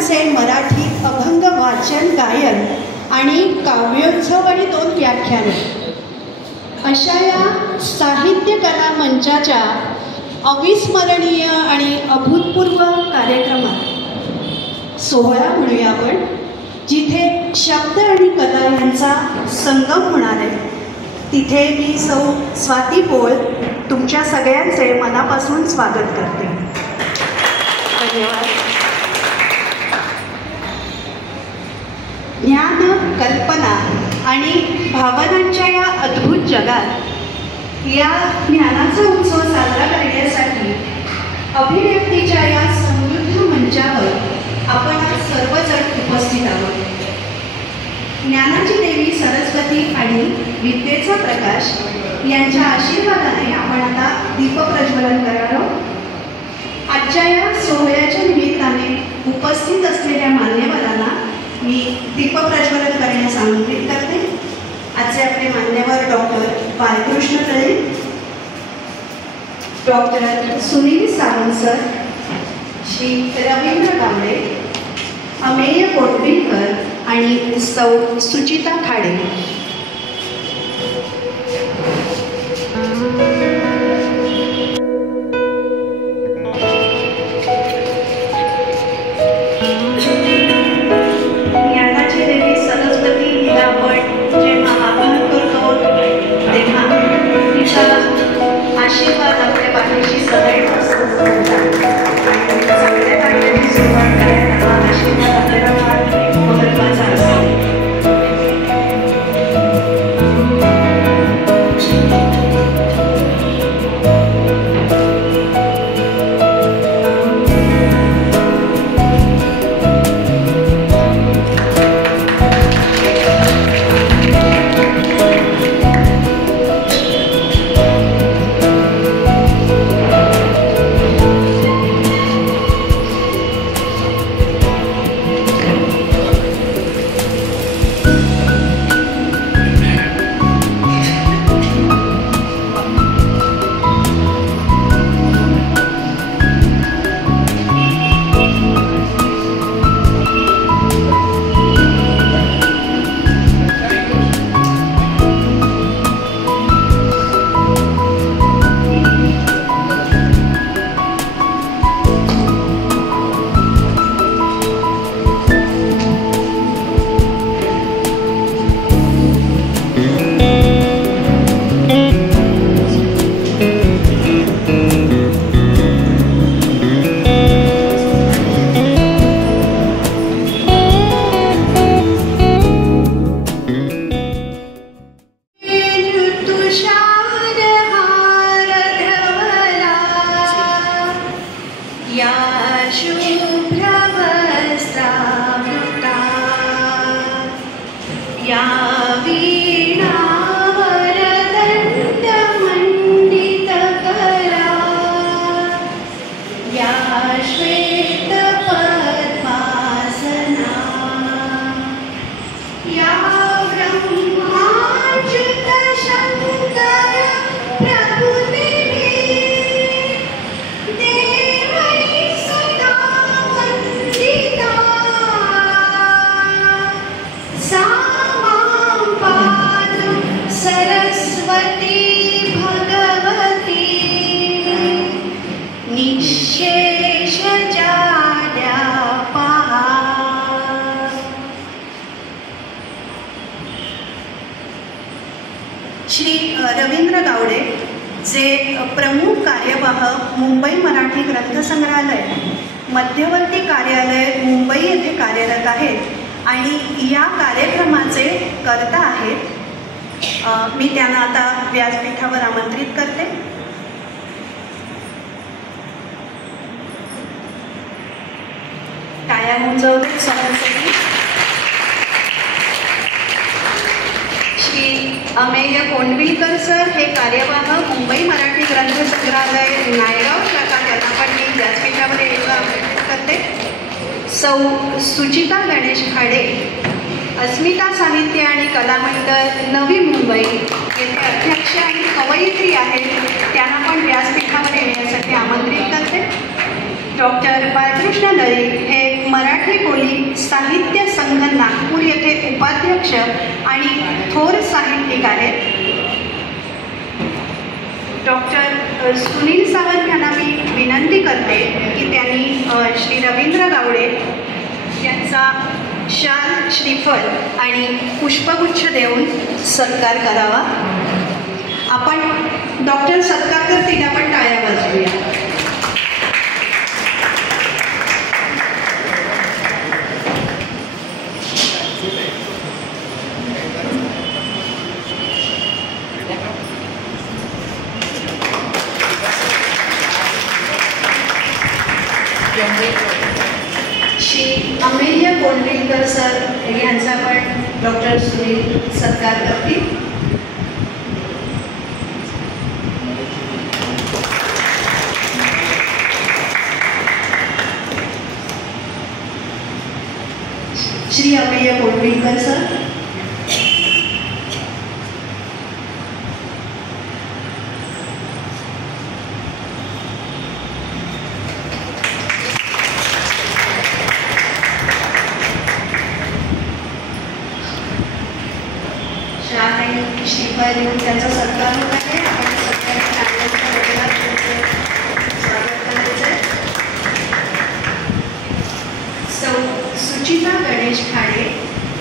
सगळ्यांचे मराठी अभंग वाचन गायन आणि काव्योत्सव आणि 2 व्याख्याने अशा या साहित्य कला मंचाच्या अविस्मरणीय आणि अभूतपूर्व कार्यक्रमात सोहळा म्हणूया आपण, जिथे शब्द आणि कला यांचा संगम होणार आहे, तिथे मी सौ स्वाती पोळ तुमच्या सगळ्यांचे मनापासून स्वागत करते. धन्यवाद. ज्ञान, कल्पना आणि भावनांच्या या अद्भुत जगात या ज्ञानाचा उत्सव साजरा करण्यासाठी अभिव्यक्तीच्या या समृद्ध मंचावर आपण आज सर्वजण उपस्थित आहोत. ज्ञानाची देवी सरस्वती आणि विद्येचा प्रकाश यांच्या आशीर्वादाने आपण आता दीपप्रज्वलन करणार आहोत. आजच्या या सोहळ्याच्या निमित्ताने उपस्थित असलेल्या मान्यवरांना मी दीपप्रज्वलन करण्यास आमंत्रित करते. आजचे आपले मान्यवर डॉक्टर बाळकृष्ण तळे, डॉक्टर सुनील सावंत सर, श्री रवींद्र गावडे, अमेय कोटवीकर आणि सौ सुचिता खाडे. ज्ञानाची देवी सरस्वती हिला आपण जेव्हा आभार करतो तेव्हा तिचा आशीर्वाद आपल्या पाठीशी सदैव असतो. चांगल्या कार्याची सुरुवात करायला हा आशीर्वाद आपल्याला फार महत्त्वाचा असतो. श्री रवींद्र गावडे जे प्रमुख कार्यवाह मुंबई मराठी ग्रंथसंग्रहालय मध्यवर्ती कार्यालय मुंबई येथे कार्यरत आहेत आणि या कार्यक्रमाचे कर्ता आहेत. मी त्यांना आता व्यासपीठावर आमंत्रित करते. टाळ्या उंचावत सभासदी श्री अमेय कोंडविलकर सर, हे कार्यवाह मुंबई मराठी ग्रंथसंग्रहालय नायगाव शाखा, त्यांना पण मी व्यासपीठावर यायला आमंत्रित करते. सौ सुचिता गणेश खाडे, अस्मिता साहित्य आणि कला मंडळ नवी मुंबई येथे अध्यक्ष आणि कवयित्री आहेत, त्यांना पण व्यासपीठावर येण्यासाठी आमंत्रित करते. डॉक्टर बाळकृष्ण तळे हे मराठी बोली साहित्य संघ नागपूर येथे उपाध्यक्ष आणि थोर साहित्यिक आहेत. डॉक्टर सुनील सावंत यांना मी विनंती करते की त्यांनी श्री रवींद्र गावडे यांचा शाल, श्रीफल आणि पुष्पगुच्छ देऊन सत्कार करावा. आपण डॉक्टर सत्कार करतील, आपण टाळ्या वाजवूया. श्री अमेय कोंडविलकर सर यांचा पण डॉक्टर सुनील सत्कार करतील. श्री अमेय कोंडविलकर सर. श्रीफल देऊन त्यांचा सत्कार होत आहे. आपण सगळ्यांनी टाळ्यांच्या गजरात त्यांचं स्वागत करायचं आहे. सुचिता गणेश खाडे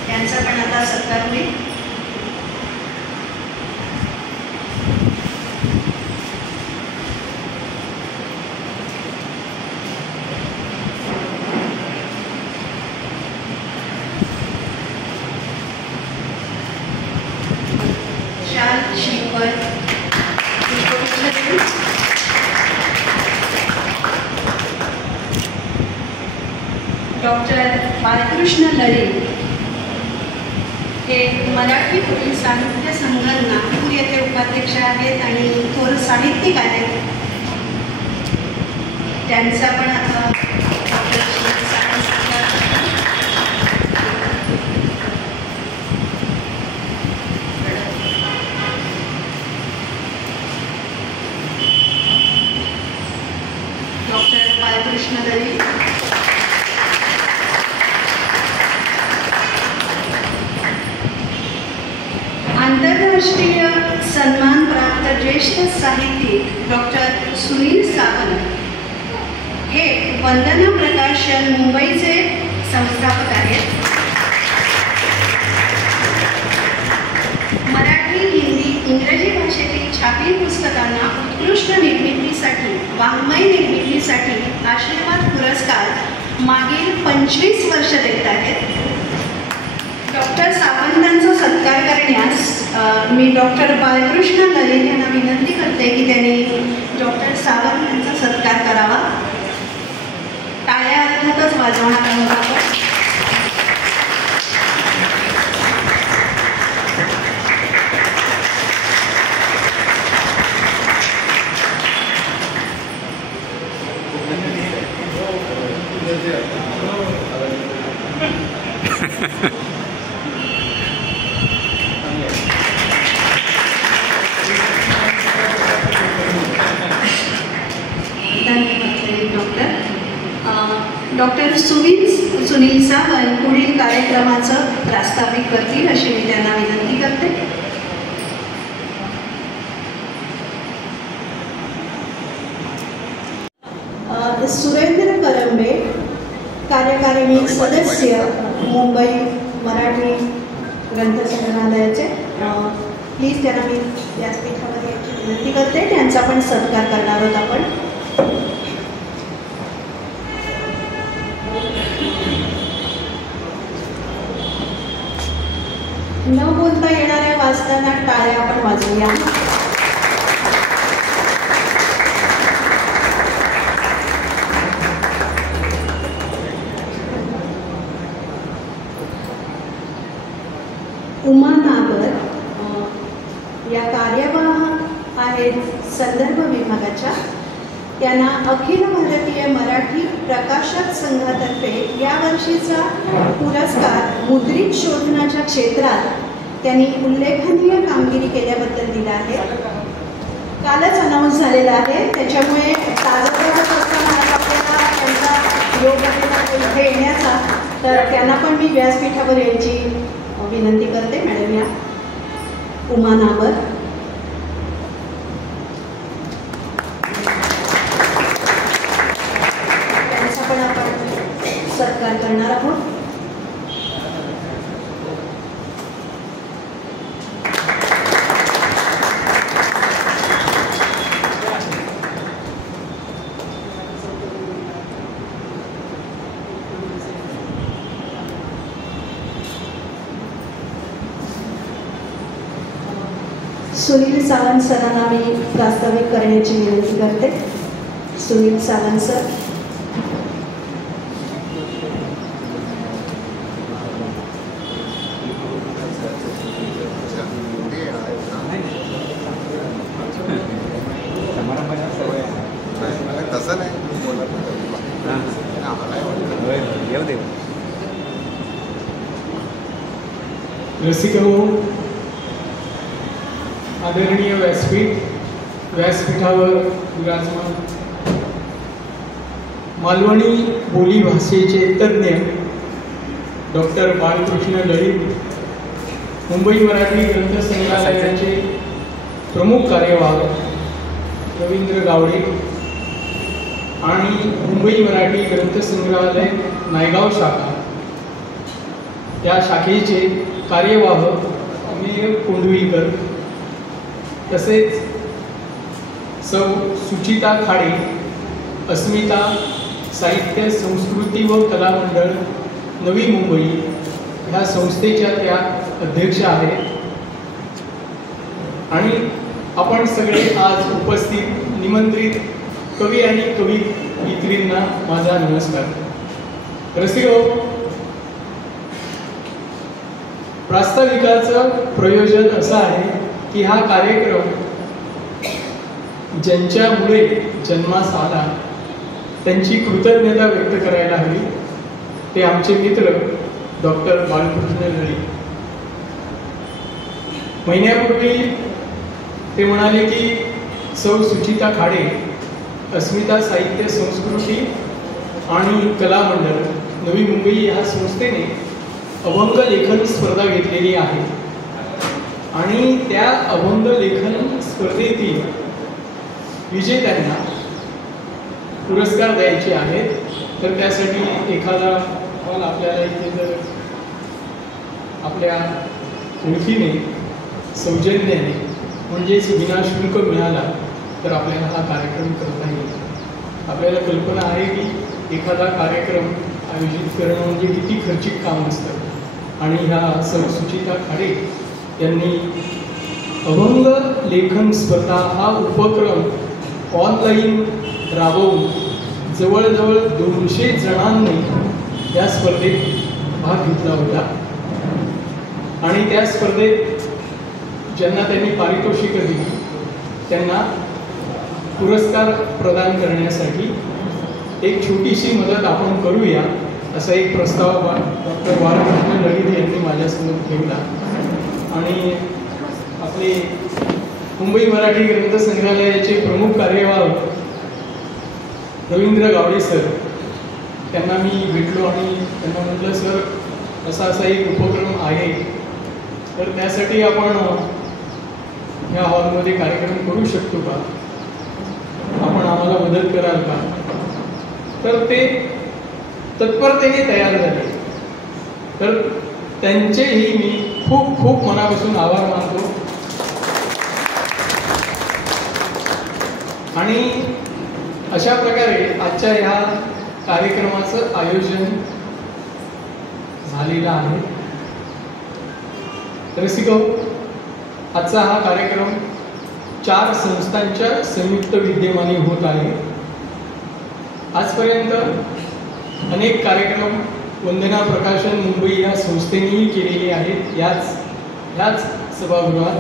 यांचा पण आता सत्कार होईल. श्रीफल डॉक्टर बालकृष्ण लरे हे मराठी बोली साहित्य संघ नागपूर येथे उपाध्यक्ष आहेत आणि थोर साहित्यिक आहेत. त्यांचा पण डॉक्टर बालकृष्ण लरे. आंतरराष्ट्रीय सन्मान प्राप्त ज्येष्ठ साहित्यिक डॉक्टर सुनील सावंत हे वंदना प्रकाशन मुंबईचे संस्थापक आहेत. मराठी, हिंदी, इंग्रजी भाषेतील छापील पुस्तकांना उत्कृष्ट निर्मितीसाठी, वाङ्मय निर्मितीसाठी आशीर्वाद पुरस्कार मागील 25 वर्ष देत आहेत. डॉक्टर सावंतांचा सत्कार करण्यास मी डॉक्टर बालकृष्ण लरे यांना विनंती करते की त्यांनी डॉक्टर सावंत यांचा सत्कार करावा. टाळ्या अर्थातच वाजवणार आहोत आपण. डॉक्टर सुनील सावंत पुढील कार्यक्रमाचं प्रास्ताविक करतील अशी मी त्यांना विनंती करते. सुरेंद्र करंबे कार्यकारिणी सदस्य मुंबई मराठी ग्रंथसंग्रहालयाचे, प्लीज त्यांना मी व्यासपीठामध्ये याची विनंती करते. त्यांचा पण सत्कार करणार आहोत आपण. न बोलता येणाऱ्या वाचताना टाळ्या आपण वाजवूया. उमा नागर या कार्यवाह आहेत संदर्भ विभागाच्या. त्यांना अखिल भारतीय मराठी प्रकाशक संघातर्फे यावर्षीचा पुरस्कार मुद्रित शोधनाच्या क्षेत्रात त्यांनी उल्लेखनीय कामगिरी केल्याबद्दल दिला आहे. कालच अनाऊन्स झालेला आहे, त्याच्यामुळे ताजा असताना आपल्याला त्यांचा योग आलेला इथे येण्याचा, तर त्यांना पण मी व्यासपीठावर यायची विनंती करते. मॅडम या. उमा नाबर. त्यांचा पण आपण सत्कार करणार आहोत. सुनील सावंत सरांना मी प्रास्ताविक करण्याची विनंती करते. सुनील सावंत सर. रसिको, आदरणीय व्यासपीठावर विराजमान मालवणी बोली भाषेचे तज्ज्ञ डॉक्टर बाळकृष्ण लळित, मुंबई मराठी ग्रंथसंग्रहालयाचे प्रमुख कार्यवाह रवींद्र गावडे आणि मुंबई मराठी ग्रंथसंग्रहालय नायगाव शाखा या शाखेचे कार्यवाह अमेय कोंडविलकर, तसेच सौ सुचिता खाडे, अस्मिता साहित्य संस्कृती व कला मंडळ नवी मुंबई ह्या संस्थेच्या त्या अध्यक्ष आहेत. आणि आपण सगळे आज उपस्थित निमंत्रित कवी आणि कवयित्रींना माझा नमस्कार. रसिको, प्रास्ताविकाचं प्रयोजन असं आहे की हा कार्यक्रम ज्यांच्यामुळे जन्मास आला त्यांची कृतज्ञता व्यक्त करायला हवी. ते आमचे मित्र डॉक्टर बाळकृष्ण लळित. महिन्यापूर्वी ते म्हणाले की सौ सुचिता खाडे, अस्मिता साहित्य संस्कृती आणि कला मंडळ नवी मुंबई ह्या संस्थेने अभंग लेखन स्पर्धा घेतलेली आहे आणि त्या अभंग लेखन स्पर्धेतील विजेत्यांना पुरस्कार द्यायचे आहेत. तर त्यासाठी एखादा हॉल आपल्याला इथे जर आपल्या ओळखीने सौजन्याने म्हणजेच विनाशुल्क मिळाला तर आपल्याला हा कार्यक्रम करता येईल. आपल्याला कल्पना आहे की एखादा कार्यक्रम आयोजित करणं म्हणजे किती खर्चिक काम असतं. आणि ह्या सौ सुचिता खाडे यांनी अभंग लेखन स्पर्धा हा उपक्रम ऑनलाईन राबवून जवळजवळ 200 जणांनी या स्पर्धेत भाग घेतला होता. आणि त्या स्पर्धेत ज्यांना त्यांनी पारितोषिकं दिली त्यांना पुरस्कार प्रदान करण्यासाठी एक छोटीशी मदत आपण करूया असा एक प्रस्ताव डॉक्टर बाळकृष्ण लळित यांनी माझ्यासमोर ठेवला. आणि आपले मुंबई मराठी ग्रंथसंग्रहालयाचे प्रमुख कार्यवाह रवींद्र गावडे सर, त्यांना मी भेटलो आणि त्यांना म्हटलं, सर असा एक उपक्रम आहे तर त्यासाठी आपण ह्या हॉलमध्ये कार्यक्रम करू शकतो का, आपण आम्हाला मदत कराल का. तर ते तत्परतेने तयार झाले. तर त्यांचेही मी खूप खूप मनापासून आभार मानतो. आणि अशा प्रकारे आजच्या ह्या कार्यक्रमाचं आयोजन झालेलं आहे. रसिको, आजचा हा कार्यक्रम 4 संस्थांच्या संयुक्त विद्यमाने होत आहे. आजपर्यंत अनेक कार्यक्रम वंदना प्रकाशन मुंबई या संस्थेनेही केलेले आहेत ह्याच सभागृहात.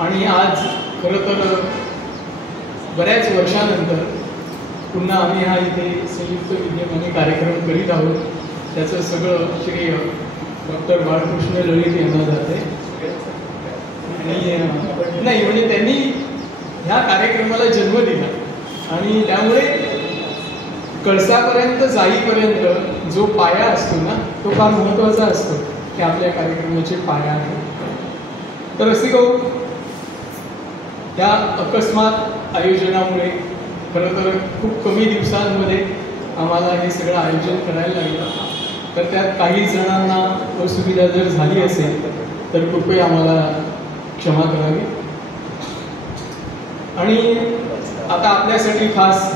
आणि आज खरं तर बऱ्याच वर्षानंतर पुन्हा आम्ही हा इथे संयुक्त विद्यमाने कार्यक्रम करीत आहोत. त्याचं सगळं श्रेय डॉक्टर बाळकृष्ण लळित यांना जाते. नाही म्हणजे त्यांनी ह्या कार्यक्रमाला जन्म दिला आणि त्यामुळे कळसापर्यंत जाईपर्यंत जो पाया असतो ना तो फार महत्त्वाचा असतो, हे आपल्या कार्यक्रमाचे पाया आहे. तर असे करू या अकस्मात आयोजनामुळे खरं तर खूप कमी दिवसांमध्ये आम्हाला हे सगळं आयोजन करायला लागलं. तर त्यात काही जणांना असुविधा जर झाली असेल तर कृपया आम्हाला क्षमा करावी. आणि आता आपल्यासाठी खास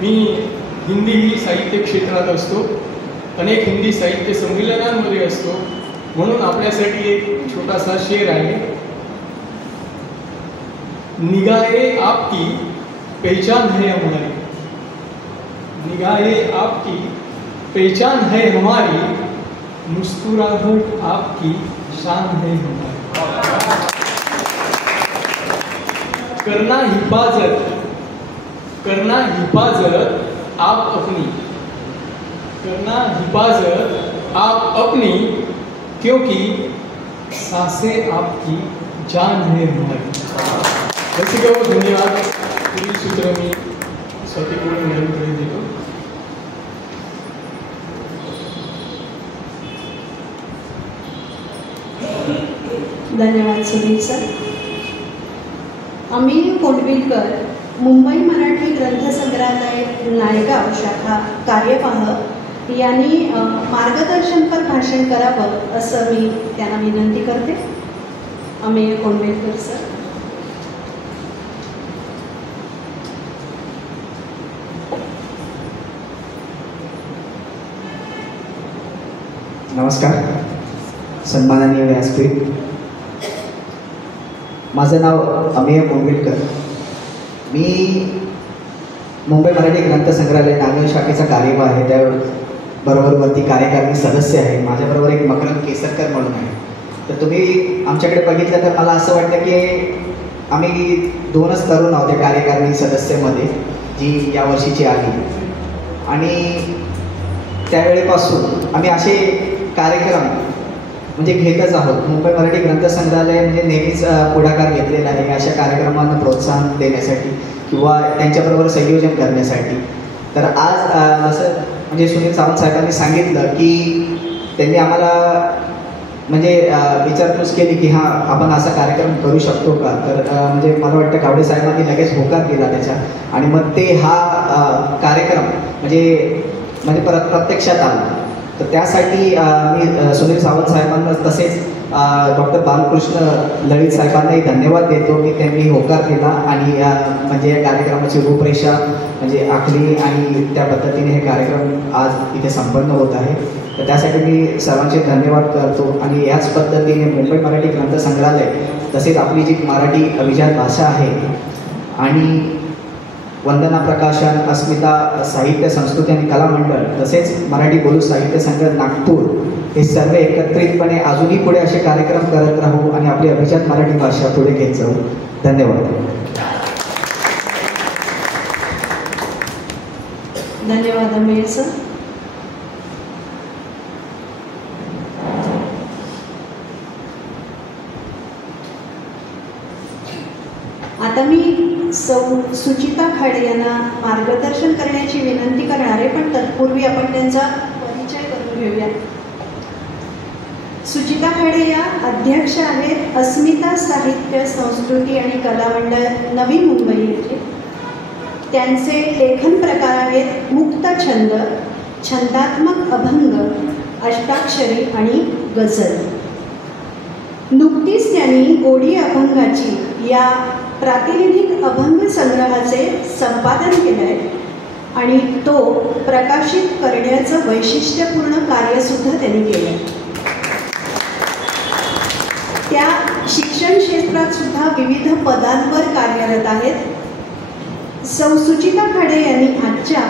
मी हिंदी साहित्य क्षेत्रात असतो, अनेक हिंदी साहित्य संमेलनांमध्ये असतो, म्हणून आपल्यासाठी एक छोटासा शेर आहे. निगाहे आपकी पहचान है हमारी, निगाहे आपकी पहचान है हमारी, मुस्कुराहट आपकी शान है हमारी. करना हिफाजत आप अपनी, करना हिफाजत आप अपनी, क्योंकि सांसें आपकी जान है हमारी. धन्यवाद. पुढील सूत्र मी स्वाती कोळी मॅडमकडे देतो. धन्यवाद सुनील सर. अमेय कोंडविलकर, मुंबई मराठी ग्रंथसंग्रहालय नायगाव शाखा कार्यवाह यांनी मार्गदर्शनपर भाषण करावं असं मी त्यांना विनंती करते. अमेय कोंडविलकर सर. नमस्कार. सन्माननीय व्यासपीठ, माझं नाव अमेय कोंडविलकर. मी मुंबई मराठी ग्रंथसंग्रहालय नागपूर शाखेचा कार्यवाह आहे, त्याबरोबरती कार्यकारिणी सदस्य आहे. माझ्याबरोबर एक मकरंद केसरकर म्हणून आहे. तर तुम्ही आमच्याकडे बघितलं तर मला असं वाटतं की आम्ही 2च तरुण आहोत त्या कार्यकारिणी सदस्यामध्ये, जी यावर्षीची आली. आणि त्यावेळेपासून आम्ही असे कार्यक्रम म्हणजे घेतच आहोत. मुंबई मराठी ग्रंथसंग्रहालय म्हणजे नेहमीच पुढाकार घेतलेला आहे अशा कार्यक्रमांना प्रोत्साहन देण्यासाठी किंवा त्यांच्याबरोबर संयोजन करण्यासाठी. तर आज जसं म्हणजे सुनील सावंत साहेबांनी सांगितलं की त्यांनी आम्हाला म्हणजे विचारपूस केली की हां आपण असा कार्यक्रम करू शकतो का. तर म्हणजे मला वाटतं कावडे साहेबांनी लगेच होकार दिला त्याच्या, आणि मग ते हा कार्यक्रम म्हणजे प्रत्यक्षात आला. तर त्यासाठी मी सुनील सावंत साहेबांना तसेच डॉक्टर बालकृष्ण लळित साहेबांनाही धन्यवाद देतो की त्यांनी होकार दिला आणि म्हणजे या कार्यक्रमाची रूपरेषा म्हणजे आखली आणि त्या पद्धतीने हे कार्यक्रम आज इथे संपन्न होत आहे. तर त्यासाठी मी सर्वांचे धन्यवाद करतो. आणि याच पद्धतीने मुंबई मराठी ग्रंथसंग्रहालय तसेच आपली जी मराठी अभिजात भाषा आहे आणि वंदना प्रकाशन, अस्मिता साहित्य संस्कृती आणि कला मंडळ तसेच मराठी बोलू साहित्य संघ नागपूर हे सर्व एकत्रितपणे अजूनही पुढे असे कार्यक्रम करत राहू आणि आपली अभिजात मराठी भाषा पुढे घेत जाऊ. धन्यवाद. धन्यवाद अमेय सर. आता मी सुचिता खाडे यांना मार्गदर्शन करण्याची विनंती करणार आहे, पण तत्पूर्वी आपण त्यांचा परिचय करून घेऊया. सुचिता खाडे या अध्यक्ष आहेत अस्मिता साहित्य संस्कृती आणि कला मंडळ नवी मुंबई येथे. त्यांचे लेखन प्रकार आहेत मुक्तछंद, छंदात्मक अभंग, अष्टाक्षरी आणि गझल. नुकतीच त्यांनी गोडी अभंगाची या प्रातिनिधिक अभंग संग्रहाचे संपादन केले आहे आणि तो प्रकाशित करण्याचं वैशिष्ट्यपूर्ण कार्यसुद्धा त्यांनी केलं आहे. त्या शिक्षण क्षेत्रात सुद्धा विविध पदांवर कार्यरत आहेत. सौ सुचिता खाडे यांनी आजच्या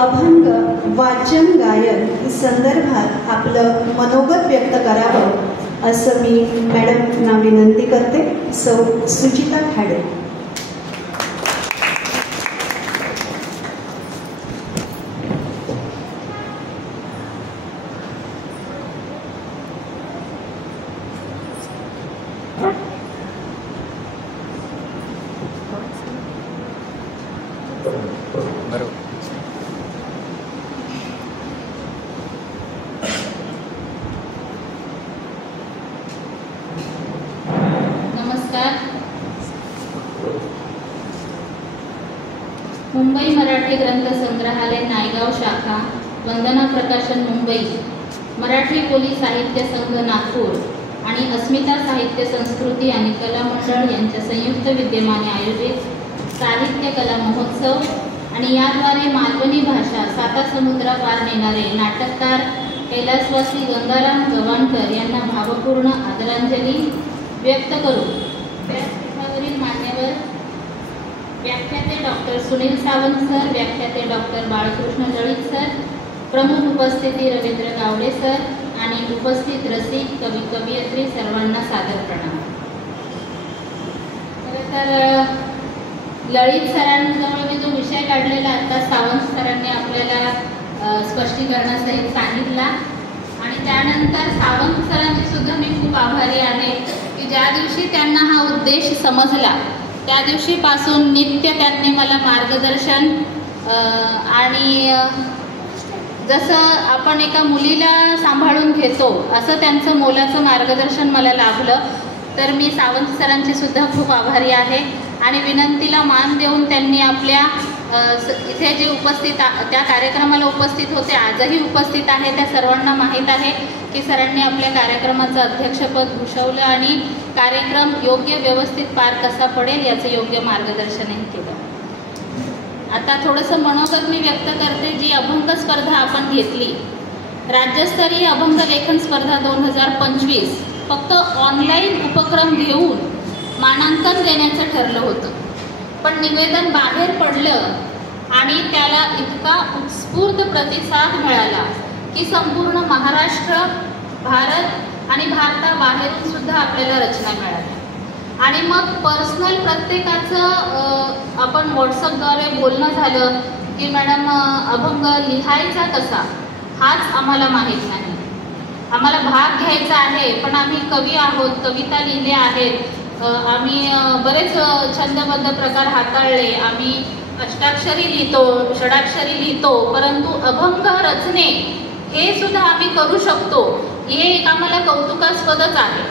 अभंग वाचन गायन संदर्भात आपलं मनोगत व्यक्त करावं असं मी मॅडमना विनंती करते. सौ सुचिता खाडे. मुंबई मराठी ग्रंथ संग्रहालय नायगाव शाखा, वंदना प्रकाशन मुंबई, मराठी बोली साहित्य संघ नागपूर आणि अस्मिता साहित्य संस्कृती आणि कला मंडळ यांच्या संयुक्त विद्यमाने आयोजित साहित्य कला महोत्सव आणि याद्वारे मालवणी भाषा साता समुद्रापार नेणारे नाटककार कैलासवासी गंगाराम गवाणकर यांना भावपूर्ण आदरांजली व्यक्त करू व्यासपीठावरील मान्यवर व्याख्याते डॉक्टर सुनील सावंत सर, व्याख्याते डॉक्टर बाळकृष्ण लळित सर, प्रमुख उपस्थिती रवींद्र गावडे सर आणि उपस्थित रसिक कवी कवयित्री सर्वांना सादर प्रणाम. तर लळित सरांजवळ मी जो विषय काढलेला आता सावंत सरांनी आपल्याला स्पष्टीकरणासहित सांगितला आणि त्यानंतर सावंत सरांची सुद्धा मी खूप आभारी आहे की ज्या दिवशी त्यांना हा उद्देश समजला त्या दिवशीपासून नित्य त्यांनी मला मार्गदर्शन आणि जसं आपण एका मुलीला सांभाळून घेतो असं त्यांचं मोलाचं मार्गदर्शन मला लाभलं. तर मी सावंत सरांची सुद्धा खूप आभारी आहे आणि विनंतीला मान देऊन त्यांनी आपल्या इथे जे उपस्थित त्या कार्यक्रमाला उपस्थित होते, आजही उपस्थित आहे, त्या सर्वांना माहीत आहे की सरांनी आपल्या कार्यक्रमाचं अध्यक्षपद भूषवलं आणि कार्यक्रम योग्य व्यवस्थित पार कसा पडेल याचं योग्य मार्गदर्शनही केलं. आता थोडंसं मनोगत मी व्यक्त करते. जी अभंग स्पर्धा आपण घेतली, राज्यस्तरीय अभंग लेखन स्पर्धा 2025, फक्त ऑनलाईन उपक्रम घेऊन मानांकन देण्याचं ठरलं होतं. पण निवेदन बाहेर पडलं आणि त्याला इतका उत्स्फूर्त प्रतिसाद मिळाला की संपूर्ण महाराष्ट्र, भारत आणि भारताबाहेरून सुद्धा आपल्याला रचना मिळाल्या. आणि मग पर्सनल प्रत्येकाचं आपण व्हॉट्सअपद्वारे बोलणं झालं की मॅडम अभंग लिहायचा कसा हाच आम्हाला माहीत नाही, आम्हाला भाग घ्यायचा आहे पण आम्ही कवी आहोत, कविता लिहिल्या आहेत, आम्ही बरेच छंदबद्ध प्रकार हाताळले, आम्ही अष्टाक्षरी लिहितो, षडाक्षरी लिहितो, परंतु अभंग रचने हे सुद्धा आम्ही करू शकतो, हे एक आम्हाला कौतुकास्पदच आहे.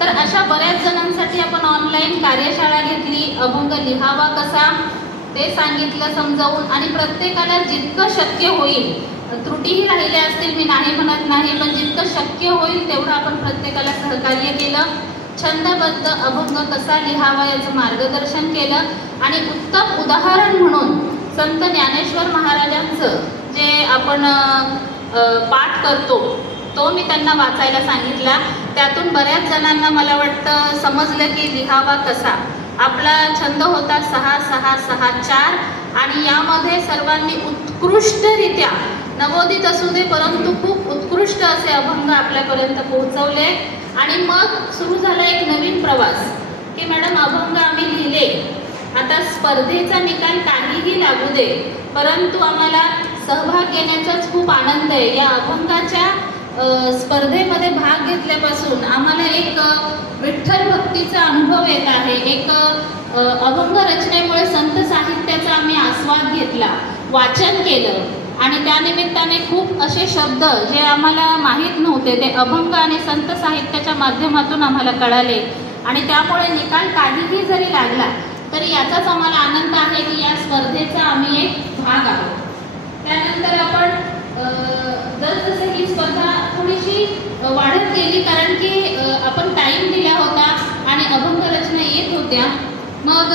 तर अशा बऱ्याच जणांसाठी आपण ऑनलाईन कार्यशाळा घेतली. अभंग लिहावा कसा ते सांगितलं समजावून आणि प्रत्येकाला जितकं शक्य होईल, त्रुटीही राहिल्या असतील मी नाही म्हणत नाही, पण जितकं शक्य होईल तेवढं आपण प्रत्येकाला सहकार्य केलं. छंदबद्ध अभंग कसा लिहावा याचं मार्गदर्शन केलं आणि उत्तम उदाहरण म्हणून संत ज्ञानेश्वर महाराजांचं जे आपण पाठ करतो तो मी त्यांना वाचायला सांगितला. त्यातून बऱ्याच जणांना मला वाटतं समजलं की लिहावा कसा. आपला छंद होता 6-6-6-4 आणि यामध्ये सर्वांनी उत्कृष्टरित्या, नवोदित असू दे परंतु खूप उत्कृष्ट असे अभंग आपल्यापर्यंत पोहोचवले. आणि मग सुरू झाला एक नवीन प्रवास की मॅडम अभंग आम्ही लिहिले, आता स्पर्धेचा निकाल काहीही लागू दे परंतु आम्हाला सहभाग घेण्याचाच खूप आनंद आहे. या अभंगाच्या स्पर्धेमध्ये भाग घेतल्यापासून आम्हाला एक विठ्ठल भक्तीचा अनुभव येत आहे. एक अभंग रचनेमुळे संत साहित्याचा आम्ही आस्वाद घेतला, वाचन केलं आणि त्यानिमित्ताने खूप असे शब्द जे आम्हाला माहीत नव्हते ते अभंग आणि संत साहित्याच्या माध्यमातून आम्हाला कळाले आणि त्यामुळे निकाल काहीही जरी लागला तरी याचाच आम्हाला आनंद आहे की या स्पर्धेचा आम्ही एक भाग आहोत. त्यानंतर आपण जसजसे ही स्पर्धा थोडीशी वाढत गेली कारण की आपण टाईम दिला होता आणि अभंग रचना येत होत्या. मग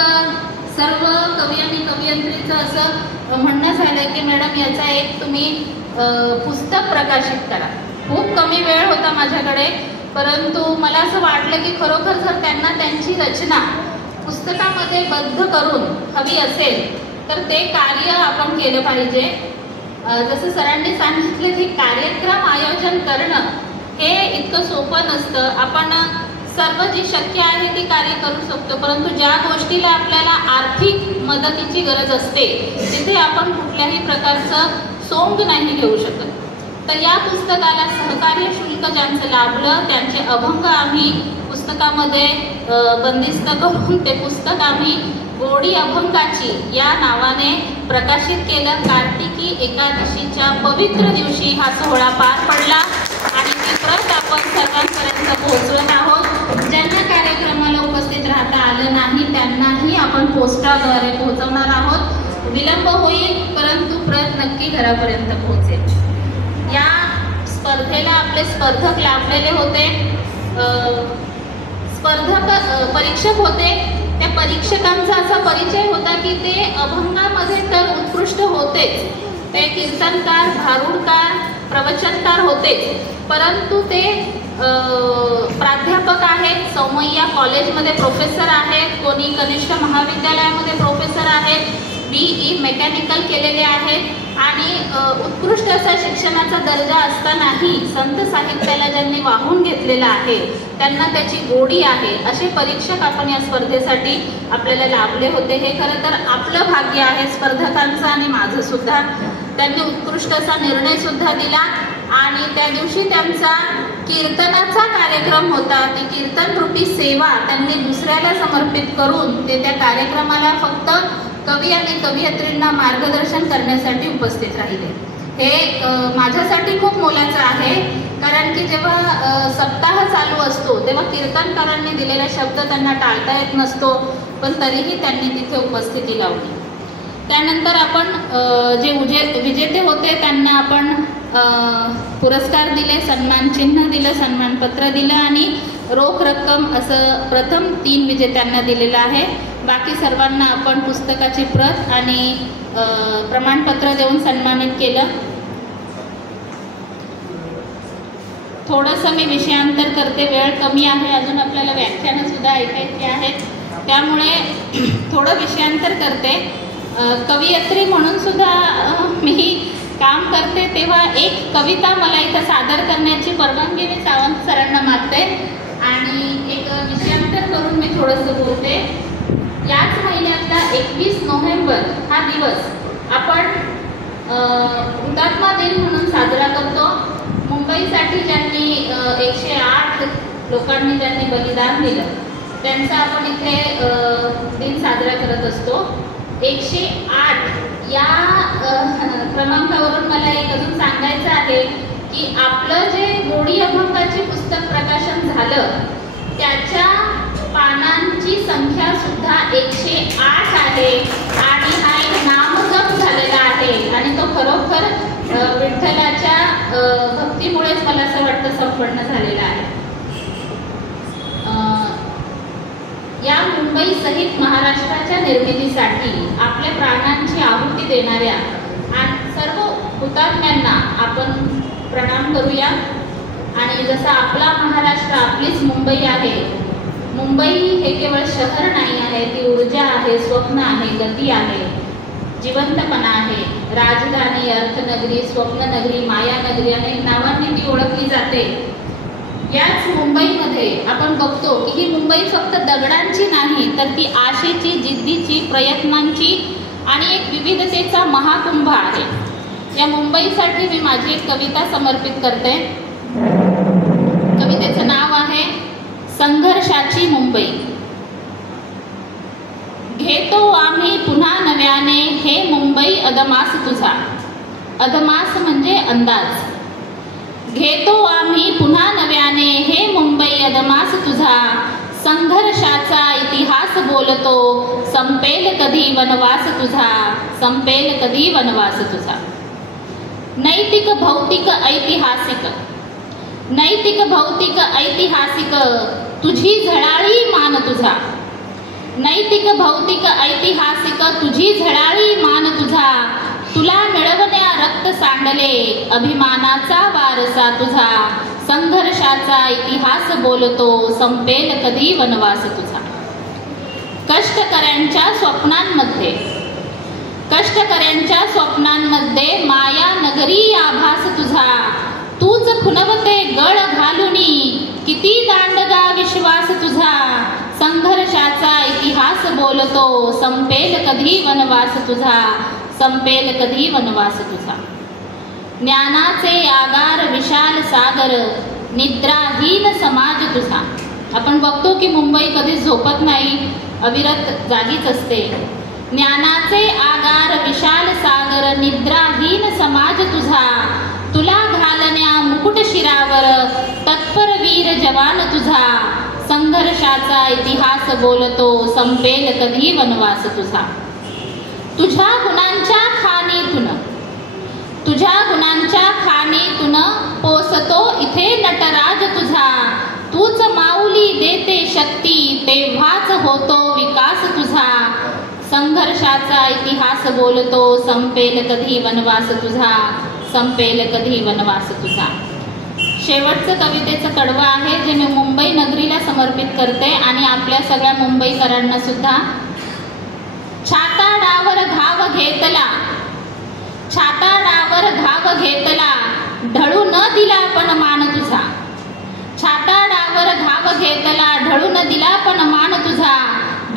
सर्व कवी आणि कवयित्रीचं असं म्हणणं झालं की मॅडम याचा एक तुम्ही पुस्तक प्रकाशित करा. खूप कमी वेळ होता माझ्याकडे परंतु मला असं वाटलं की खरोखर जर त्यांना त्यांची रचना पुस्तकामध्ये बद्ध करून हवी असेल तर ते कार्य आपण केलं पाहिजे. जसं सरांनी सांगितलं की कार्यक्रम आयोजन करणं हे इतकं सोपं नसतं. आपण सर्व जी शक्य आहे ती कार्य करू शकतो परंतु ज्या गोष्टीला आपल्याला आर्थिक मदतीची गरज असते तिथे आपण कुठल्याही प्रकारचं सोंग नाही घेऊ शकत. तर या पुस्तकाला सहकार्य शुल्क ज्यांचं लाभलं त्यांचे अभंग आम्ही पुस्तकामध्ये बंदिस्त करून ते पुस्तक आम्ही गोडी अभंगाची या नावाने प्रकाशित केलं. कार्तिकी एकादशीच्या पवित्र दिवशी हा सोहळा पार पडला आणि ती प्रत आपण सर्वांपर्यंत पोहोचवत आहोत. ज्यांना कार्यक्रमाला उपस्थित राहता आलं नाही त्यांनाही आपण पोस्टाद्वारे पोहोचवणार आहोत. विलंब होईल परंतु प्रत नक्की घरापर्यंत पोहोचेल। या स्पर्धेला आपले स्पर्धक लाभलेले होते, परीक्षक होते। त्या परीक्षकांचा असा परिचय होता की ते अभंगामध्ये तर उत्कृष्ट होतेच, ते कीर्तनकार, भारुडकार, प्रवचनकार होतेच, परंतु ते प्राध्यापक आहेत, सौमय्या कॉलेजमध्ये प्रोफेसर आहेत, कोणी कनिष्ठ महाविद्यालयामध्ये प्रोफेसर आहेत, BE मेकॅनिकल केलेले आहेत आणि उत्कृष्ट असा शिक्षणाचा दर्जा असतानाही संत साहित्याला ज्यांनी वाहून घेतलेला आहे, त्यांना त्याची गोडी आहे, असे परीक्षक आपण या स्पर्धेसाठी आपल्याला लाभले होते। हे खरं तर आपलं भाग्य आहे स्पर्धकांचं आणि माझं सुद्धा। त्यांनी उत्कृष्ट असा निर्णय सुद्धा दिला आणि त्या दिवशी त्यांचा कीर्तनाचा कार्यक्रम होता। ती कीर्तन रूपी सेवा त्यांनी दुसऱ्याला समर्पित करून ते त्या कार्यक्रमाला फक्त कवी आणि कवयित्रींना मार्गदर्शन करण्यासाठी उपस्थित राहिले। हे माझ्यासाठी खूप मोलाचं आहे, कारण की जेव्हा सप्ताह चालू असतो तेव्हा कीर्तनकारांनी दिलेला शब्द त्यांना टाळता येत नसतो, पण तरीही त्यांनी तिथे उपस्थिती लावली। त्यानंतर आपण जे विजेते होते त्यांना आपण पुरस्कार दिले, सन्मान चिन्ह दिलं, सन्मानपत्र दिलं आणि रोख रक्कम असं प्रथम 3 विजेत्यांना दिलेलं आहे। बाकी सर्वांना आपण पुस्तकाची प्रत आणि प्रमाणपत्र देऊन सन्मानित केलं। थोडंसं मी विषयांतर करते, वेळ कमी आहे, अजून आपल्याला व्याख्यानं सुद्धा ऐकायची आहेत, त्यामुळे थोडं विषयांतर करते। कवयित्री म्हणून सुद्धा मी काम करते, तेव्हा एक कविता मला इथं सादर करण्याची परवानगी मी सावंत सरांना मागते आणि एक विषयांतर करून मी थोडंसं बोलते। याच महिन्यातला 21 नोव्हेंबर हा दिवस आपण हुतात्मा दिन म्हणून साजरा करतो। मुंबईसाठी ज्यांनी 108 लोकांनी ज्यांनी बलिदान दिलं त्यांचा आपण इथे दिन साजरा करत असतो। 108 या क्रमांकावरून मला एक अजून सांगायचं आहे की आपलं जे गोडी अभंगाचे पुस्तक प्रकाशन झालं त्याच्या पानांची संख्या सुद्धा 108 आहे आणि हा एक नामजप झालेला आहे आणि तो खरोखर विठ्ठलाच्या भक्तीमुळेच मला असं वाटतं संपन्न झालेला आहे। या मुंबई सहित महाराष्ट्राच्या निर्मितीसाठी आपल्या प्राणांची आहुती देणाऱ्या सर्व हुतात्म्यांना आपण प्रणाम करूया। आणि जसं आपला महाराष्ट्र आपलीच मुंबई आहे, मुंबई हे केवळ शहर नाही आहे, ती ऊर्जा आहे, स्वप्न आहे, गती आहे, जिवंतपणा आहे, राजधानी, अर्थनगरी, स्वप्ननगरी, मायानगरी अनेक नावांनी ती ओळखली जाते। याच मुंबईमध्ये आपण बघतो की ही मुंबई फक्त दगडांची नाही तर ती आशेची, जिद्दीची, प्रयत्नांची आणि एक विविधतेचा महाकुंभ आहे। या मुंबईसाठी मी माझी एक कविता समर्पित करते। कवितेचं नाव आहे संघर्षाची मुंबई। घेतो आम्ही पुन्हा नव्याने हे मुंबई अदमास तुझा, अदमास म्हणजे अंदाज। घेतो आम्ही पुन्हा नव्याने हे मुंबई अदमास तुझा, संघर्षाचा इतिहास बोलतो, संपेल कधी वनवास तुझा, संपेल कधी वनवास तुझा। नैतिक भौतिक ऐतिहासिक, नैतिक भौतिक ऐतिहासिक तुझी झळाळी मान तुझा, नैतिक भौतिक ऐतिहासिक तुझी झळाळी मान तुझा, तुला मिळवण्या रक्त सांडले अभिमानाचा वारसा तुझा, संघर्षाचा इतिहास बोलतो, संपेल कधी वनवास तुझा। कष्टकऱ्यांच्या स्वप्नांमध्ये, कष्टकऱ्यांच्या स्वप्नांमध्ये माया नगरी आभास तुझा, तूच खुनवते गळ घालुनी किती दांडगा विश्वास तुझा, संघर्षाचा इतिहास बोलतो, संपेल कधी वनवास तुझा, संपेल कधी वनवास तुझा। ज्ञानाचे आगार विशाल सागर निद्राहीन समाज तुझा। आपण बघतो की मुंबई कधीच झोपत नाही, अविरत जागीच असते। ज्ञानाचे आगार विशाल सागर निद्राहीन समाज तुझा, तुला घालण्या मुकुट शिरावर तत्पर वीर जवान तुझा, संघर्षाचा इतिहास बोलतो, संपेल कधी वनवास तुझा। तुझ्या गुणांच्या खाणीतून पोसतो इथे नटराज तुझा. तूच माऊली देते शक्ती, तेव्हाच होतो विकास तुझा. संघर्षाचा इतिहास बोलतो, संपेल कधी वनवास तुझा, संपेल कधी वनवास तुझा. शेवटचं कवितेचं कडवं आहे जे मी मुंबई नगरीला समर्पित करते आणि आपल्या सगळ्या मुंबईकरांना सुद्धा. छाताडावर घाव घेतला, ढळू न दिला पण मान तुझा. छाताडावर घाव घेतला, ढळू न दिला पण मान तुझा.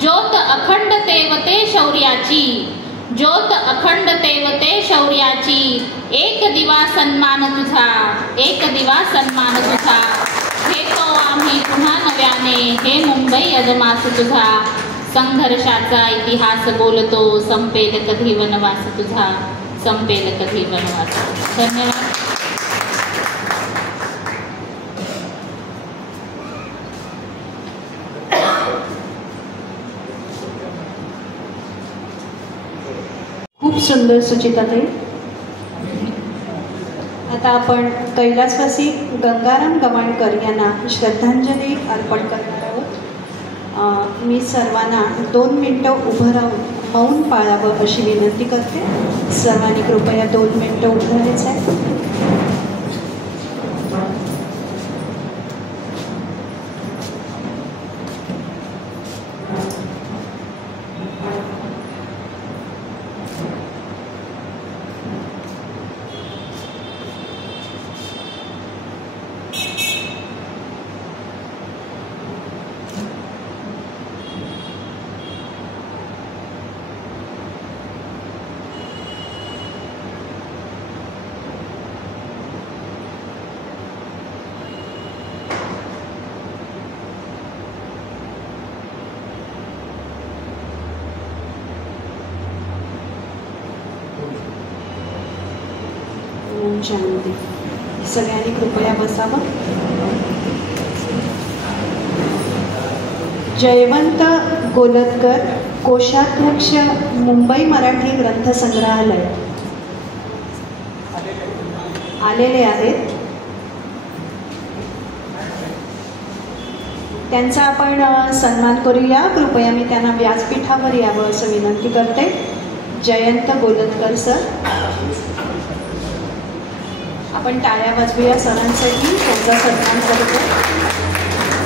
ज्योत अखंड तेवते शौर्याची, ज्योत अखंड तेवते शौर्याची. एक दिवा सन्मान तुझा, एक दिवा सन्मान तुझा. घेतो आम्ही पुन्हा नव्याने हे मुंबई अजमास तुझा. संघर्षाचा इतिहास बोलतो, संपेल कधी वनवास तुझा, संपेल कधी वनवास. धन्यवाद. खूप सुंदर सुचिताताई. आता आपण कैलासवासी गंगाराम गवाणकर यांना श्रद्धांजली अर्पण करणार आहोत. मी सर्वांना 2 मिनिटं उभं राहून मौन पाळावं अशी विनंती करते. सर्वांनी कृपया 2 मिनिटं उभं राहायचं आहे. शांती. सगळ्यांनी कृपया बसावं. जयवंत गोलतकर, कोषाध्यक्ष, मुंबई मराठी ग्रंथसंग्रहालय आलेले आहेत. त्यांचा आपण सन्मान करूया. कृपया मी त्यांना व्यासपीठावर यावं असं विनंती करते. जयंत गोलतकर सर, आपण टाळ्या वाजवूया सरांसाठी. त्यांचा सन्मान करतो.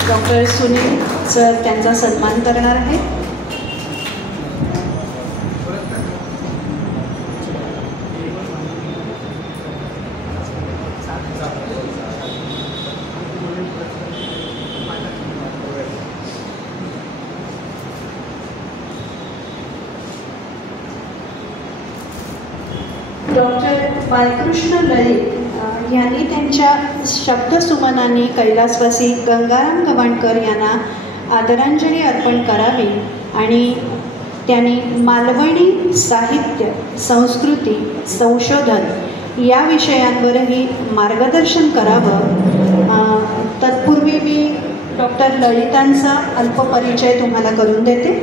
डॉक्टर सुनील सर त्यांचा सन्मान करणार आहेत. डॉक्टर बालकृष्ण ललित यांनी त्यांच्या शब्दसुमनांनी कैलासवासी गंगाराम गवाणकर यांना आदरांजली अर्पण करावी आणि त्यांनी मालवणी साहित्य, संस्कृती, संशोधन या विषयांवरही मार्गदर्शन करावं. तत्पूर्वी मी डॉक्टर ललितांचा अल्पपरिचय तुम्हाला करून देते.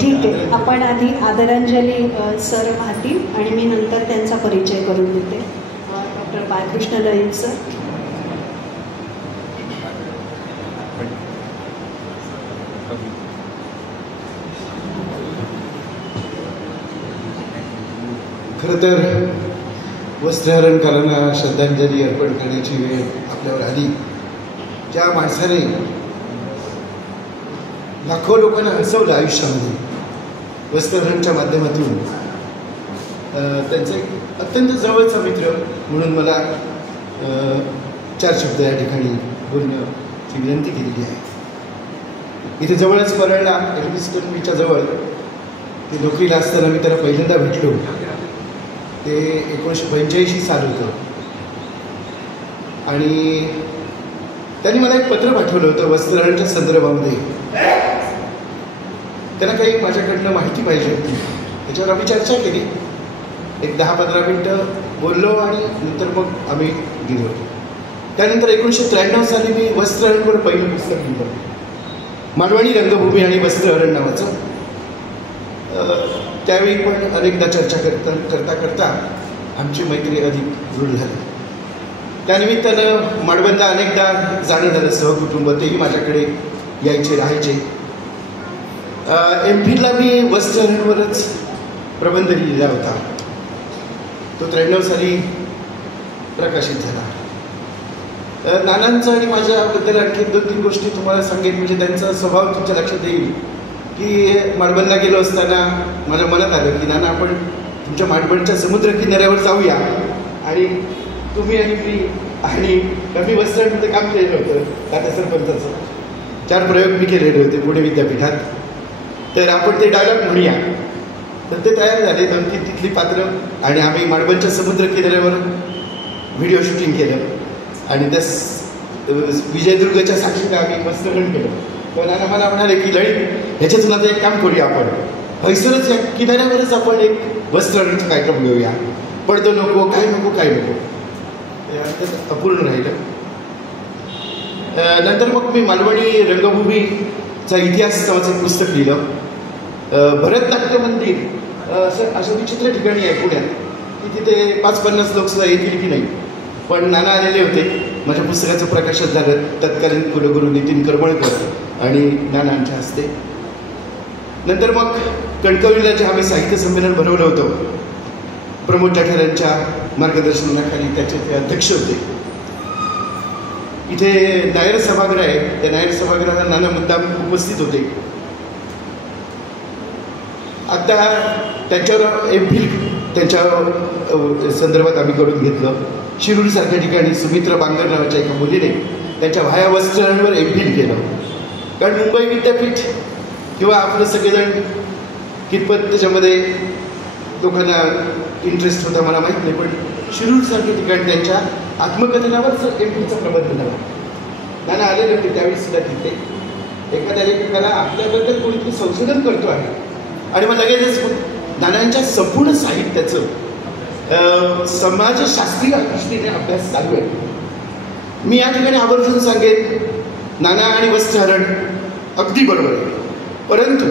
ठीक आहे, आपण आधी आदरांजली सर वाहतील आणि मी नंतर त्यांचा परिचय करून देते. डॉक्टर बालकृष्ण ललित सर. खरं तर वस्त्रहरणकारांना श्रद्धांजली अर्पण करण्याची वेळ आपल्यावर आली. ज्या माणसाने लाखो लोकांना हसवलं आयुष्यामध्ये वस्त्रहरणच्या माध्यमातून, त्यांचा एक अत्यंत जवळचा मित्र म्हणून मला 4 शब्द या ठिकाणी बोलण्याची विनंती केलेली आहे. इथे जवळच परळला एल्बिस्टनच्या जवळ ते नोकरीला असताना मी त्याला पहिल्यांदा भेटलो. ते 1985 साल होतं आणि त्यांनी मला एक पत्र पाठवलं होतं वस्त्रहरणच्या संदर्भामध्ये. त्यांना काही माझ्याकडनं माहिती पाहिजे होती. त्याच्यावर आम्ही चर्चा केली. एक 10-15 मिनटं बोललो आणि नंतर मग आम्ही गेलो. त्यानंतर 1993 साली मी वस्त्रहरणवर पहिलं पुस्तक लिहिलं, मालवणी रंगभूमी आणि वस्त्रहरण नावाचं. त्यावेळी पण अनेकदा चर्चा करता करता आमची मैत्री अधिक दृढ झाली. त्यानिमित्तानं माडबंदा अनेकदा जाणं झालं, सहकुटुंब तेही माझ्याकडे यायचे, राहायचे. MPhilला मी वस्त्रहरणवरच प्रबंध लिहिला होता. तो 93 साली प्रकाशित झाला. नानांचं आणि माझ्याबद्दल आणखी 2-3 गोष्टी तुम्हाला सांगेन, म्हणजे त्यांचा स्वभाव तुमच्या लक्षात येईल की माडबंदला गेलो असताना माझ्या मनात आलं की नाना आपण तुमच्या माडबंदच्या समुद्र किनाऱ्यावर जाऊया. आणि तुम्ही आणि मी आणि मी वस्त्रहरणमध्ये काम केलेलं होतं आता सरपंचाचं. 4 प्रयोग मी केलेले होते पुणे विद्यापीठात. तर आपण ते डायलॉग म्हणूया. तर ते तयार झाले, 2-3 तिथली पात्र, आणि आम्ही माडबंदच्या समुद्र किनाऱ्यावर व्हिडिओ शूटिंग केलं. आणि त्या विजयदुर्गच्या साक्षीने आम्ही वस्त्रहरण केलं. तर नाना मला म्हणाले की लळीत ह्याच्यातून आता एक काम करूया, आपण हैसरच या किनाऱ्यावरच आपण एक वस्त्रहरणचा कार्यक्रम घेऊया. पडदं नको, काय नको, काय नको. अपूर्ण राहिलं. नंतर मग मी मालवणी रंगभूमीचा इतिहास नावाचं पुस्तक लिहिलं. भरतनाट्य मंदिर असं विचित्र ठिकाणी आहे पुण्यात की तिथे 5-50 लोकसुद्धा येतील की नाही. पण नाना आलेले होते. माझ्या पुस्तकाचं प्रकाशन झालं तत्कालीन कुलगुरू नितीन करमळकर आणि नानांच्या हस्ते. नंतर मग कणकवलीला जे आम्ही साहित्य संमेलन भरवलं होतं, प्रमोद जाठेरांच्या मार्गदर्शनाखाली त्याचे ते अध्यक्ष होते. इथे नायर सभागृह आहे, त्या नायर सभागृहाला नाना मुद्दाम उपस्थित होते. आता त्यांच्यावर MPhil त्यांच्या संदर्भात आम्ही करून घेतलं. शिरूरसारख्या ठिकाणी सुमित्रा बांगर नावाच्या एका मुलीने त्यांच्या व्हाया वस्त्रहरणवर MPhil केलं. कारण मुंबई विद्यापीठ किंवा आपलं सगळेजण कितपत त्याच्यामध्ये लोकांना इंटरेस्ट होता मला माहीत नाही, पण शिरूरसारख्या ठिकाणी त्यांच्या आत्मकथनावरच MPhilचा प्रबंध झाला. नाना आलेले होते त्यावेळी सुद्धा तिथे. एखाद्या लेखकाला आपल्याबद्दल कोणीतरी संशोधन करतो आहे आणि मग लगेचच नानांच्या संपूर्ण साहित्याचं समाजशास्त्रीय दृष्टीने अभ्यास चालू आहे. मी या ठिकाणी आवर्जून सांगेन, नाना आणि वस्त्रहरण अगदी बरोबर आहे, परंतु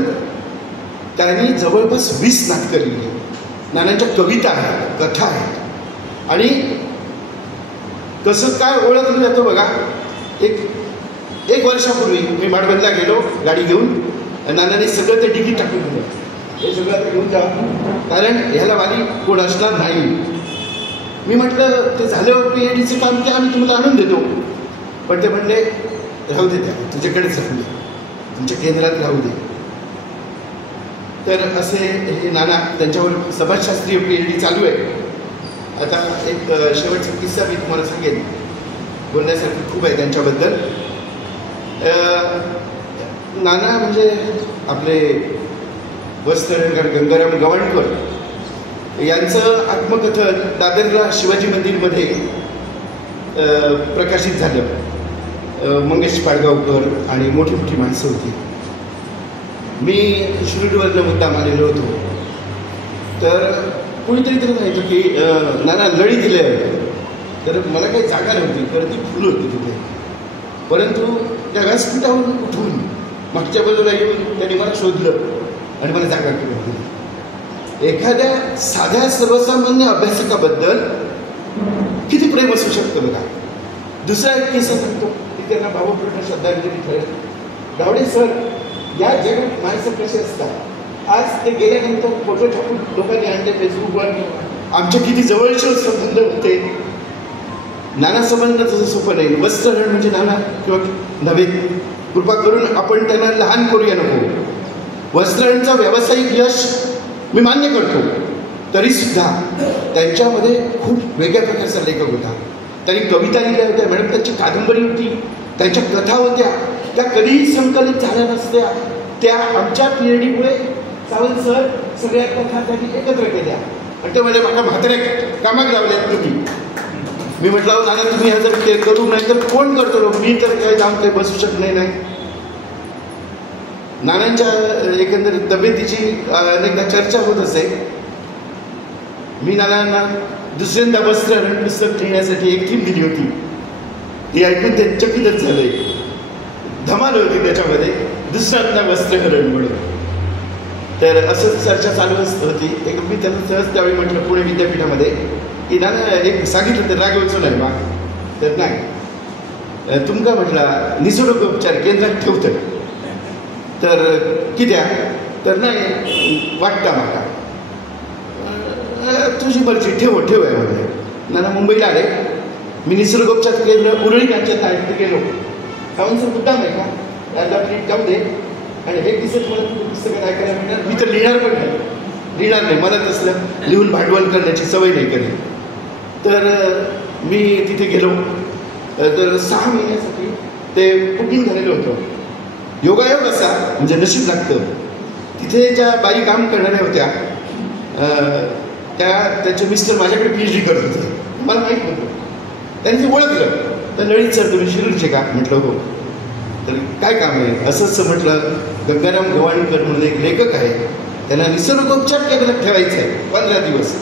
त्यांनी जवळपास 20 नाटकं लिहिली. नानांच्या कविता आहेत, कथा आहेत. आणि कसं काय ओळखलं जातं बघा, एक वर्षापूर्वी मी माडबंदला गेलो गाडी घेऊन. नानाने सगळं ते तिकीट टाकून दिलं, हे सगळं आता घेऊन जा, कारण ह्याला वाली कोण असणार नाही. मी म्हटलं ते झालं PhDचं काम की आम्ही तुम्हाला आणून देतो. पण ते म्हणले राहू दे, त्या तुझ्याकडेच राहू दे, तुमच्या केंद्रात राहू दे. तर असे हे नाना, त्यांच्यावर समाजशास्त्रीय PhD चालू आहे. आता एक शेवटचा किस्सा मी तुम्हाला सांगेन, बोलण्यासारखं खूप आहे त्यांच्याबद्दल. नाना म्हणजे आपले वस्त्रहरणकार गंगाराम गवाणकर यांचं आत्मकथन दादरला शिवाजी मंदिरमध्ये प्रकाशित झालं. मंगेश पाडगावकर आणि मोठी मोठी माणसं होती. मी शिरूरवरनं मुद्दाम आलेलो होतो. तर कुणीतरी तर सांगितलं की नाना लढी दिले. तर मला काही जागा नव्हती, गर्दी फुल होती तिथे. परंतु त्या व्यासपीठावरून उठून मागच्या बाजूला येऊन त्यांनी मला शोधलं आणि मला जागा केली. एखाद्या साध्या सर्वसामान्य अभ्यासकाबद्दल किती प्रेम असू शकतं बघा. दुसरा एक किस्सा सांगतो की त्यांना भावपूर्ण श्रद्धांजली ठरेल. गावडे सर, या जगात माणसं कशी असतात, आज ते गेल्यानंतर फोटो टाकून लोकांनी आणले फेसबुकवर. आमचे किती जवळचे संबंध होते. नाना संबंध तसं सोपं नाही. वस्त्रहरण म्हणजे नाना किंवा नव्हे, कृपा करून आपण त्यांना लहान करूया नको. वस्त्रहरणचा व्यावसायिक यश मी मान्य करतो, तरीसुद्धा त्यांच्यामध्ये खूप वेगळ्या प्रकारचा लेखक होता. त्यांनी कविता लिहिल्या होत्या मॅडम, त्यांची कादंबरी होती, त्यांच्या कथा होत्या, त्या कधीही संकलित झाल्या नसत्या. त्या आमच्या PhDमुळे सावंत सर सगळ्या कथा त्यांनी एकत्र केल्या आणि ते म्हणजे माझ्या म्हाताऱ्या कामात लावल्यात तुम्ही. मी म्हटलं नाना तुम्ही ह्या जर करू नाही तर कोण करतो, मी तर काही जाऊन काही बसू शकणार नाही. नानांच्या एकंदरीत तब्येतीची अनेकदा चर्चा होत असे. मी नानांना दुसऱ्यांदा वस्त्रहरण पुस्तक लिहिण्यासाठी एक थीम दिली होती ती ऐकून ते चकितच झाले. धमाल होती त्याच्यामध्ये, दुसऱ्यांदा वस्त्रहरण म्हणून. तर असंच चर्चा चालू होती. एक मी त्यांना सहज त्यावेळी म्हटलं पुणे विद्यापीठामध्ये की ना एक सांगितलं तर रागवायचं नाही बा. तर नाही तुमका म्हटलं निसर्गोपचार केंद्रात ठेवतं तर कित्या तर नाही वाटता म्हाका. तुझी मर्जी ठेव आहे म्हणजे. ना मुंबईला आले मी निसर्गोपचार केंद्र उरळी यांच्यात गेलो. काहून सर मुद्दाम आहे का याला प्लीट जाऊ दे आणि हे दिसत मला पुस्तकात ऐकायला मिळणार. मी तर लिहिणार नाही मला तसलं लिहून भांडवल करण्याची सवय नाही कधी. तर मी तिथे गेलो. तर 6 महिन्यासाठी ते बुकिंग झालेलं होतं. योगायोग असा म्हणजे नशीब लागतं. तिथे ज्या बाई काम करणाऱ्या होत्या त्याचे मिस्टर माझ्याकडे PhD करत होते. मला माहीत नव्हतं. त्यांनी ते ओळखलं. तर ललित सर तुम्ही शिरूरचे का म्हटलं हो. तर काय काम आहे असंच म्हटलं. गंगाराम गवाणकर म्हणून एक लेखक आहे त्यांना निसर्गोपचार केंद्रात ठेवायचं आहे 15 दिवस.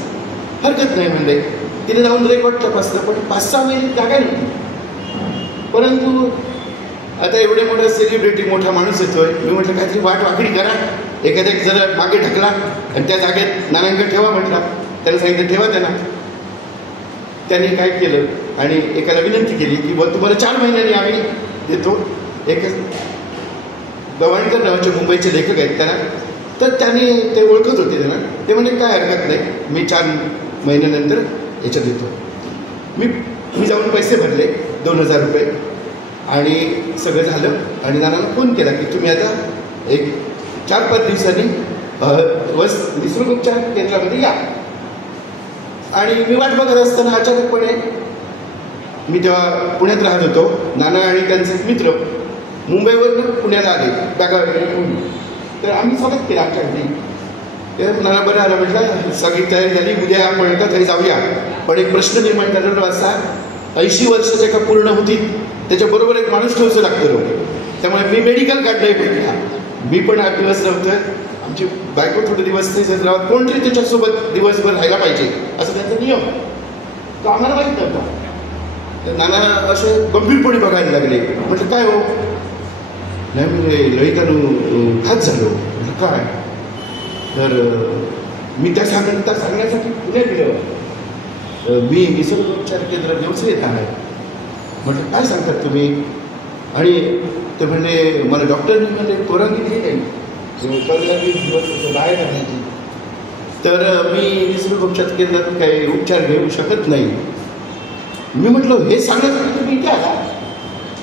हरकत नाही म्हणले. तिने जाऊन रेकॉर्ड तपासलं पण 5-6 महिने जागा नव्हती. परंतु आता एवढे मोठा सेलिब्रिटी मोठा माणूस येतोय. मी म्हटलं काहीतरी वाकडी करा. एखाद्या जरा मागे ढकला आणि त्या जागेत नानांकडे ठेवा म्हटला. त्याला सांगितलं ठेवा त्यांनी काय केलं आणि एकाला विनंती केली की तुम्हाला 4 महिन्यांनी आम्ही देतो. एक गवाणकर नावाचे मुंबईचे लेखक आहेत त्यांना. तर त्यांनी ते ओळखत होते त्यांना. ते म्हणजे काय हरकत नाही मी 4 महिन्यानंतर याच्यात देतो. मी जाऊन पैसे भरले 2000 रुपये आणि सगळं झालं. आणि नानाला फोन केला की तुम्ही आता एक 4-5 दिवसांनी निसर्गोपचार केंद्रामध्ये या. आणि मी वाट बघत असताना अचानकपणे मी तेव्हा पुण्यात राहत होतो. नाना आणि त्यांचे मित्र मुंबईवरून पुण्याला आले बॅगा वगैरे घेऊन. तर आम्ही स्वागत केलं आमच्या घरी. तर नाना बरं आलं म्हटलं सगळी तयारी झाली उद्या आपण का तरी जाऊया. पण एक प्रश्न निर्माण झालेला असा 80 वर्षाच्या का पूर्ण होती त्याच्याबरोबर एक माणूस ठेवचं लागतं लोक. त्यामुळे मी मेडिकल कार्ड नाही भेटला. मी पण 8 दिवस नव्हतं. आमची बायको थोडे दिवस नाही राहत. कोणतरी त्याच्यासोबत दिवसभर राहायला पाहिजे असं त्यांचा नियम. तो आम्हाला माहीत नव्हता. तर नाना असे गंभीरपणे बघायला लागले. म्हटलं काय हो. नाही म्हणजे ललितानं घात झालो. म्हटलं काय. तर मी त्या सांगण्यासाठी पुण्यात गेलो. मी निसर्गोपचार केंद्र व्यवसायित आहे. म्हटलं काय सांगतात तुम्ही. आणि ते म्हणले मला डॉक्टरनी म्हणजे परवानगी दिली नाही 15-20 दिवस बाहेर राहण्याची. तर मी निसर्गोपचार केंद्रात काही उपचार घेऊ शकत नाही. मी म्हटलं हे सांगण्यासाठी तुम्ही इथे आला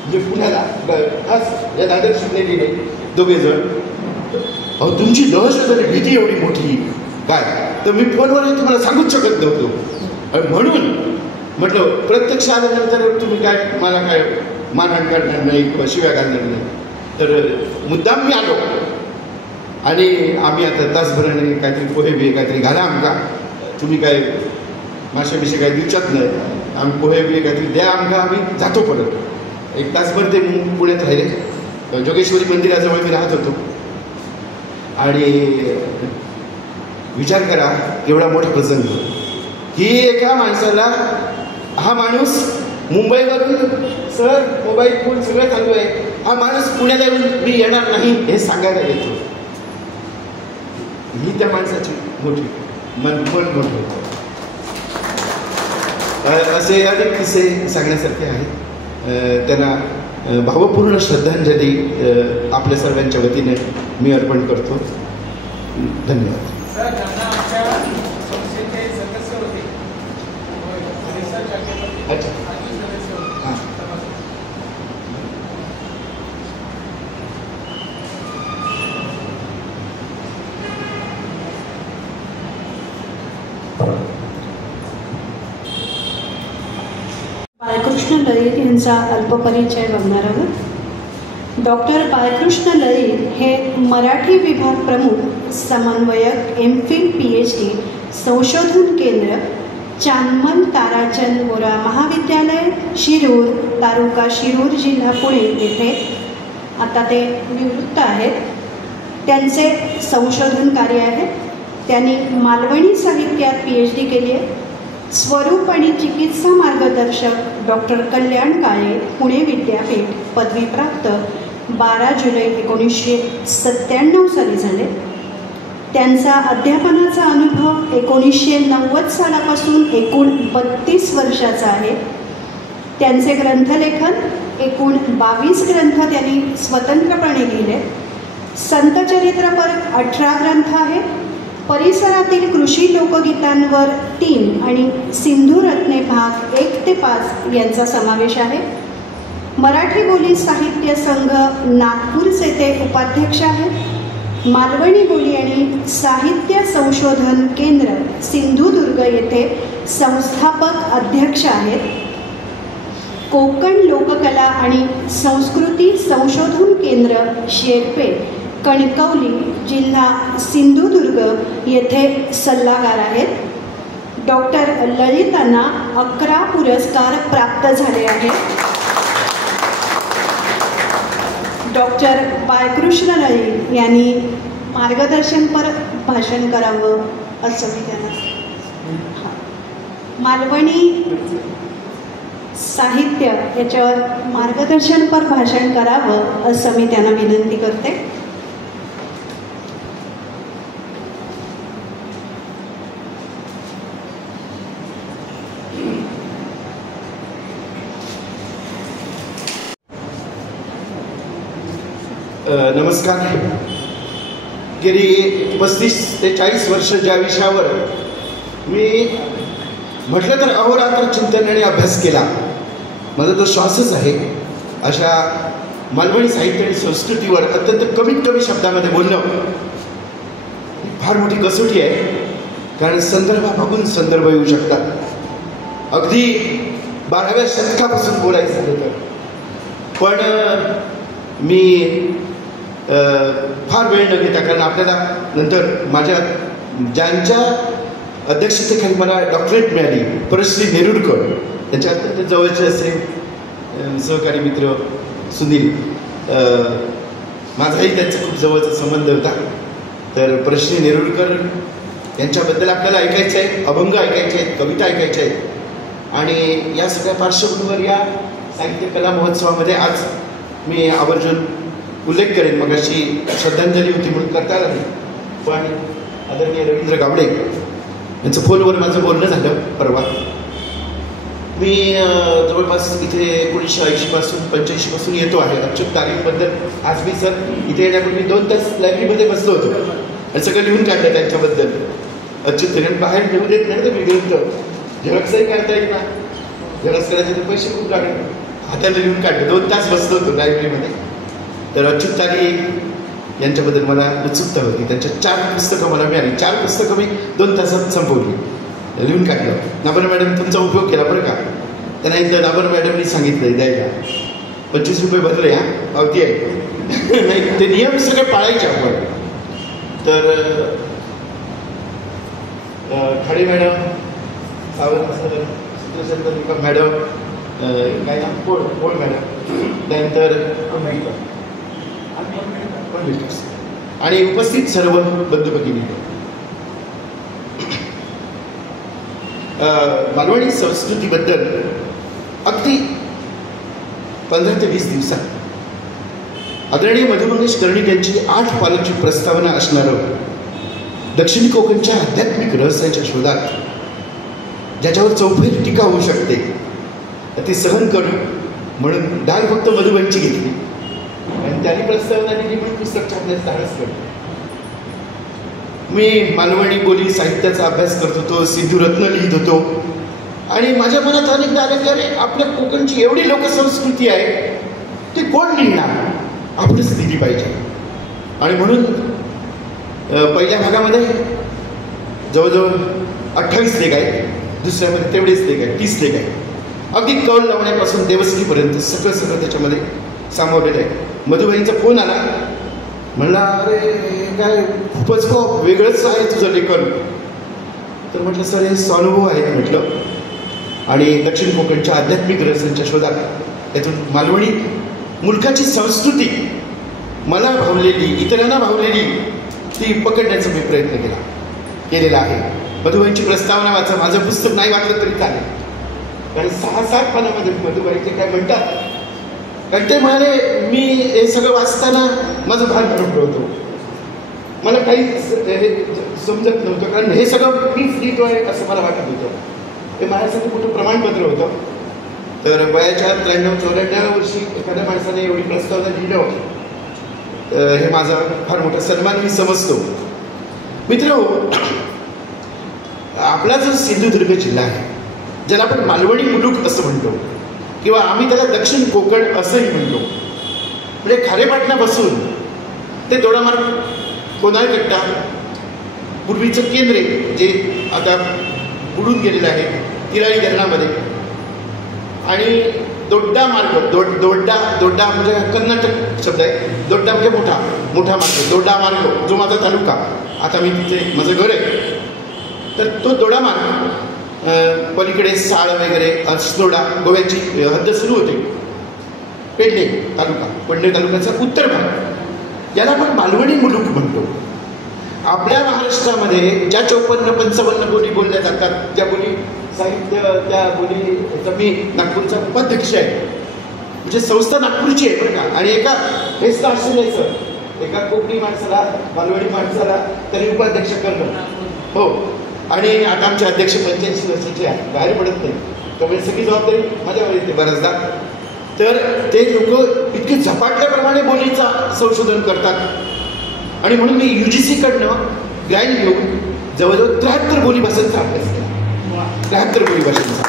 म्हणजे पुण्याला खास या दादर शिकलेली दोघेजण. अहो तुमची दहशत आणि भीती एवढी मोठी काय. तर मी फोनवर तुम्हाला सांगूच शकत नव्हतो. आणि म्हणून म्हटलं प्रत्यक्ष आल्यानंतर तुम्ही काय मला काय मारहाण करणार नाही किंवा शिव्या घालणार नाही. तर मुद्दाम मी आलो. आणि आम्ही आता तासभराने काहीतरी पोहे बिहे काहीतरी घाला आमका. तुम्ही काय माशाविषयी काही दिवसात नाही. आम्ही पोहे बिहे काहीतरी द्या आमका. आम्ही जातो परत. 1 तासभर ते पुण्यात राहिले. जोगेश्वरी मंदिराजवळ मी राहत होतो. आणि विचार करा एवढा मोठा प्रसंग ही एका माणसाला हा माणूस मुंबईवरून सर मोबाईल फोन सगळं चालू आहे. हा माणूस पुण्याला येऊन मी येणार नाही हे सांगायला येतो. ही त्या माणसाची मोठी मन मोठं. असे अनेक किस्से सांगण्यासारखे आहेत. त्यांना भावपूर्ण श्रद्धांजली आपल्या सर्वांच्या वतीने मी अर्पण करतो. धन्यवाद. अच्छा हां बाळकृष्ण लळित यांचा अल्पपरिचय बघणार आहोत. डॉक्टर बाळकृष्ण लळित हे मराठी विभाग प्रमुख समन्वयक MPhil PhD संशोधन केंद्र चांदमल ताराचंद वोरा महाविद्यालय शिरूर तालुका शिरूर जिल्हा पुणे येथे आता ते निवृत्त आहेत. त्यांचे संशोधन कार्य आहे. त्यांनी मालवणी साहित्यात PhD केली आहे. स्वरूप आणि चिकित्सा मार्गदर्शक डॉक्टर कल्याण काळे, पुणे विद्यापीठ, पदवीप्राप्त, 12 जुलै 1997 साली झाले. त्यांचा अध्यापनाचा अनुभव 1990 सालापासून एकूण 32 वर्षाचा आहे. त्यांचे ग्रंथलेखन एकूण 22 ग्रंथ त्यांनी स्वतंत्रपणे लिहिले. संतचरित्रपर 18 ग्रंथ आहेत. परिसरातील कृषी लोकगीतांवर 3 आणि सिंधू रत्ने भाग 1 ते 5 यांचा समावेश आहे. मराठी बोली साहित्य संघ नागपूरचे ते उपाध्यक्ष आहेत. मालवणी बोली आणि साहित्य संशोधन केंद्र सिंधुदुर्ग येथे संस्थापक अध्यक्ष आहेत. कोकण लोककला आणि संस्कृती संशोधन केंद्र शेरपे, कणकवली, जिल्हा सिंधुदुर्ग येथे सल्लागार आहेत. डॉक्टर ललितांना 11 पुरस्कार प्राप्त झाले आहेत. डॉक्टर बाळकृष्ण लळित यांनी मार्गदर्शनपर भाषण करावं असं मी त्यांना, मालवणी साहित्य याच्यावर मार्गदर्शनपर भाषण करावं असं मी त्यांना विनंती करते. नमस्कार. गेली 35 ते 40 वर्ष ज्या विषयावर मी म्हटलं तर अहोरात्र चिंतन आणि अभ्यास केला, माझा तो श्वासच आहे. अशा मालवणी साहित्य आणि संस्कृतीवर अत्यंत कमीत कमी शब्दामध्ये बोलणं फार मोठी कसोटी आहे. कारण संदर्भापासून संदर्भ येऊ शकतात. अगदी 12व्या शतकापासून बोलायचं झालं तर. पण मी फार वेळ न घेता, कारण आपल्याला नंतर माझ्या ज्यांच्या अध्यक्षतेखाली मला डॉक्टरेट मिळाली, परश्री नेरुरकर, त्यांच्या अत्यंत जवळचे असे सहकारी मित्र सुनील, माझाही त्यांचा खूप जवळचा संबंध होता. तर परश्री नेरुरकर यांच्याबद्दल आपल्याला ऐकायचं आहे, अभंग ऐकायचे आहेत, कविता ऐकायच्या आहेत. आणि या सगळ्या पार्श्वभूमीवर या साहित्य कला महोत्सवामध्ये आज मी आवर्जून उल्लेख करेन. मग अशी श्रद्धांजली होती म्हणून करता आली, पण आदरणीय रवींद्र गावडे यांचं फोनवर माझं बोलणं झालं परवा. मी जवळपास इथे 1980 पासून 85 पासून येतो आहे. अच्युत तारीखबद्दल आज मी सर इथे येण्यापूर्वी 2 तास लायब्ररीमध्ये बसलो होतो आणि सगळं लिहून काढलं त्यांच्याबद्दल. अच्युत तारीख बाहेर लिहून देत नाही तर मी घेऊन झेरॉक्सही काढता येईल ना, झेरॉक्स करायचे तर पैसे खूप लागले, हाताला लिहून काढलं. 2 तास बसलो होतो लायब्ररीमध्ये. तर अच्युत तारीख यांच्याबद्दल मला उत्सुकता होती. त्यांच्या 4 पुस्तकं मला मिळाली. 4 पुस्तकं मी 2 तासात संपवली, लिहून काढलं. नाबर मॅडम तुमचा उपयोग केला बरं का. त्यांना एकदा नाबर मॅडमनी सांगितलं द्यायला, 25 रुपये भरले, हा पावती आहे. नाही, ते नियम सगळे पाळायचे आपण. तर खाडे मॅडम, सावंत मॅडम, काय ना पोळ मॅडम, त्यानंतर आणि उपस्थित सर्व बंधू भगिनी, मालवणी संस्कृतीबद्दल अगदी 15 ते 20 दिवसात आदरणीय मधु मंगेश कर्णिक यांची 8 पानांची प्रस्तावना असणारं दक्षिण कोकणच्या आध्यात्मिक रहस्याच्या शोधात, ज्याच्यावर चौफेर टीका होऊ शकते, ती सहन करू म्हणून दाल फक्त मधुबाईंची घेतली आणि त्यांनी प्रस्तावना दिली म्हणून पुस्तक छापण्यास धाडस करतो. मी मालवणी बोली साहित्याचा अभ्यास करत होतो, सिंधू रत्न लिहित होतो आणि माझ्या मनात अनेकदा आले की अरे आपल्या कोकणची एवढी लोकसंस्कृती आहे, ती कोण लिहिणार, आपणच लिहिली पाहिजे. आणि म्हणून पहिल्या भागामध्ये जवळजवळ 28 लेख आहेत, दुसऱ्यामध्ये तेवढेच लेख आहेत, 30 लेख आहेत. अगदी कौल लावण्यापासून देवस्कीपर्यंत सगळं त्याच्यामध्ये सामावलेलं आहे. मधुबाईंचा फोन आला, म्हणला अरे काय खूपच वेगळंच आहे तुझं लेखन. तर म्हटलं सर हे स्वानुभव आहेत म्हटलं, आणि दक्षिण कोकणच्या आध्यात्मिक रहस्यांच्या शोधात त्यातून मालवणी मुलकाची संस्कृती मला भावलेली, इतरांना भावलेली, ती पकडण्याचा मी प्रयत्न केलेला आहे. मधुबाईंची प्रस्तावना वाचा. माझं पुस्तक नाही वाचलं तरी चालेल, कारण 6-7 पानामध्ये मधुबाईचे काय म्हणतात. कारण ते म्हणाले, मी हे सगळं वाचताना माझं भान हरपलं होतं. मला काही हे समजत नव्हतं, कारण हे सगळं मीच लिहितोय असं मला वाटत होतं. हे माझ्यासाठी मोठं प्रमाणपत्र होतं. तर वयाच्या 93-94 वर्षी एखाद्या माणसाने एवढी प्रस्तावना लिहिलं, हे माझा फार मोठा सन्मान मी समजतो. मित्रांनो, आपला जो सिंधुदुर्ग जिल्हा आहे, ज्याला आपण मालवणी मुलूक असं म्हणतो किंवा आम्ही त्याला दक्षिण कोकण असंही म्हणतो, म्हणजे खारेपाटणापासून ते दोडामार्ग, कोणाळकट्टा, पूर्वीचं केंद्रे जे आता बुडून गेलेलं आहे तिराळी धरणामध्ये, आणि दोड्डा मार्ग, दोड्डा म्हणजे कर्नाटक शब्द आहे. दोड्डा म्हणजे मोठा मार्ग, दोड्डा मार्ग जो माझा तालुका, आता मी तिथे माझं घर आहे, तर तो दोडा मार्ग पलीकडे साळ वगैरे, अस्नोडा, गोव्याची हद्द सुरू होते. पेडणे तालुका, पेडणे तालुक्याचा उत्तर भाग, याला आपण मालवणी मुलूक म्हणतो. आपल्या महाराष्ट्रामध्ये ज्या 54-55 बोली बोलल्या जातात, त्या बोली साहित्य, त्या बोलीचा मी नागपूरचा उपाध्यक्ष आहे, म्हणजे संस्था नागपूरची आहे बरं का. आणि हे आश्चर्याचं, एका कोकणी माणसाला, मालवणी माणसाला तरी उपाध्यक्ष करणं. हो, आणि आता आमचे अध्यक्ष 85 वर्षाचे आहे, बाहेर पडत नाही, त्यामुळे सगळी जबाबदारी माझ्यावर येते बऱ्याचदा. तर ते लोक इतके झपाटल्याप्रमाणे बोलीचा संशोधन करतात, आणि म्हणून मी UGC कडनं गाईड घेऊन जवळजवळ 73 बोलीभाषांचा अभ्यास केला. 73 बोलीभाषांचा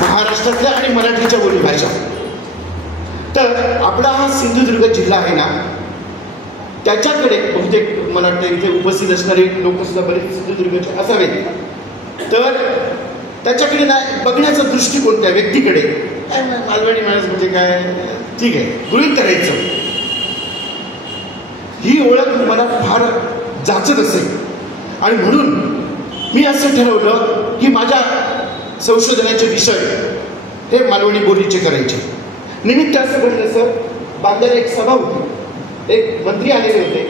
महाराष्ट्रातल्या आणि मराठीच्या बोलीभाषा. तर आपला हा सिंधुदुर्ग जिल्हा आहे ना, त्याच्याकडे बहुतेक मला वाटतं इथे उपस्थित असणारे लोक सुद्धा बरेच सिंधुदुर्गचे असावेत. तर त्याच्याकडे ना बघण्याचा दृष्टिकोन त्या व्यक्तीकडे, काय मालवणी माणूस म्हणजे काय, ठीक आहे, गृहीत करायचं, ही ओळख मला फार जाचत असेल. आणि म्हणून मी असं ठरवलं की माझ्या संशोधनाचे विषय हे मालवणी बोलीचे करायचे. निमित्त असं घडलं सर, बांद्याला एक सभा होती, एक मंत्री आलेले होते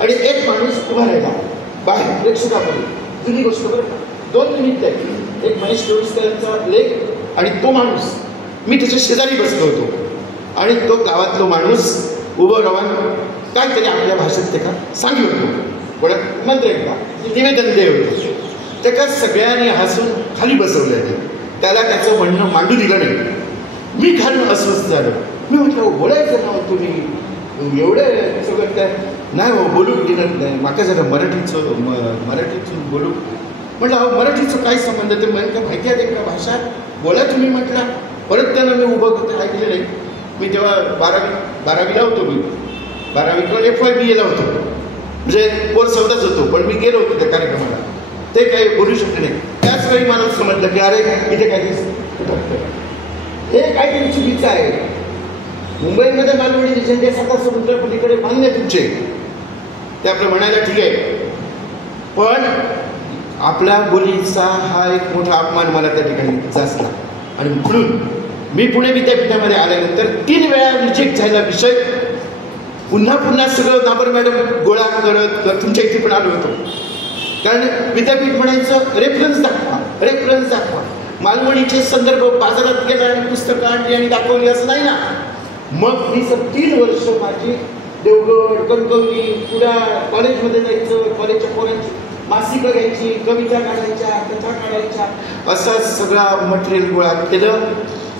आणि एक माणूस उभा राहिला बाहेर प्रेक्षकामध्ये. जुनी गोष्ट बरं, 2 निमित्त आहे, एक महेश डोळीसकरांचा लेख आणि तो माणूस, मी त्याच्या शेजारी बसलो होतो, आणि तो गावातलो माणूस उभं राहून काहीतरी आपल्या भाषेत ते का सांगितलं होतं, कोणाक मंत्र एकदा निवेदन दे होतं. त्याला सगळ्यांनी हसून खाली बसवलं, त्याला त्याचं म्हणणं मांडू दिलं नाही. मी खाली अस्वस्थ झालो. मी म्हटलं, बोलायचं ना तुम्ही एवढं सगळं काय नाही हो, बोलूक दिलं नाही, माका जरा मराठीतून बोलू. म्हटलं, अहो मराठीचं काय संबंध, ते मला माहिती आहे का भाषा, बोला तुम्ही म्हटला. परत त्यानं मी उभं होतं, ऐकलं नाही. मी तेव्हा 12वीला होतो, मी 12वी किंवा FYBAला होतो, म्हणजे पोर सौदाच होतो, पण मी गेलो होतो त्या कार्यक्रमाला. ते काही बोलू शकले नाही. त्याच वेळी मला समजलं की अरे इथे काहीतरी हे काहीतरी चुकीचं आहे. मुंबईमध्ये मालवणी झेंडे 7 समुद्र पलीकडे मान्य तुमचे, ते आपलं म्हणायला ठीक आहे, पण आपल्या बोलीचा हा एक मोठा अपमान मला त्या ठिकाणी जास्त. आणि म्हणून मी पुणे विद्यापीठामध्ये आल्यानंतर 3 वेळा रिजेक्ट झालेला विषय पुन्हा सगळं नाबर मॅडम गोळा करत तुमच्या इथे पण आलो होतो. कारण विद्यापीठ म्हणायचं रेफरन्स दाखवा. मालवणीचे संदर्भ बाजारात गेला आणि पुस्तकं आणली आणि दाखवली असं नाही ना. मग मी 3 वर्ष माझी देवगड, कणकवली, पुढा कॉलेजमध्ये जायचं, कॉलेजच्या पोरांची मासिकं घ्यायची, कविता काढायच्या, कथा काढायच्या, असा सगळा मटेरियल गोळा केलं.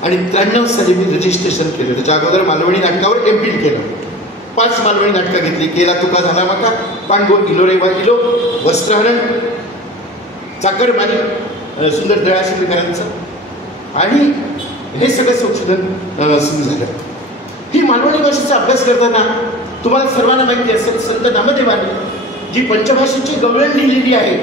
आणि 93 साली मी रजिस्ट्रेशन केलं. त्याच्या अगोदर मालवणी नाटकावर MPhil केलं. 5 मालवणी नाटकं घेतली. केला तुका झाला माका, पांडव इलो रे इलो, वस्त्रहरण, चाकरमानी, सुंदर दळाशिवकरांचं, आणि हे सगळं संशोधन सुरू झालं. ही मालवणी भाषेचा अभ्यास करताना तुम्हाला सर्वांना माहिती असेल, संत नामदेवांनी जी पंचभाषेची गवळण लिहिलेली आहे,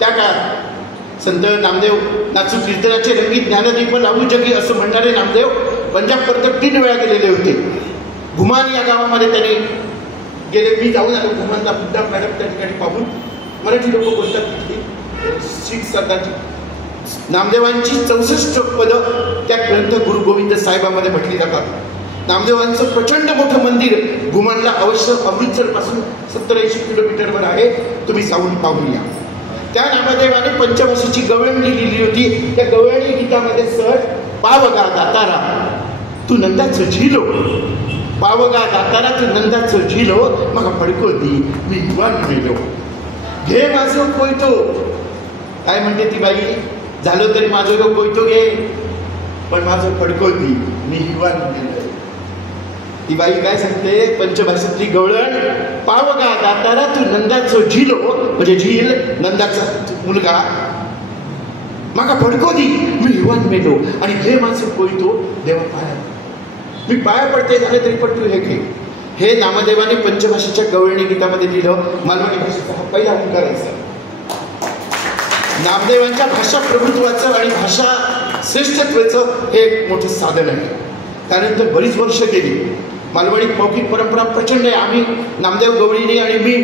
त्या काळात संत नामदेव नाचू कीर्तनाचे रंगीत ज्ञानदीप लावू जगी असं म्हणणारे नामदेव पंजाबपर्यंत 3 वेळा गेलेले होते. घुमान या गावामध्ये त्यांनी गेले. मी जाऊन आलो घुमानला, मुद्दा मॅडम त्या ठिकाणी पाहून. मराठी लोक बोलतात तिथली शीख सरदारची. नामदेवांची 64 पदं त्या ग्रंथ गुरु गोविंद साहेबांमध्ये म्हटली जातात. नामदेवांचं प्रचंड मोठं मंदिर घुमानला अवश्य अमृतसरपासून 70-80 किलोमीटरवर आहे. तुम्ही जाऊन पाहून या. त्या नामदेवाने पंचभाषेची गवळणी लिहिली होती. त्या गवळणी गीतामध्ये सर पावगा दातारा तू नंदाचं झिलो, पावगा दातारा तू नंदाचं झिलो, मग पडको दी मी युवान गेलो. घे माझं कोयतो, काय म्हणते ती बाई, झालं तरी माझं कोयतो घे, पण माझं पडको दी मी युवान गेलो. ती बाई काय सांगते, पंचभाषेतली गवळण, पावगा दातारा तू नंदाचं झिलो, म्हणजे झील नंदाचा मुलगा, माका पडको दी मी युवान मेलो, आणि हे माझं कोयतो देवा पाया, मी पाया पडते झाले तरी पण तू हे घे. हे नामदेवाने पंचभाषेच्या गवळणी गीतामध्ये लिहिलं. मालवणी भाषेचा हा पहिला ओंकार आहे सर. नामदेवांच्या भाषा प्रभुत्वाचं आणि भाषा श्रेष्ठत्वाचं हे एक मोठं साधन आहे. त्यानंतर बरीच वर्ष गेली. मालवणीत मौखिक परंपरा प्रचंड आहे. आम्ही नामदेव गवळीने आणि मी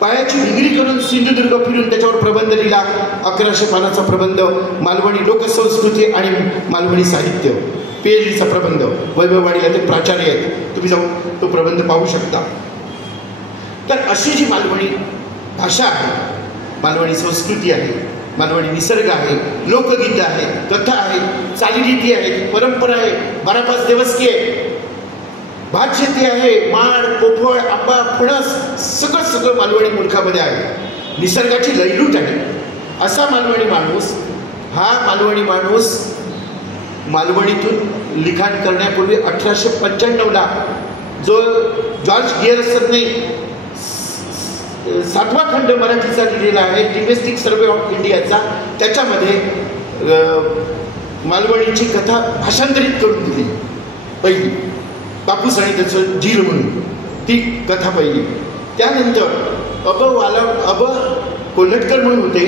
पायाची डिग्री करून सिंधुदुर्ग फिरून त्याच्यावर प्रबंध लिहिला. 1100 पानाचा प्रबंध, मालवणी लोकसंस्कृती आणि मालवणी साहित्य, PhDचा प्रबंध. वैभववाडीला ते प्राचार्य आहेत, तुम्ही जाऊन तो प्रबंध पाहू शकता. तर अशी जी मालवणी भाषा आहे, मालवणी संस्कृती आहे, मालवणी निसर्ग आहे, लोकगीत आहे, कथा आहे, चालीरीती आहे, परंपरा आहे, 12-5 देवस्की आहे, भात शेती आहे, माड, पोफळ, आंबा, फणस, सगळं मालवणी मुलखामध्ये आहे. निसर्गाची लयलूट आहे. असा मालवणी माणूस, हा मालवणी माणूस मालवणीतून लिखाण करण्यापूर्वी 1895ला जो जॉर्ज गिअर्सनने 7वा खंड मराठीचा लिहिलेला आहे, लिंग्विस्टिक सर्वे ऑफ इंडियाचा, त्याच्यामध्ये मालवणीची कथा भाषांतरित करून दिली पहिली. कापूस आणि त्याचं जीर म्हणून ती कथा पहिली. त्यानंतर अब कोल्हटकर म्हणून होते,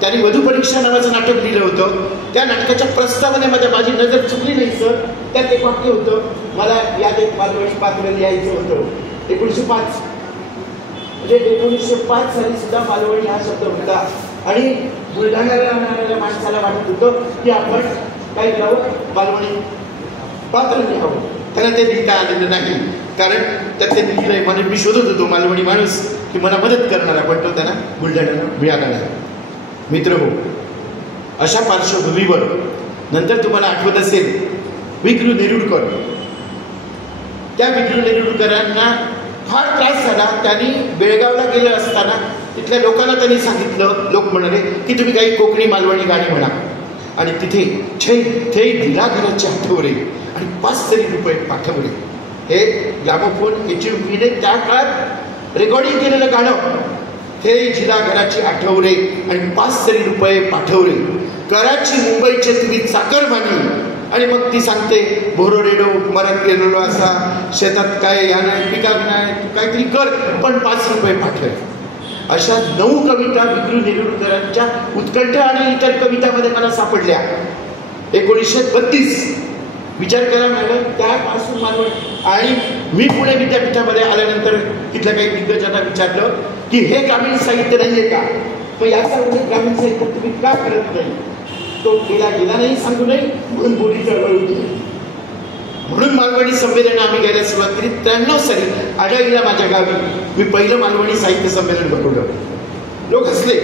त्यांनी वधू परीक्षा नावाचं नाटक लिहिलं होतं. त्या नाटकाच्या प्रस्तावनेमध्ये माझी नजर चुकली नाही सर, त्यात एक वाक्य होतं, मला याद एक मालवणी पात्र लिहायचं होतं. 1905 म्हणजे 1905 साली सुद्धा मालवणी हा शब्द होता. आणि बुलढाण्याला राहणाऱ्या माणसाला वाटत होतं की आपण काय करावं, मालवणी पात्र लिहावं. त्याला ते लिहिता आलेलं नाही, कारण त्यात ते लिहिलंय. म्हणून मी शोधत होतो मालवणी माणूस की मला मदत करणारा, पण तो त्यांना बुलढाण्याला मिळाला नाही. मित्र हो, अशा पार्श्वभूमीवर नंतर तुम्हाला आठवत असेल विक्रू नेरुरकर. त्या विक्रू नेरुरकरांना फार त्रास झाला. त्यांनी बेळगावला गेलं असताना तिथल्या लोकांना त्यांनी सांगितलं, लोक म्हणाले की तुम्ही काही कोकणी मालवणी गाणी म्हणा. आणि तिथे थे दिला घराचे आठवरे आणि 5 तरी रुपये पाठवले. हे ग्रामोफोन HMVने त्या काळात रेकॉर्डिंग केलेलं गाणं. ते जिला घराची आठवरे आणि 5 तरी रुपये पाठवले, कराची मुंबईचे तुम्ही चाकरमानी. आणि मग ती सांगते, भोरोडेडो मरण गेलेलो असा, शेतात काय या नाही पिका नाही, तू काहीतरी कर, पण 5 रुपये पाठव. अशा 9 कविता विक्रू नेरुरकरांच्या उत्कंठ आणि इतर कवितामध्ये मला सापडल्या. 1932 विचार करा मॅडम, त्यापासून मालवण. आणि मी पुणे विद्यापीठामध्ये आल्यानंतर तिथल्या काही दिग्गजांना विचारलं की हे ग्रामीण साहित्य नाही आहे का, मग याचा ग्रामीण साहित्य तुम्ही का करत नाही. तो गेला नाही सांगू नये म्हणून बोली चळवळ होती. म्हणून मालवणी संमेलन आम्ही घ्यायला सुरुवात केली. 93 साली आढळीला माझ्या गावी मी पहिलं मालवणी साहित्य संमेलन भरवलं. लोक हसले,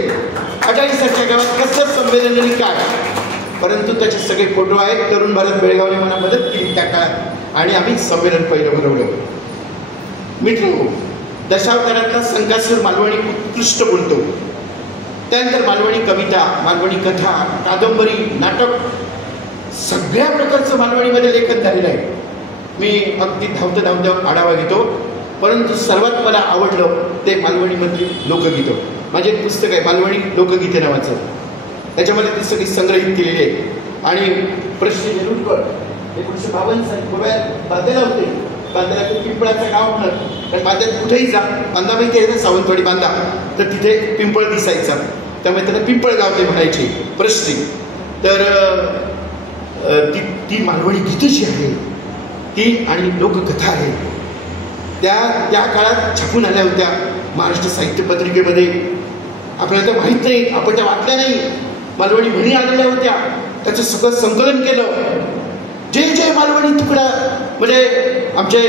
आढळीसारख्या गावात कसं संमेलन आणि काय, परंतु त्याचे सगळे फोटो आहेत. तरुण भारत बेळगावने मला मदत केली त्या काळात आणि आम्ही संमेलन पहिलं भरवलं. मित्र हो, दशावतारातला संकासूर मालवणी उत्कृष्ट बोलतो. त्यानंतर मालवणी कविता, मालवणी कथा, कादंबरी, नाटक, सगळ्या प्रकारचं मालवणीमध्ये लेखन झालेलं आहे. मी अगदी धावतं आढावा घेतो, परंतु सर्वात मला आवडलं ते मालवणीमधली लोकगीतं. माझे एक पुस्तक आहे मालवणी लोकगीते नावाचं, त्याच्यामध्ये ती सगळी संग्रहित केलेली आहे. आणि प्रश्न नेरुरकर 1952 साली गोव्यात बांद्याला होते. बांद्याला ते पिंपळाचं गाव म्हणत, कारण बांद्यात कुठेही जा, बांदा माहिती आहे ना, सावंतवाडी बांदा, तर तिथे पिंपळ दिसायचा, त्यामुळे त्याला पिंपळगाव ते म्हणायचे प्रश्नी. तर ती मालवणी गीतं जी आहे ती आणि लोककथा आहे त्या काळात छापून आल्या होत्या महाराष्ट्र साहित्य पत्रिकेमध्ये. आपल्याला त्या माहीत नाही, आपण त्या वाचल्या नाही. मालवणी म्हणी आलेल्या होत्या, त्याचं सगळं संकलन केलं. जे मालवणी तुकडा, म्हणजे आमचे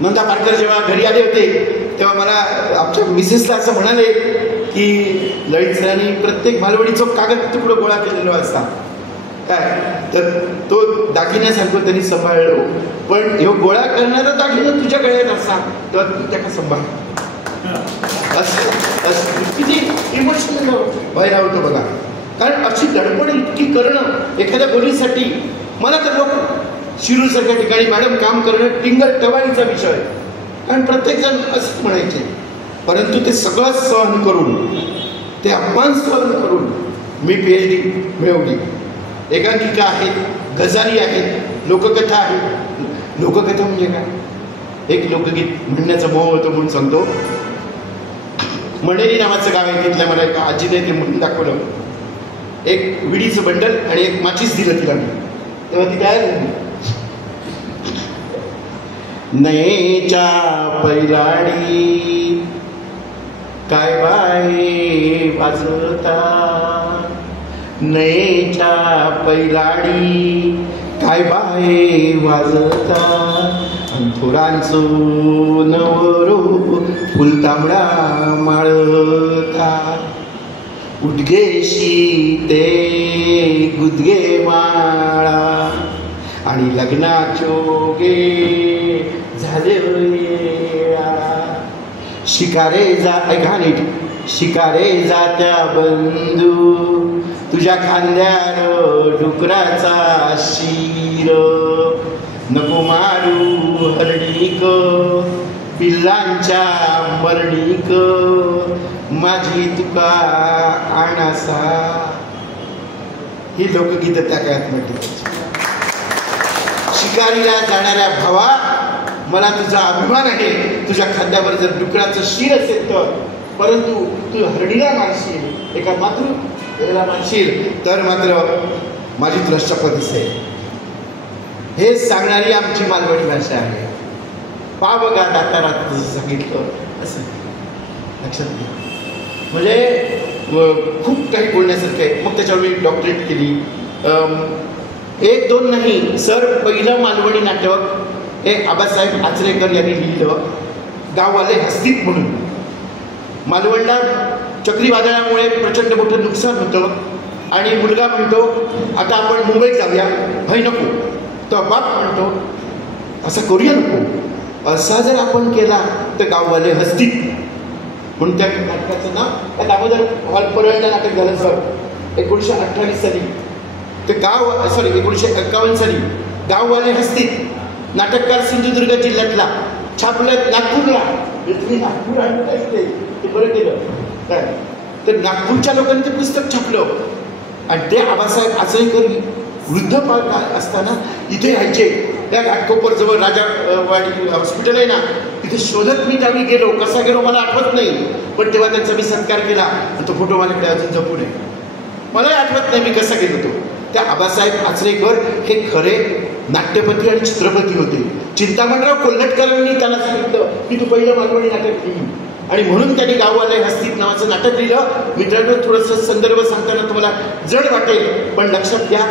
नंदा पारकर जेव्हा घरी आले होते तेव्हा मला आमच्या मिसेसला असं म्हणाले की ललित सरांनी प्रत्येक मालवणीचो कागद तुकडो गोळा केलेलो असता काय, तर तो दागिन्यासारखं त्यांनी सांभाळलो, पण ह्यो गोळा करणारा दागिनो तुझ्या गळ्यात असा तेव्हा तू त्याला सांभाळ. असं किती इमोशनल व्हायला होतं बघा. कारण अशी धडपड इतकी करणं एखाद्या बोलीसाठी, मला तर लोक शिरूरसारख्या ठिकाणी मॅडम काम करणं टिंगल टवाळीचा विषय, कारण प्रत्येकजण असंच म्हणायचे, परंतु ते सगळं सहन करून, ते अपमान सहन करून मी PhD मिळवली. एकांकिका आहेत, गजाली आहेत, लोककथा आहेत. लोककथा म्हणजे काय? एक लोकगीत म्हणण्याचं मोह होतं म्हणून सांगतो. मणेरी नावाचं गाव आहे, तिथल्या मला एका आजीने ते म्हणून दाखवलं. एक विडीचं बंडल आणि एक माचीस दिलं तिला मी, तेव्हा ती काय झाली, नयेच्या पैलाडी काय बाई वाजवता, नयेच्या पैलाडी काय बाई वाजता, अंथुरांचो नवरो फुलतांबडा माळता, उडगेशी ते गुदगे माळा आणि लग्नाच्यो गे झाले वेळा, शिकारे जा ऐका नीट, शिकारे जात्या बंधू तुझ्या खांद्यावर डुकराचा शिर, नको मारू हरणीक पिल्लांच्या मरणीक, माझी तुका आणासा. ही लोकगीत त्या काळात म्हटली. शिकारीला जाणाऱ्या भावा, मला तुझा अभिमान आहे, तुझ्या खांद्यावर जर डुकराचं शिर असेल तर, परंतु तू हरणीला मारशील, एका मातृला मारशील तर मात्र माझी तुला शपथ असेल. हे सांगणारी आमची मालवणी भाषा आहे. पा बघा दातारात जसं सांगितलं असं लक्षात घ्या. म्हणजे खूप काही बोलण्यासारखं आहे. मग त्याच्यावर मी डॉक्टरेट केली. 1-2 नाही सर, पहिलं मालवणी नाटक हे आबासाहेब आचरेकर यांनी लिहिलं, गाववाले हस्तीत म्हणून. मालवणला चक्रीवादळामुळे प्रचंड मोठं नुकसान होतं आणि मुलगा म्हणतो आता आपण मुंबईत जाऊया, भय नको. तर बाप म्हणतो असं करूया नको, असा जर आपण केला तर गाववाले हस्तीत म्हणून त्या नाटकाचं नाव, त्या दामोदर हॉल परळला नाटक झालं सर 1928 साली. ते गाव 1951 साली गाववाले हस्तीत. नाटककार सिंधुदुर्ग जिल्ह्यातला, छापलं नागपूरला. तुम्ही नागपूर आणलं ते बरं केलं काय, तर नागपूरच्या लोकांनी ते पुस्तक छापलं आणि ते आबासाहेब आचरेकर वृद्ध पालक असताना इथे यायचे. त्या घाटकोपरजवळ राजावाडी हॉस्पिटल आहे ना, तिथे शोधत मी त्यावेळी गेलो. कसा गेलो मला आठवत नाही, पण तेव्हा त्यांचा मी सत्कार केला आणि तो फोटो माझ्याकडे अजून जपून आहे. मलाही आठवत नाही मी कसा गेलो तो. त्या आबासाहेब आचरेकर हे खरे नाट्यपती आणि चित्रपती होते. चिंतामणराव कोल्हटकरांनी त्यांना सांगितलं की तू पहिलं मालवणी नाटक लिही, आणि म्हणून त्यांनी गाववाले हस्तीत नावाचं नाटक लिहिलं. मित्रांनो, थोडंसं संदर्भ सांगताना तुम्हाला जड वाटेल, पण लक्षात घ्या,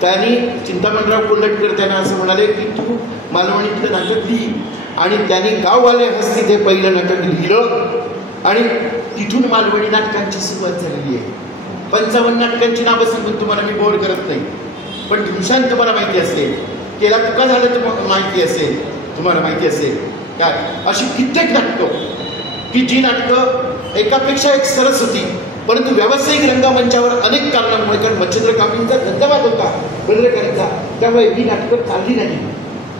त्यांनी चिंतामणराव कोल्हटकर त्यांना असं म्हणाले की तू मालवणीतलं नाटक लिही, आणि त्यांनी गाववाले हस्तीत हे पहिलं नाटक लिहिलं आणि तिथून मालवणी नाटकांची सुरुवात झालेली आहे. 55 नाटकांची नावं सांगून तुम्हाला मी बोर्ड करत नाही, पण भूषण तुम्हाला माहिती असेल, केला तुका झालं तुम्हाला माहिती असेल, तुम्हाला माहिती असेल काय, अशी कित्येक नाटकं की जी नाटकं एकापेक्षा एक सरस होती, परंतु व्यावसायिक रंगमंचावर अनेक कारणांमुळे, कारण मच्छिंद्र कांबळींचा धंदावाद होता बेर्डेकरांचा, त्यामुळे ही नाटकं चालली नाही,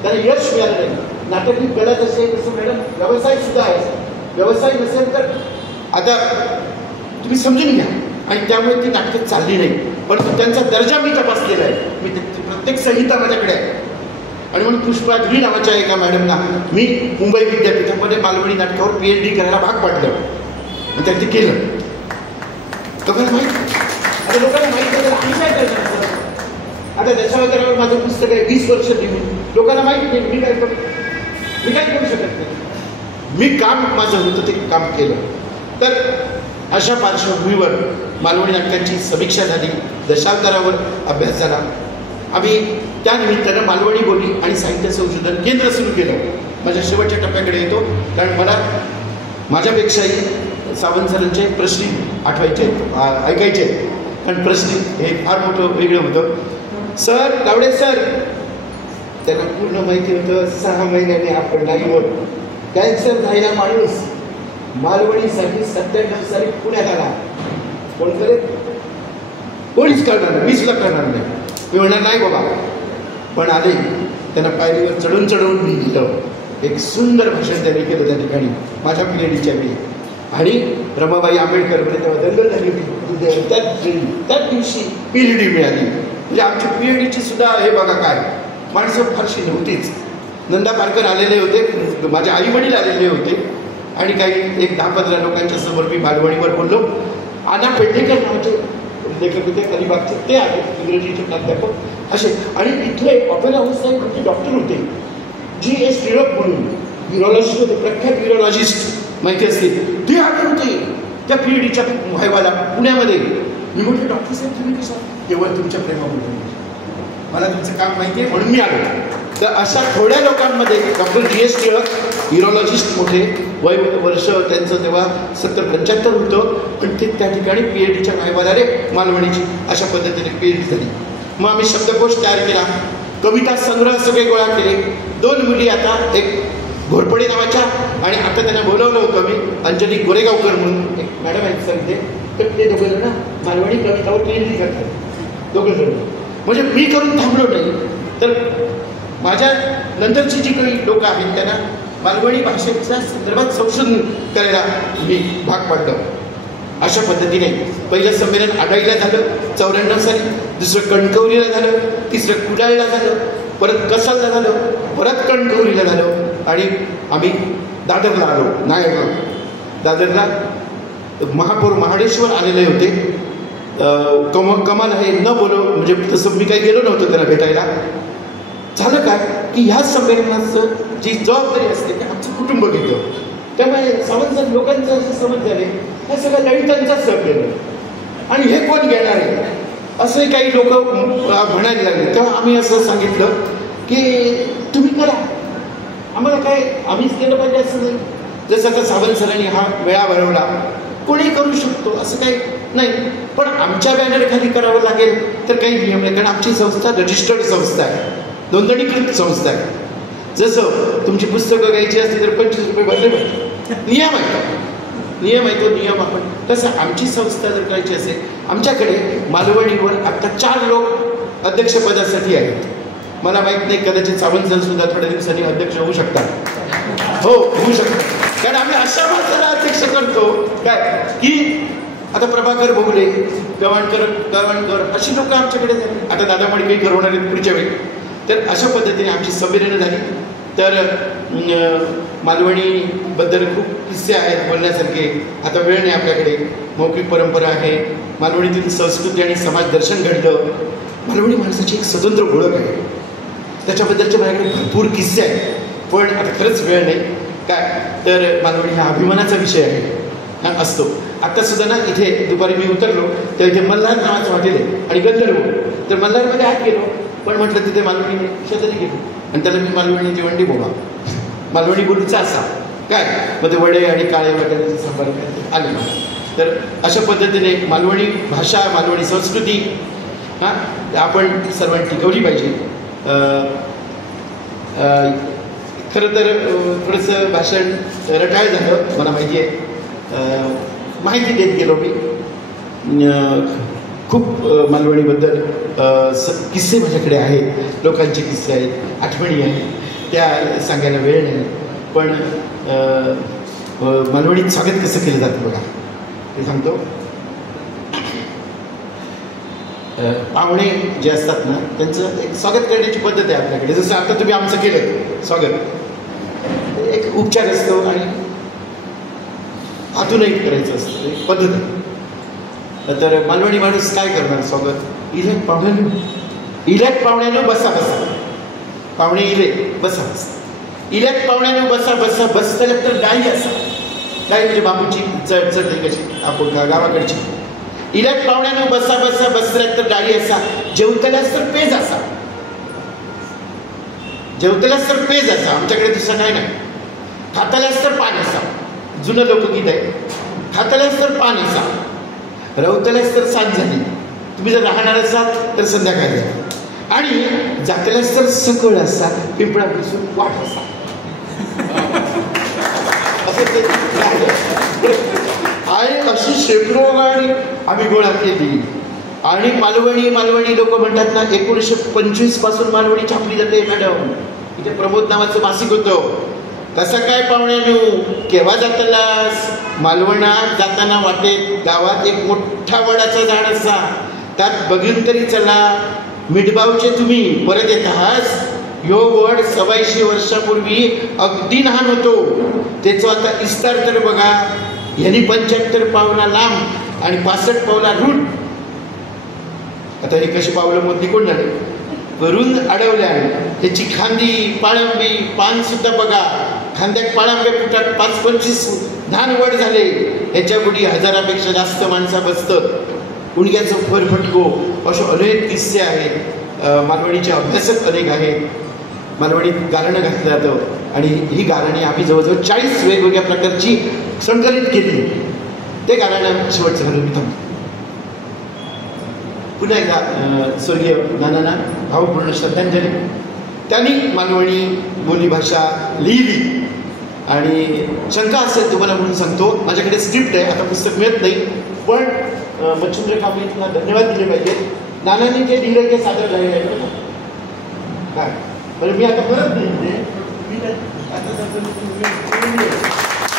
त्याला यश मिळालं नाही. नाटक ही कला जशी आहे तसं मॅडम व्यवसाय सुद्धा आहे. व्यवसाय नसेल तर आता तुम्ही समजून घ्या, आणि त्यामुळे ती नाटकं चालली नाही. परंतु त्यांचा दर्जा मी तपासलेला आहे. मी प्रत्येक संहिता माझ्याकडे आहे. आणि म्हणून पुष्पा धुरी नावाच्या एका मॅडमना मी मुंबई विद्यापीठामध्ये मालवणी नाटकावर PhD करायला भाग पाडलं आणि त्यांनी ते केलं. लोकांना माहीत, आता लोकांना माहीत आहे आम्ही काय करणार. आता दशावतारावर माझं पुस्तक आहे 20 वर्ष लिहून, लोकांना माहीत नाही मी काय करू शकत नाही. मी काम माझं होतं ते काम केलं. तर अशा पार्श्वभूमीवर मालवणी नाटकांची समीक्षा झाली, दशावतारावर अभ्यास झाला. आम्ही त्यानिमित्तानं मालवणी बोली आणि साहित्य संशोधन केंद्र सुरू केलं. माझ्या शेवटच्या टप्प्याकडे येतो, कारण मला माझ्यापेक्षाही सावंत सरांचे प्रश्न आठवायचे ऐकायचे, कारण प्रश्न हे फार मोठं वेगळं होतं. सर गावडे सर, त्यांना पूर्ण माहिती होतं 6 महिन्याने आपण नाही होत. कॅन्सर झालेला माणूस मालवणीसाठी 97 साली पुण्यात आला. कोण करेल? कोणीच करणार नाही, 20 लाख करणार नाही. मी म्हणणार नाही बाबा, पण आले. त्यांना पायरीवर चढून चढवून मी दिलं. एक सुंदर भाषण त्यांनी केलं त्या ठिकाणी माझ्या PhDच्या वेळी. आणि रमाबाई आंबेडकर म्हणजे तेव्हा दंगल झाली होती. त्याच दिवशी PhD मिळाली. म्हणजे आमची PhDची सुद्धा हे बघा काय माणसं फारशी नव्हतीच. नंदा पारकर आलेले होते, माझे आई वडील आलेले होते, आणि काही एक 10-15 लोकांच्या समोर मी मालवणीवर बोललो. आना पेडणेकर नावाचे लेखक होते अलिबागचे, ते आले इंग्रजीचे प्राध्यापक असे. आणि इथले ऑपेरा हाऊस साहेब म्हणजे डॉक्टर होते G.S. टिळक म्हणून, युरोलॉजिस्ट होते, प्रख्यात युरोलॉजिस्ट माहिती असतील, ते आले होते त्या PhDच्या व्हायवाला पुण्यामध्ये. मी म्हटलं डॉक्टर साहेब तुम्ही कसं? केवळ तुमच्या प्रेमाबद्दल, मला तुमचं काम माहिती आहे म्हणून मी आलो. तर अशा थोड्या लोकांमध्ये डॉक्टर G.S. टिळक युरोलॉजिस्ट मोठे, वय वर्ष त्यांचं तेव्हा 70-75 होतं, पण ते त्या ठिकाणी PhDच्या व्हायवाला रे मालवणीची अशा पद्धतीने PhD झाली. मग आम्ही शब्दकोश तयार केला, कविता संग्रह सगळे गोळा केले. 2 मुली आता, एक घोरपडे नावाच्या, आणि आता त्यांना बोलवलं होतं मी, अंजली गोरेगावकर म्हणून एक मॅडम आहेत सांगते, तर ते दोघं जण मालवणी कवितावर PhD करतात, दोघं जण. म्हणजे मी करून थांबलो नाही, तर माझ्या नंतरची जी काही लोक आहेत त्यांना मालवणी भाषेच्या संदर्भात संशोधन करायला मी भाग पाडलं. अशा पद्धतीने पहिलं संमेलन आढाईला झालं 94 साली, दुसरं कणकवलीला झालं, तिसरं कुडाळला झालं, परत कसालला झालं, परत कणकवलीला झालं, आणि आम्ही दादरला आलो. नायगाव दादरला महापौर महाडेश्वर आलेले होते. कमाल हे न बोलो, म्हणजे तसं मी काही गेलो नव्हतो त्याला भेटायला. झालं काय की ह्या संमेलनाचं जी जबाबदारी असते ते आमचं कुटुंब घेतं. त्यामुळे सावंत लोकांचं असे समज झाले हे सगळं ललितांचाच संमेलन, आणि हे कोण घेणार आहे असे काही लोक म्हणायला लागले. तेव्हा आम्ही असं सांगितलं की तुम्ही करा, आम्हाला काय आम्हीच केलं पाहिजे असं नाही. जसं आता सावंत सरांनी हा मेळा भरवला, कोणी करू शकतो असं काही नाही, पण आमच्या बॅनरखाली करावं लागेल तर काही नियम नाही, कारण आमची संस्था रजिस्टर्ड संस्था आहे, नोंदणीकृत संस्था आहे. जसं तुमची पुस्तकं घ्यायची असतील तर 25 रुपये भरले पाहिजे, नियम आहे तो नियम. आपण तसं आमची संस्था जर करायची असेल, आमच्याकडे मालवणीवर आता 4 लोक अध्यक्षपदासाठी आहेत. मला माहीत नाही, कदाचित सावंत सर सुद्धा थोड्या दिवसांनी अध्यक्ष होऊ शकतात. हो, होऊ शकतात, कारण आम्ही अशा माणसाला अध्यक्ष करतो काय की आता प्रभाकर भोगले, गवाणकर अशी लोक आमच्याकडे झाली. आता दादा मडकेकर होणार आहेत पुढच्या वेळी. तर अशा पद्धतीने आमची संमेलनं झाली. तर मालवणीबद्दल खूप किस्से आहेत बोलण्यासारखे. आता वेळ नाही आपल्याकडे, मौखिक परंपरा आहे, मालवणीतील संस्कृती आणि समाज दर्शन घडलं. मालवणी माणसाची एक स्वतंत्र ओळख आहे, त्याच्याबद्दलचे माझ्याकडे भरपूर किस्से आहेत, पण आता खरंच वेळ नाही काय. तर मालवणी हा अभिमानाचा विषय आहे, हा असतो. आत्तासुद्धा ना इथे दुपारी मी उतरलो तर इथे मल्हार नावाचं हॉटेल आहे आणि गंधर्व. तर मल्हारमध्ये आत गेलो, पण म्हटलं तिथे मालवणी शेजारी गेलो, आणि त्याला मी मालवणी जेवण बोला, मालवणी बोलूचा असा काय, मग ते वडे आणि काळे वाटाण्याचे संपर्क आले. तर अशा पद्धतीने मालवणी भाषा, मालवणी संस्कृती हां आपण सर्वांनी टिकवली पाहिजे. खरं तर थोडंसं भाषण रटाळ झालं, मला माहिती आहे, माहिती देत गेलो मी. खूप मालवणीबद्दल किस्से माझ्याकडे आहेत, लोकांचे किस्से आहेत, आठवणी आहेत, त्या सांगायला वेळ नाही. पण मालवणीत स्वागत कसं केलं जातं बघा, ते सांगतो. पाहुणे जे असतात ना त्यांचं एक स्वागत करण्याची पद्धत आहे आपल्याकडे. जसं आता तुम्ही आमचं केलं स्वागत, एक उपचार असतो आणि हातूनही करायचं असतं, एक पद्धत आहे. तर मालवणी माणूस काय करणार स्वागत, इलेट पाहुण्यानं बसा बसा, पाहुणे इले बसा बसा, इलेट पाहुण्यानं बसा बसा, बसताना तर डाळी असा, डाळी म्हणजे बाबूची चढ कशी आपण गावाकडची. इलेट पाहुण्यानं बसा बसा, बसल्यात तर डाळी असा, जेवतल्यास तर पेज असा, जेवतल्यास तर पेज असा, आमच्याकडे दुसरं काय नाही. खाताल्यास तर पान असा, जुनं लोकगीत आहे. खातल्यास तर पान असा, रवतल्यास तर सांज झाली, तुम्ही जर राहणार असाल तर संध्याकाळ झाली, आणि जातल्यास तर सकळ असा, पिंपळा बसून वाट असा. आणि अशी शेकडो गाडी आम्ही गोळा केली. आणि मालवणी लोक म्हणतात ना, 1925 पासून मालवणी छापली जाते मॅडम. इथे प्रमोद नावाचं मासिक होतं. कसं काय पाहुण्यानो, केव्हा जातलास? मालवणात जाताना वाटेत गावात एक मोठा वडाचा झाड असा, त्यात बघून तरी चला. मिठबावचे तुम्ही परत येत आहात. यो वड 100 वर्षापूर्वी अगदी लहान होतो, त्याचं आता विस्तार तर बघा. यांनी 75 पावला लांब आणि 65 पावला रूढ. आता हे कशी पावलं मोठी कोण झाले करून अडवल्या. त्याची खांदी पाळंबी पान सुद्धा बघा. खांद्यात पाळंबे फुटात 5-25 धान वड झाले. ह्याच्या बुडी 1000पेक्षा जास्त माणसं बसतात. गुडघ्याचं फरफटको, असे अनेक किस्से आहेत. मालवणीचे अभ्यासक अनेक आहेत. मालवणीत गारणं घातलं जातं आणि ही गारणी आम्ही जवळजवळ 40 वेगवेगळ्या प्रकारची संकलित केली. ते गाणं शेवटचं घालून मी थांबतो. पुन्हा एकदा स्वर्गीय नानांना भावपूर्ण श्रद्धांजली. त्यांनी मालवणी बोलीभाषा लिहिली. आणि शंका असेल तुम्हाला म्हणून सांगतो, माझ्याकडे स्क्रिप्ट आहे, आता पुस्तक मिळत नाही, पण मच्छिंद्र कांबळे तुला धन्यवाद दिले पाहिजे. नानांनी जे लिहिलं ते सादर झालेलं आहे. काय बरं, मी आता परत लिहिले.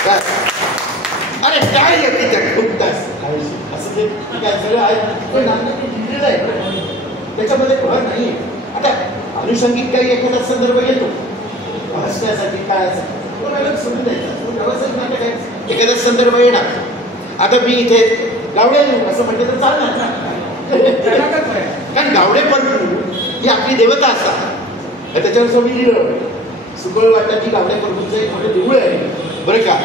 काय अरे काय येते त्या खूप तास असं ते काय सगळं आहे, नानांनी लिहिलेलं आहे, त्याच्यामध्ये भर नाही. आता अनुषंगिक काही एखादा संदर्भ येतो हसण्यासाठी, काय समजून द्यायचा, व्यावसायिक नाटक आहे, एखादा संदर्भ येणार. आता मी इथे गावडे असं म्हटलं तर चालणार ना, कारण गावडे परंतु ही आपली देवता असतात. त्याच्यावर सगळी लिहिलं. सुकळ वाटाची गावडे प्रभूंचं एक मोठं देऊळ आहे बरं का.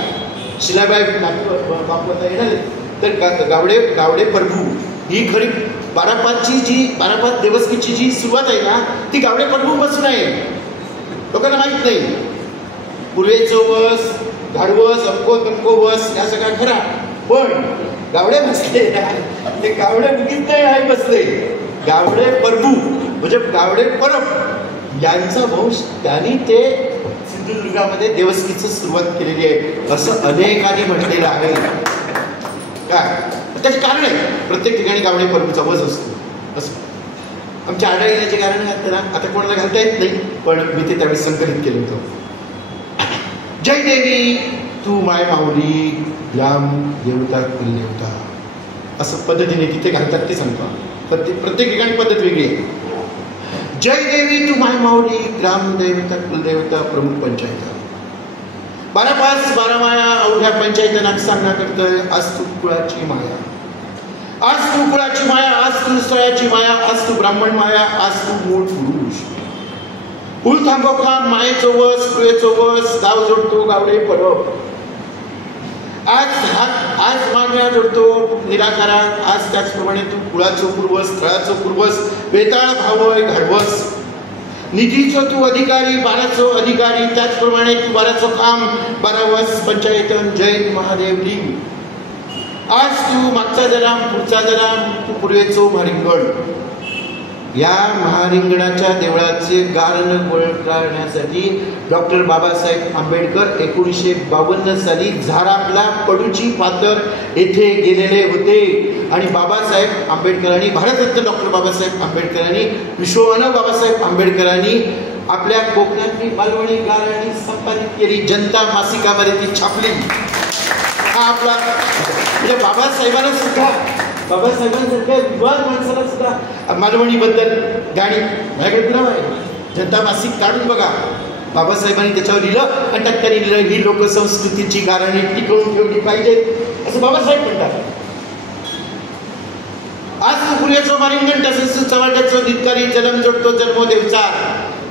शिलाबाई बापवता येणार तर गावडे प्रभू ही खरी 12/5ची जी 12/5 देवस्कीची जी सुरुवात आहे ना, ती गावडे प्रभू बसून आहे. लोकांना माहीत नाही. पूर्वेचं वस, धाडवस, अमको तमको वस या सगळ्या खरा, पण गावडे बसले ते गावडे मुगीत नाही आहे बसले. गावडे प्रभू म्हणजे गावडे परब यांचा वंश, त्यांनी ते सिंधुदुर्गामध्ये देवस्कीचं सुरुवात केलेली आहे असं अनेकांनी म्हटलेलं आहे. काय त्याचे कारण आहे, प्रत्येक ठिकाणी गावडे परबूचा वस असतो असं. आमच्या आढळ येण्याचे कारण घातलं ना, आता कोणाला घालता येत नाही, पण मी ते त्यावेळेस संकलित केलं होतं. जय देवी तू माय माऊली, ग्राम देवता कुलदेवता, असं पद्धतीने तिथे घालतात ते सांगतो. प्रत्येक ठिकाणी पद्धत वेगळी आहे. जय देवी तू माय माऊली, ग्राम देवता कुलदेवता, प्रमुख पंचायत, 12/5 12 माया अवघ्या पंचायतना सांगणा करतोय. आज तू कुळाची माया, आज तू कुळाची माया, आज तू स्थळाची माया, आज तू ब्राह्मण माया, आज तू मूळ पुरुष. कुळ थांबव का मायेचं वस, कुळेचं वस, गाव जोडतो गावडे परब. आज मागण्या जोडतो निराकारा. आज त्याचप्रमाणे तू कुळाचं पूर्वस, स्थळाचं पूर्वस, वेताळ भावय घडवस. निधीचं तू अधिकारी, 12चं अधिकारी, त्याचप्रमाणे तू 12चं काम, 12वस पंचायतन. जय महादेवली. आज तू मागचा जलाम, पुढचा जलाम, तू पूर्वेचो महारिंगण. या महारिंगणाच्या देवळाचे गारण करण्यासाठी डॉक्टर बाबासाहेब आंबेडकर 1952 साली झारापला पडूची पातर येथे गेलेले होते. आणि बाबासाहेब आंबेडकरांनी, भारतरत्न डॉक्टर बाबासाहेब आंबेडकरांनी, विश्वमानव बाबासाहेब आंबेडकरांनी आपल्या कोकणातली मालवणी गारणी संपादित केली. जनता मासिकामध्ये ती छापली. हा आपला म्हणजे बाबासाहेबांना सुद्धा, बाबासाहेबांसारख्या विद्वान माणसाला सुद्धा मालवणीबद्दल गाणी, माझ्याकडे पुरावा आहे. जनता मासिक काढून बघा. बाबासाहेबांनी त्याच्यावर लिहिलं आणि त्यात त्यांनी लिहिलं ही लोकसंस्कृतीची गारणी टिकवून ठेवली पाहिजे असं बाबासाहेब म्हणतात. आज तू पूर्वेचं मारिंगण, तसंच चव्हाट्याचं धिक्कारी, जलम जोडतो जन्मोदेवचा.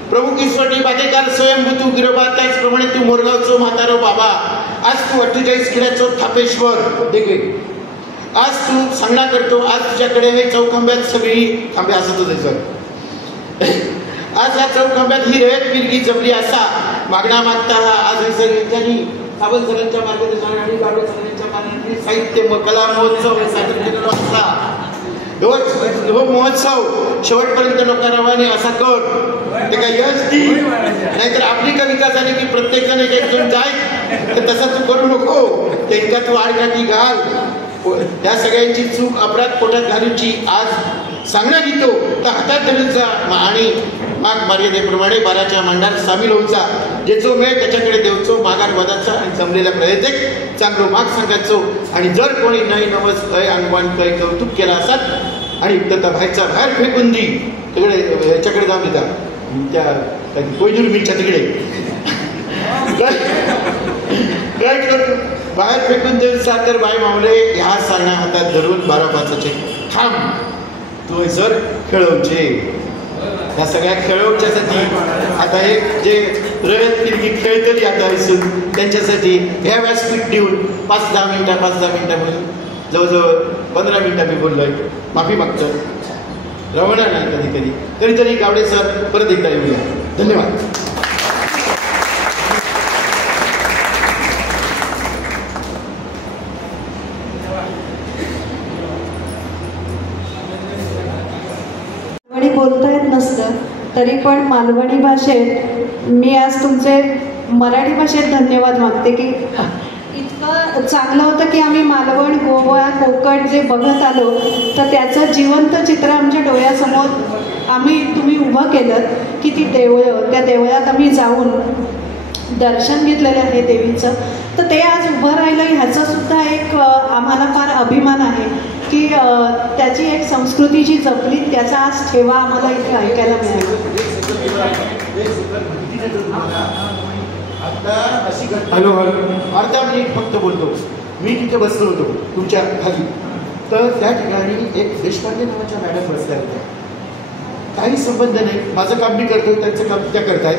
प्रमुख ईश्वरनी बातेकार स्वयंभू तू गिरोबा, त्याचप्रमाणे तू मोरगावचं म्हातारो बाबा. आज तू 48 खेड्याचं थापेश्वर देखील. आज तू सांगणा करतो. आज तुझ्याकडे हे चौखांब्यात सगळी खांबे असतच आहे सर. आज या चौखांब्यात ही रेत पिरगी जमली असा मागणा मागता. आज विसर्जनी सावंत सरांच्या मार्गदर्शनाने आणि गावडे सरांच्या मराठी साहित्य कला महोत्सव साजरा केलेला असला हो महोत्सव शेवटपर्यंत लोकांना रवाने असा कर ते काय यश दी नाहीतर आपली कविता झाली की प्रत्येक जण एक जण जाय तर तसं तू करू नको त्यांका तू आडकाठी घाल. त्या सगळ्यांची चूक अपराध पोटात घालूची आज सांगण्यात येतो तर हातात धरूचा आणि माग मर्यादेप्रमाणे बाराच्या मांडात सामील होऊचा जेचो मेळ त्याच्याकडे देवचो मागार वदाचा आणि जमलेल्या प्रयत्न चांगलो माग सांगायचो. आणि जर कोणी नाही नवस अय अंगवान कै कौतुक केला असत आणि तर बाहेरचा बाहेर फेकून दी तिकडे याच्याकडे जाऊन देता त्या कोयदुर्मीच्या तिकडे बाहेर फेकून देऊन तर बाय मावले ह्या सारण्या हातात धरून 12-5चे थांब तू जर खेळवचे ह्या सगळ्या खेळवच्यासाठी आता एक जे रयत किरकी खेळतली आता दिसून त्यांच्यासाठी ह्या व्यासपीठ देऊन 5-10 मिनिटं म्हणून जवळजवळ 15 मिनिटं मी बोललोय. माफी मागतो रवणार नाही कधीतरी गावडे सर परत एकदा येऊया. धन्यवाद. बोलता येत नसतं तरी पण मालवणी भाषेत मी आज तुमचे मराठी भाषेत धन्यवाद मागते की इतकं चांगलं होतं की आम्ही मालवण गोवा कोकण जे बघत आलो तर त्याचं जिवंत चित्र आमच्या डोळ्यासमोर तुम्ही उभं केलं की ती देवळं त्या देवळात आम्ही जाऊन दर्शन घेतलेलं आहे देवीचं. तर ते आज उभं राहिलं ह्याचासुद्धा एक आम्हाला फार अभिमान आहे की त्याची एक संस्कृती जी जपली त्याचा आज ठेवा आम्हाला इथे ऐकायला मिळाला. हॅलो अर्धा मिनिट फक्त बोलतो. मी तिथे बसलो होतो तुमच्या खाली तर त्या ठिकाणी एक देशपांडे नावाच्या मॅडम बसल्या होत्या. काही संबंध नाही माझं काम मी करतो त्यांचं काम त्या करतायत.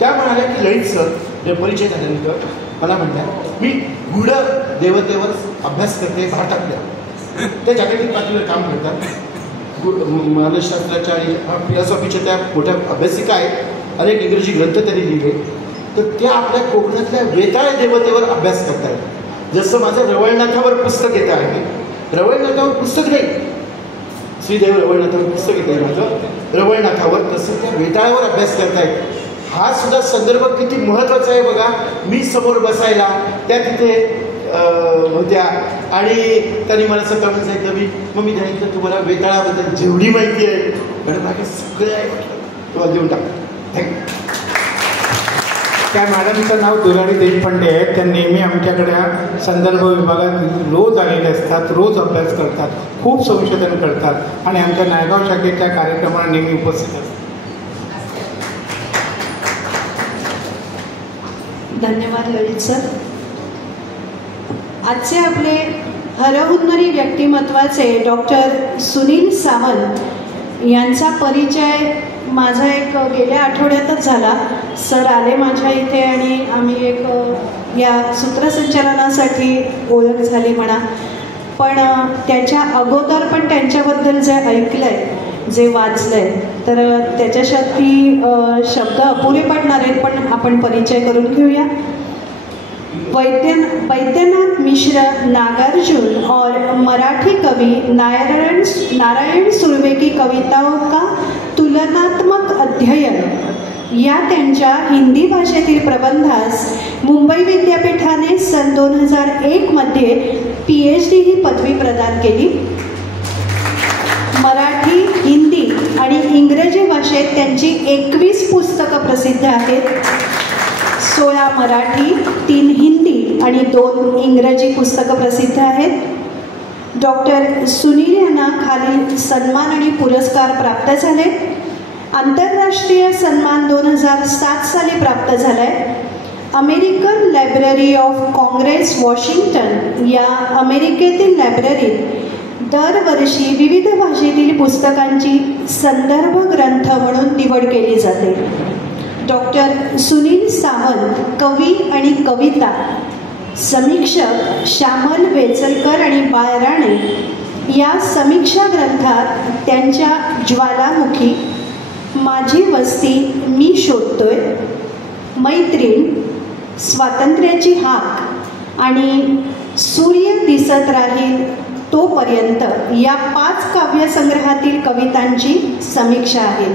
त्या म्हणाल्या की ललित सर परिचय झाल्यानंतर मला म्हणल्या मी गुढ देवतेवर अभ्यास करते भारतातल्या त्या जागतिक पातळीवर काम करतात. मानसशास्त्राच्या आणि फिलॉसॉफीच्या त्या मोठ्या अभ्यासिका आहेत. अनेक इंग्रजी ग्रंथ त्यांनी लिहिले तर त्या आपल्या कोकणातल्या वेताळ देवतेवर अभ्यास करतायत. जसं माझं रवळनाथावर पुस्तक येतं आहे रवळनाथावर पुस्तक नाही श्रीदेव रवळनाथावर पुस्तक येतं आहे माझं रवळनाथावर तसं त्या वेताळावर अभ्यास करतायत. हा सुद्धा संदर्भ किती महत्त्वाचा आहे बघा. मी समोर बसायला त्या तिथे होत्या आणि त्यांनी मला सकाळी सांगितलं मी सांगितलं तुम्हाला वेताळाबद्दल जेवढी माहिती आहे पण माझ्या सगळे आहे तुम्हाला देऊन टाका. थँक्यू. त्या मॅडमचं नाव दुलारी देशपांडे आहे. त्या नेहमी आमच्याकडे संदर्भ विभागात रोज आलेले असतात रोज अभ्यास करतात खूप संशोधन करतात आणि आमच्या नायगाव शाखेच्या कार्यक्रमाला नेहमी उपस्थित असतात. धन्यवाद ललित सर. आजचे आपले हरहुन्नरी व्यक्तिमत्वाचे डॉक्टर सुनील सावंत यांचा परिचय माझा एक गेल्या आठवड्यातच झाला. सर आले माझ्या इथे आणि आम्ही एक या सूत्रसंचालनासाठी ओळख झाली म्हणा. पण त्याच्या अगोदर पण त्यांच्याबद्दल जे ऐकलं आहे जे वाचलं आहे तर त्याच्यासाठी शब्द अपुरे पडणार आहेत पण आपण परिचय करून घेऊया. वैद्यनाथ मिश्र नागार्जुन और मराठी कवि नारायण सुर्वे की कविताओं का तुलनात्मक अध्ययन या त्यांच्या हिंदी भाषेतील प्रबंधास मुंबई विद्यापीठाने सन 2001 मध्ये PhD ही पदवी प्रदान केली. मराठी हिंदी आणि इंग्रजी भाषेत त्यांची 21 पुस्तकं प्रसिद्ध आहेत. 16 मराठी 3 हिंदी आणि 2 इंग्रजी पुस्तकं प्रसिद्ध आहेत. डॉक्टर सुनील यांना खालील सन्मान आणि पुरस्कार प्राप्त झाले. आंतरराष्ट्रीय सन्मान 2007 साली प्राप्त झाला आहे. American library of Congress Washington या अमेरिकेतील लायब्ररीत दरवर्षी विविध भाषेतील पुस्तकांची संदर्भ ग्रंथ म्हणून निवड केली जाते. डॉक्टर सुनील सावंत कवी आणि कविता समीक्षक श्यामल वेचलकर आणि बाळ राणे या समीक्षा ग्रंथात त्यांच्या ज्वालामुखी, माझी वस्ती मी शोधतोय, मैत्रीण, स्वातंत्र्याची हाक आणि सूर्य दिसत राहील तोपर्यंत या 5 काव्यसंग्रहातील कवितांची समीक्षा आहे.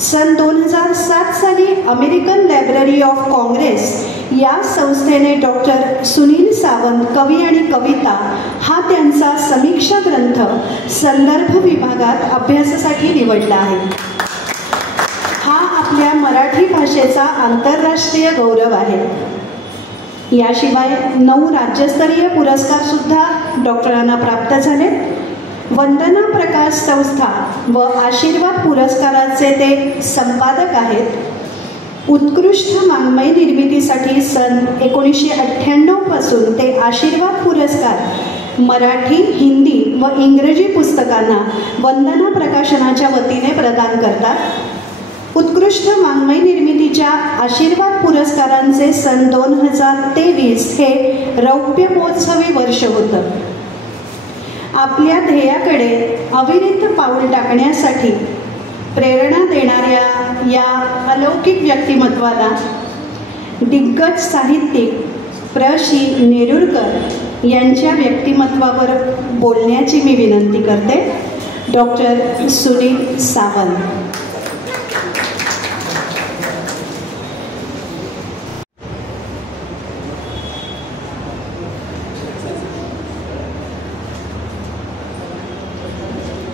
सन 2007 साली अमेरिकन लायब्ररी ऑफ काँग्रेस या संस्थेने डॉक्टर सुनील सावंत कवी आणि कविता हा त्यांचा समीक्षा ग्रंथ संदर्भ विभागात अभ्यासासाठी निवडला आहे. हा आपल्या मराठी भाषेचा आंतरराष्ट्रीय गौरव आहे. याशिवाय 9 राज्यस्तरीय पुरस्कारसुद्धा डॉक्टरांना प्राप्त झाले. वंदना प्रकाश संस्था व आशीर्वाद पुरस्काराचे ते संपादक आहेत. उत्कृष्ट वाङ्मय निर्मितीसाठी सन 1998 पासून ते आशीर्वाद पुरस्कार मराठी, हिंदी व इंग्रजी पुस्तकांना वंदना प्रकाशनाच्या वतीने प्रदान करतात. उत्कृष्ट वाङ्मय निर्मितीच्या आशीर्वाद पुरस्कारांचे सन 2023 हे रौप्य महोत्सवी वर्ष होतं. आपल्या ध्येयाकडे अविरत पाऊल टाकण्यासाठी प्रेरणा देणाऱ्या या अलौकिक व्यक्तिमत्वाला दिग्गज साहित्यिक प्र.शी. नेरुरकर यांच्या व्यक्तिमत्वावर बोलण्याची मी विनंती करते. डॉक्टर सुनील सावंत.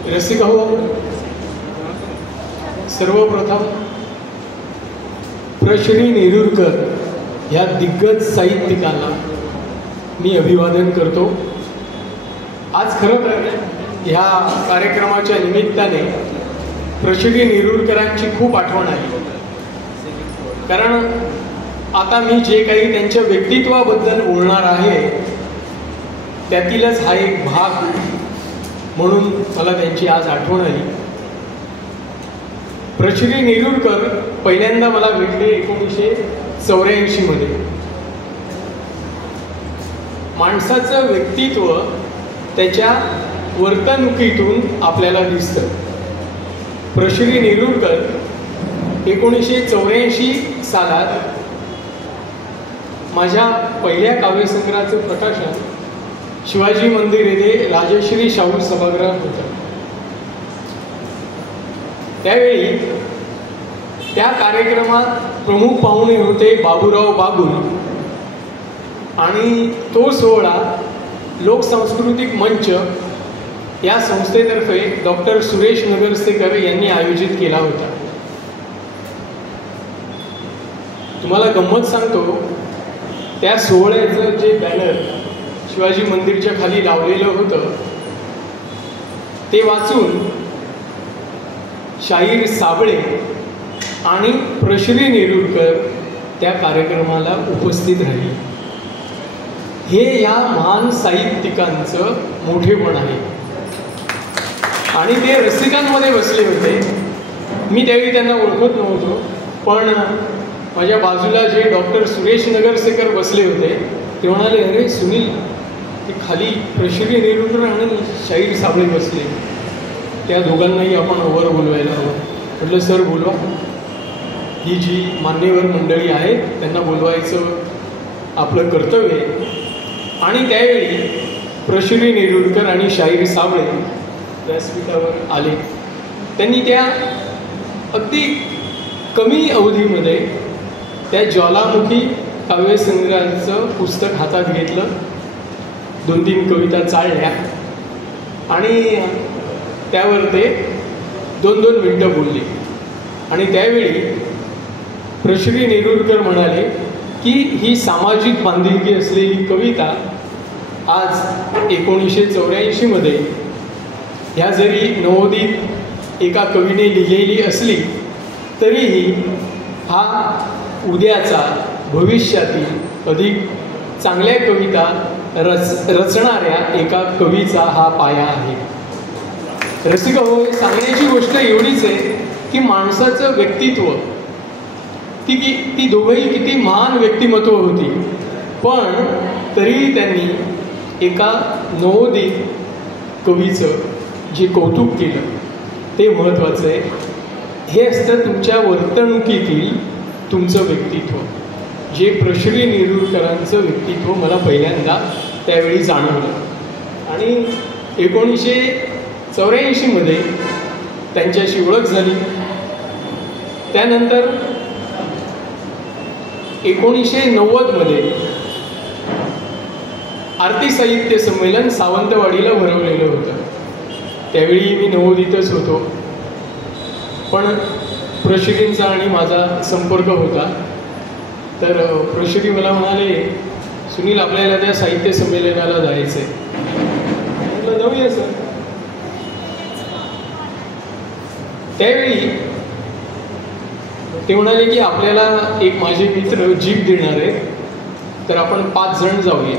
रसिक हो, सर्वप्रथम प्र.श्री. नेरुरकर ह्या दिग्गज साहित्यिकांना मी अभिवादन करतो. आज खरं तर ह्या कार्यक्रमाच्या निमित्ताने प्र.श्री. नेरुरकरांची खूप आठवण आली. कारण आता मी जे काही त्यांच्या व्यक्तित्वाबद्दल बोलणार आहे त्यातीलच हा एक भाग म्हणून मला त्यांची आज आठवण आली. प्र.श्री. नेरुरकर पहिल्यांदा मला भेटले 1984 मध्ये. माणसाचं व्यक्तित्व त्याच्या वर्तणुकीतून आपल्याला दिसतं. प्र.श्री. नेरुरकर 1984 सालात माझ्या पहिल्या काव्यसंग्रहाचं प्रकाशन शिवाजी मंदिर येथे राजश्री शाहू सभागृहात होतं. त्यावेळी त्या कार्यक्रमात प्रमुख पाहुणे होते बाबूराव बागुल आणि तो सोहळा लोकसांस्कृतिक मंच या संस्थेतर्फे डॉक्टर सुरेश नगरसेकर यांनी आयोजित केला होता. तुम्हाला गंमत सांगतो, त्या सोहळ्याचं जे बॅनर शिवाजी मंदिरच्या खाली लावलेलं होतं ते वाचून शाहीर साबळे आणि प्र.श्री. नेरुरकर त्या कार्यक्रमाला उपस्थित राहिले. हे या महान साहित्यिकांचं मोठेपण आहे. आणि ते रसिकांमध्ये बसले होते. मी त्यावेळी त्यांना ओळखत नव्हतो, पण माझ्या बाजूला जे डॉक्टर सुरेश नगरसेकर बसले होते ते म्हणाले, अरे सुनील, ते खाली प्र.श्री. नेरुरकर आणि शाहीर साबळे बसले, त्या दोघांनाही आपण वर बोलवायला हवं. म्हटलं सर बोलवा, ही जी मान्यवर मंडळी आहेत त्यांना बोलवायचं आपलं कर्तव्य आहे. आणि त्यावेळी प्र.श्री. नेरुरकर आणि शाहीर साबळे व्यासपीठावर आले. त्यांनी त्या अगदी कमी अवधीमध्ये त्या ज्वालामुखी काव्यसंग्रहाचं पुस्तक हातात घेतलं, 2-3 कविता चाळल्या आणि त्यावर ते 2-2 मिनटं बोलले. आणि त्यावेळी प्र.श्री. नेरुरकर म्हणाले की ही सामाजिक बांधिलकी असलेली कविता आज 1984 मध्ये ह्या जरी नवोदित एका कवीने लिहिलेली असली तरीही हा उद्याचा, भविष्यातील अधिक चांगल्या कविता रचणाऱ्या एका कवीचा हा पाया आहे. रसिक हो, सांगण्याची गोष्ट एवढीच आहे की माणसाचं व्यक्तित्व, ती दोघंही किती महान व्यक्तिमत्व होती, पण तरीही त्यांनी एका नवोदित कवीचं जे कौतुक केलं ते महत्त्वाचं आहे. हे असतं तुमच्या वर्तणुकीतील तुमचं व्यक्तित्व. जे प्र.श्री. नेरुरकरांचं व्यक्तित्व मला पहिल्यांदा त्यावेळी जाणवलं आणि 1984मध्ये त्यांच्याशी ओळख झाली. त्यानंतर 1990मध्ये आरती साहित्य संमेलन सावंतवाडीला भरवलेलं होतं. त्यावेळी मी नवोदितच होतो, पण प्रशिरींचा आणि माझा संपर्क होता. तर प्रशिरी मला म्हणाले, सुनील आपल्याला त्या साहित्य संमेलनाला जायचं आहे. म्हटलं जाऊया सर. त्यावेळी ते म्हणाले की आपल्याला एक माझे मित्र जीप देणार आहे, तर आपण 5 जण जाऊया.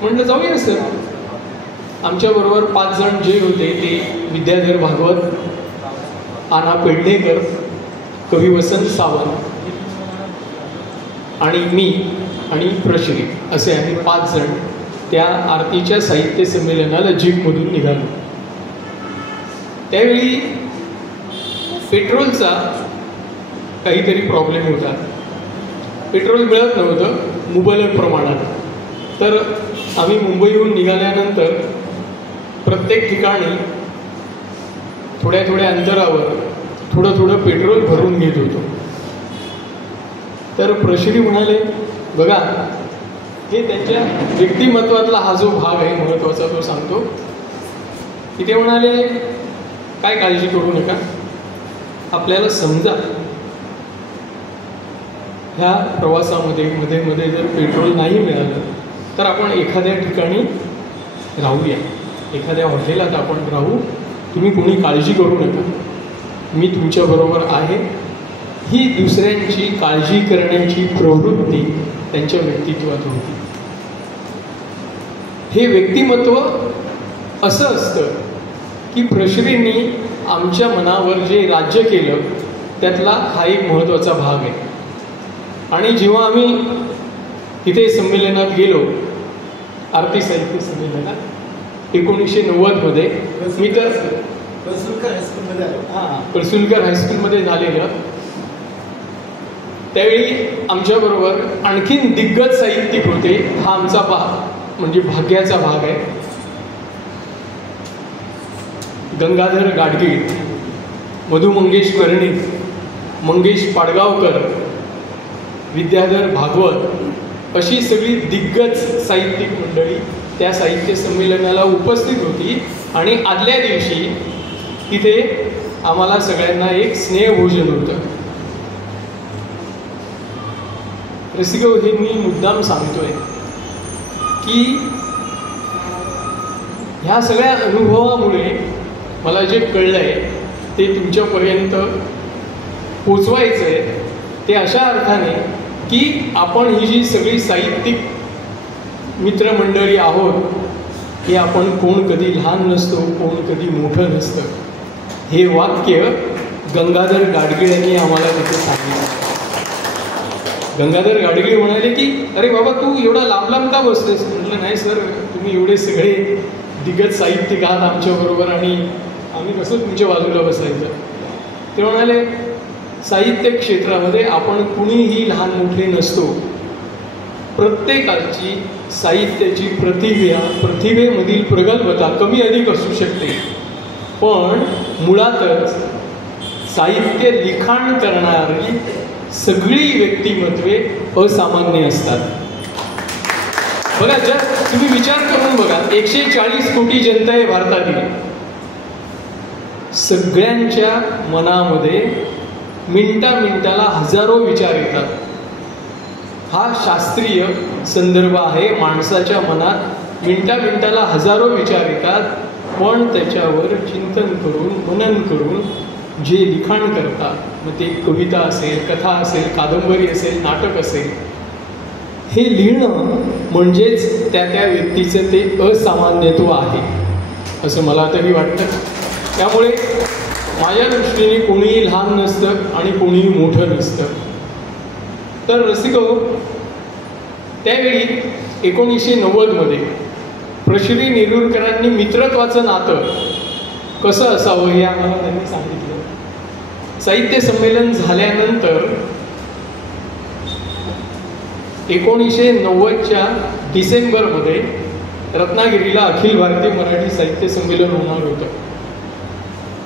म्हटलं जाऊया सर. आमच्याबरोबर 5 जण जे होते ते विद्याधर भागवत, आना पेडणेकर, कवी वसंत सावंत आणि मी आणि प्रश्री असे आम्ही 5 जण त्या आरतीच्या साहित्य संमेलनाला जीपमधून निघालो. त्यावेळी पेट्रोलचा काहीतरी प्रॉब्लेम होता. पेट्रोल मिळत नव्हतं मुबलक प्रमाणात. तर आम्ही मुंबईहून निघाल्यानंतर प्रत्येक ठिकाणी थोड्या थोड्या अंतरावर थोडं पेट्रोल भरून घेत होतो. तर प्रशिरी म्हणाले, बघा हे त्यांच्या व्यक्तिमत्वातला हा जो भाग आहे महत्त्वाचा तो सांगतो की ते म्हणाले, काय काळजी करू नका, आपल्याला समजा ह्या प्रवासामध्ये मध्ये जर पेट्रोल नाही मिळालं तर आपण एखाद्या ठिकाणी राहूया, एखाद्या हॉटेलात आपण राहू, तुम्ही कोणी काळजी करू नका, मी तुमच्याबरोबर आहे. ही दुसऱ्यांची काळजी करण्याची प्रवृत्ती त्यांच्या व्यक्तित्वात होती. हे व्यक्तिमत्व असं असतं की प्रश्रींनी आमच्या मनावर जे राज्य केलं त्यातला हा एक महत्त्वाचा भाग आहे. आणि जेव्हा आम्ही तिथे संमेलनात गेलो, आरती साहित्य संमेलनात 1990मध्ये, मी तर पळसुलकर हायस्कूलमध्ये झालेलं. त्यावेळी आमच्याबरोबर आणखीन दिग्गज साहित्यिक होते. हा आमचा म्हणजे भाग्याचा भाग आहे. गंगाधर गाडगीळ, मधु मंगेश कर्णिक, मंगेश पाडगावकर, विद्याधर भागवत अशी सगळी दिग्गज साहित्यिक मंडळी त्या साहित्य संमेलनाला उपस्थित होती. आणि आदल्या दिवशी तिथे आम्हाला सगळ्यांना एक स्नेहभोजन होतं. रसिको, हे मी मुद्दाम सांगतोय की ह्या सगळ्या अनुभवामुळे मला जे कळलंय ते तुमच्यापर्यंत पोचवायचं आहे. ते अशा अर्थाने की आपण ही जी सगळी साहित्यिक मित्रमंडळी आहोत, की आपण कोण कधी लहान नसतो, कोण कधी मोठं नसतं. हे वाक्य गंगाधर गाडगीळ यांनी आम्हाला तिथे सांगितलं. गंगाधर गाडगीळ म्हणाले की अरे बाबा तू एवढा लांब लांब का बसतेस. म्हटलं नाही सर, तुम्ही एवढे सगळे दिग्गज साहित्यिक आहात आमच्याबरोबर आणि आम्ही कसं तुमच्या बाजूला बसायचं. ते म्हणाले, साहित्य क्षेत्रामध्ये आपण कुणीही लहान मोठे नसतो. प्रत्येकाची साहित्याची प्रतिभेमधील प्रगल्भता कमी अधिक असू शकते, पण मुळातच साहित्य लिखाण करणारी सगळी व्यक्तिमत्वे असामान्य असतात. बघा, जर तुम्ही विचार करून बघा, 140 कोटी जनता आहे भारतातील. सगळ्यांच्या मनामध्ये मिनिटाला हजारो विचार येतात. हा शास्त्रीय संदर्भ आहे. माणसाच्या मनात मिनिटाला हजारो विचार येतात, पण त्याच्यावर चिंतन करून, मनन करून जे लिखाण करतात, मग ते कविता असेल, कथा असेल, कादंबरी असेल, नाटक असेल, हे लिहिणं म्हणजेच त्या व्यक्तीचं ते असामान्यत्व आहे असं मला तरी वाटतं. त्यामुळे माझ्या दृष्टीने कोणीही लहान नसतं आणि कोणीही मोठं नसतं. तर रसिको, त्यावेळी 1990मध्ये प्रश्री नेरुरकरांनी मित्रत्वाचं नातं कसं असावं हे आम्हाला त्यांनी सांगितलं. साहित्य संमेलन झाल्यानंतर 1990च्या डिसेंबरमध्ये रत्नागिरीला अखिल भारतीय मराठी साहित्य संमेलन होणार होतं.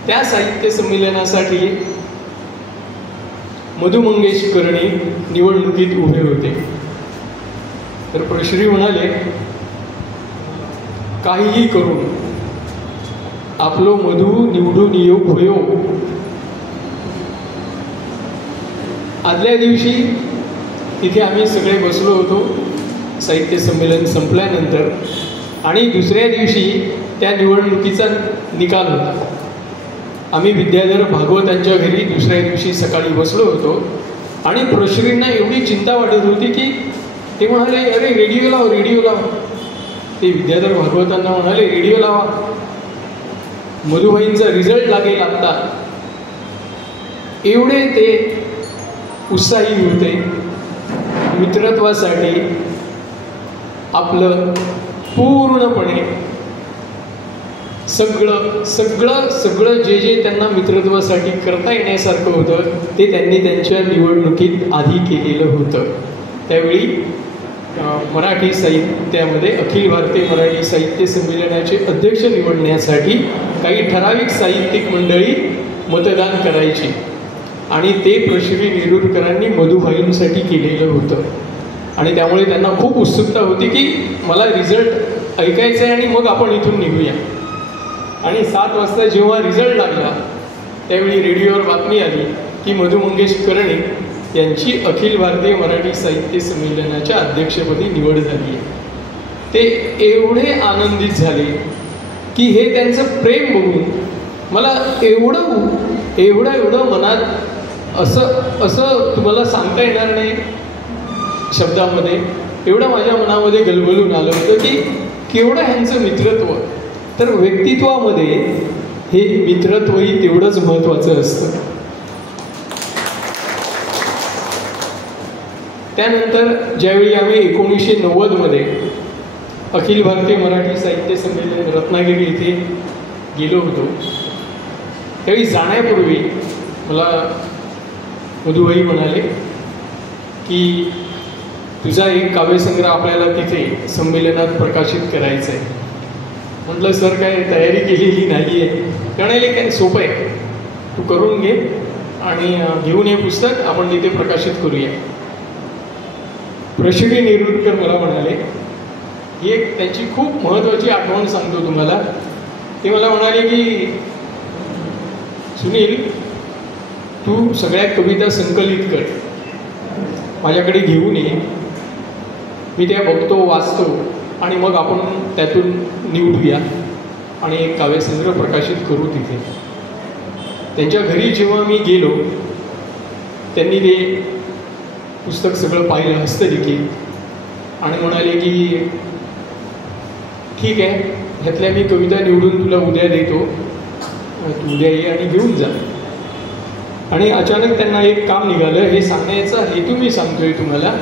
त्या साहित्य संमेलनासाठी मधु मंगेश कर्णिक निवडणुकीत उभे होते. तर प्रश्री म्हणाले, काहीही करून आपलो मधु निवडून येऊ होयो. आदल्या दिवशी तिथे आम्ही सगळे बसलो होतो साहित्य संमेलन संपल्यानंतर, आणि दुसऱ्या दिवशी त्या निवडणुकीचा निकाल होता. आम्ही विद्याधर भागवतांच्या घरी दुसऱ्या दिवशी सकाळी बसलो होतो आणि प्रश्रींना एवढी चिंता वाटत होती की ते म्हणाले, अरे रेडिओ लाव, रेडिओ लाव. ते विद्याधर भागवतांना म्हणाले, रेडिओ लावा, मधुबाईंचा रिझल्ट लागेल आत्ता. एवढे ते उत्साही होते. मित्रत्वासाठी आपलं पूर्णपणे सगळं जे त्यांना मित्रत्वासाठी करता येण्यासारखं होतं ते त्यांनी त्यांच्या निवडणुकीत आधी केलेलं होतं. त्यावेळी मराठी साहित्यामध्ये अखिल भारतीय मराठी साहित्य संमेलनाचे अध्यक्ष निवडण्यासाठी काही ठराविक साहित्यिक मंडळी मतदान करायची, आणि ते प्रश्री नेरुरकरांनी मधुबाईंसाठी केलेलं होतं. आणि त्यामुळे त्यांना खूप उत्सुकता होती की मला रिझल्ट ऐकायचा आहे आणि मग आपण इथून निघूया. आणि 7 वाजता जेव्हा रिझल्ट लागला त्यावेळी रेडिओवर बातमी आली की मधु मंगेश कर्णिक यांची अखिल भारतीय मराठी साहित्य संमेलनाच्या अध्यक्षपदी निवड झाली आहे. ते एवढे आनंदित झाले की हे त्यांचं प्रेम बघून मला एवढं मनात असं तुम्हाला सांगता येणार नाही शब्दामध्ये, एवढं माझ्या मनामध्ये गलबलून आलं होतं की केवढं ह्यांचं मित्रत्व. तर व्यक्तित्वामध्ये हे मित्रत्वही तेवढंच महत्त्वाचं असतं. त्यानंतर ज्यावेळी आम्ही 1990मध्ये अखिल भारतीय मराठी साहित्य संमेलन रत्नागिरी येथे गेलो होतो, त्यावेळी जाण्यापूर्वी मला मधुबाई म्हणाले की तुझा एक काव्यसंग्रह आपल्याला तिथे संमेलनात प्रकाशित करायचा आहे. म्हटलं सर काय तयारी केलेली नाही आहे. म्हणाले काय सोपं आहे, तू करून घे आणि घेऊन ये पुस्तक, आपण तिथे प्रकाशित करूया. प्रश्री नेरुरकर मला म्हणाले, ही एक त्यांची खूप महत्त्वाची आठवण सांगतो तुम्हाला. ते मला म्हणाले की सुनील, तू सगळ्या कविता संकलित कर, माझ्याकडे घेऊन ये, मी त्या बघतो, वाचतो आणि मग आपण त्यातून निवडूया आणि एक काव्यसंग्रह प्रकाशित करू तिथे. त्यांच्या घरी जेव्हा मी गेलो त्यांनी ते पुस्तक सगळं पाहिलं हस्तलिखित आणि म्हणाले की ठीक आहे, ह्यातल्या मी कविता निवडून तुला उद्या देतो, तू उद्या ये आणि घेऊन जा. आणि अचानक त्यांना एक काम निघालं. हे सांगण्याचा हेतू मी सांगतोय तुम्हाला.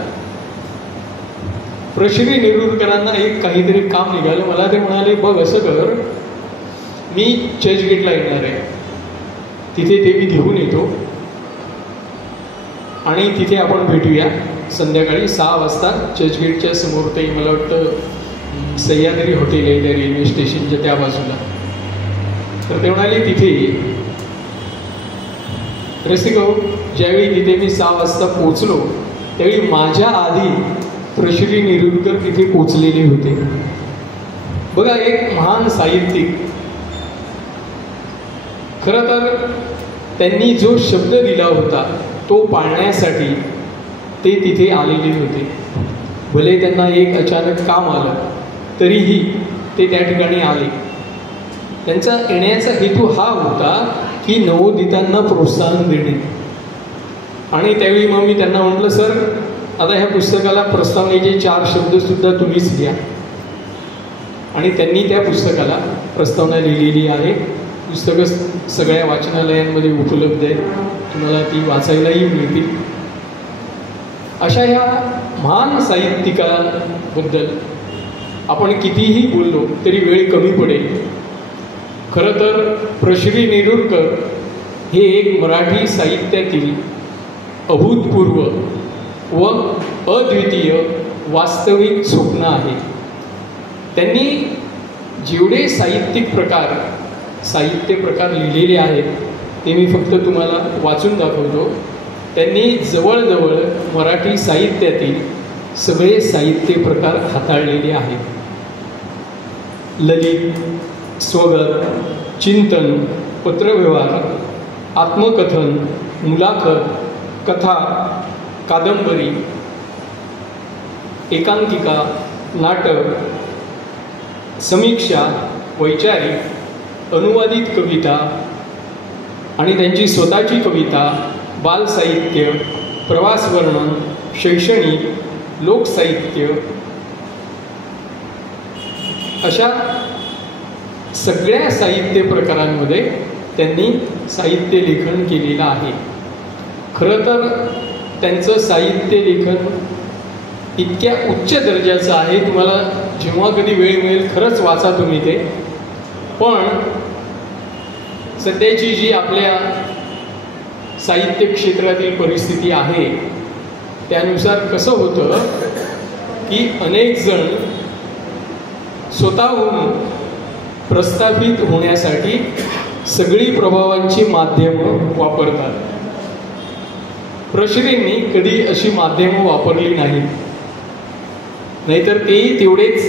प्रश्री नेरुरकरांना एक काहीतरी काम निघालं. मला ते म्हणाले, बघ असं कर, मी चर्चगेटला येणार आहे, तिथे ते मी घेऊन येतो आणि तिथे आपण भेटूया संध्याकाळी 6 वाजता चर्चगेटच्या समोर. ते मला वाटतं सह्याद्री हॉटेल आहे त्या रेल्वे स्टेशनच्या त्या बाजूला. तर ते म्हणाले तिथे रसिको. ज्यावेळी तिथे मी 6 वाजता पोचलो त्यावेळी माझ्या आधी प्रश्री नेरुरकर तिथे पोचलेले होते. बघा, एक महान साहित्यिक. खरं तर त्यांनी जो शब्द दिला होता तो पाळण्यासाठी ते तिथे आलेले होते. भले त्यांना एक अचानक काम आलं तरीही ते त्या ठिकाणी आले. त्यांचा येण्याचा हेतू हा होता की नवोदितांना प्रोत्साहन देणे. आणि त्यावेळी मग मी त्यांना म्हटलं, सर आता ह्या पुस्तकाला प्रस्तावनेचे 4 शब्दसुद्धा तुम्हीच लिहा. आणि त्यांनी त्या पुस्तकाला प्रस्तावना लिहिलेली आहे. पुस्तकं सगळ्या वाचनालयांमध्ये उपलब्ध आहे, तुम्हाला ती वाचायलाही मिळतील. अशा ह्या महान साहित्यिकाबद्दल आपण कितीही बोललो तरी वेळ कमी पडेल. खरं तर प्रश्री नेरुरकर हे एक मराठी साहित्यातील अभूतपूर्व व अद्वितीय वास्तविक स्वप्न आहे. त्यांनी जेवढे साहित्य प्रकार लिहिलेले आहेत ते मी फक्त तुम्हाला वाचून दाखवतो. त्यांनी जवळजवळ मराठी साहित्यातील सगळे साहित्य प्रकार हाताळलेले आहेत. ललित, स्वगत, चिंतन, पत्रव्यवहार, आत्मकथन, मुलाखत, कथा, कादंबरी, एकांकिका, नाटक, समीक्षा, वैचारिक, अनुवादित कविता आणि त्यांची स्वतःची कविता, बालसाहित्य, प्रवास वर्णन, शैक्षणिक, लोकसाहित्य अशा सगळ्या साहित्य प्रकारांमध्ये त्यांनी साहित्य लेखन केलेलं आहे. खरं तर त्यांचं साहित्य लेखन इतक्या उच्च दर्जाचं आहे, तुम्हाला जेव्हा कधी वेळ मिळेल खरंच वाचा तुम्ही ते. पण सध्याची जी आपल्या साहित्य क्षेत्रातील परिस्थिती आहे त्यानुसार कसं होतं की अनेक जण स्वतःहून प्रस्थापित होण्यासाठी सगळी प्रभावांची माध्यमं वापरतात. प्रश्रींनी कधी अशी माध्यमं वापरली नाहीत, नाहीतर तेही तेवढेच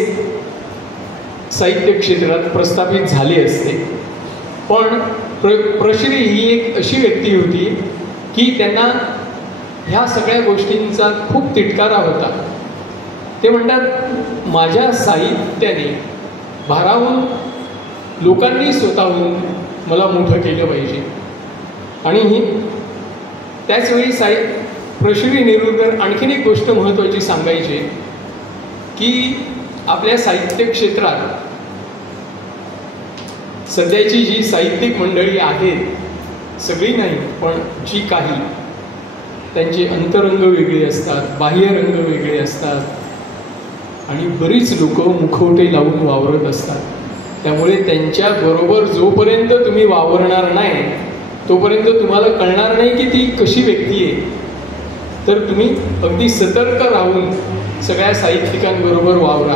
साहित्य क्षेत्रात प्रस्थापित झाले असते. पण प्रश्री ही एक अशी व्यक्ती होती की त्यांना ह्या सगळ्या गोष्टींचा खूप तिटकारा होता. ते म्हणतात माझ्या साहित्याने भारावून लोकांनी स्वतःहून मला मोठं केलं पाहिजे. आणि त्याचवेळी प्रश्री नेरुरकर आणखीन एक गोष्ट महत्त्वाची सांगायची की आपल्या साहित्य क्षेत्रात सध्याची जी साहित्यिक मंडळी आहेत, सगळी नाही पण जी काही, त्यांचे अंतरंग वेगळे असतात, बाह्य रंग वेगळे असतात आणि बरीच लोक मुखवटे लावून वावरत असतात. त्यामुळे त्यांच्याबरोबर जोपर्यंत तुम्ही वावरणार नाही तोपर्यंत तुम्हाला कळणार नाही की ती कशी व्यक्ती आहे. तर तुम्ही अगदी सतर्क राहून सगळ्या साहित्यिकांबरोबर वावरा.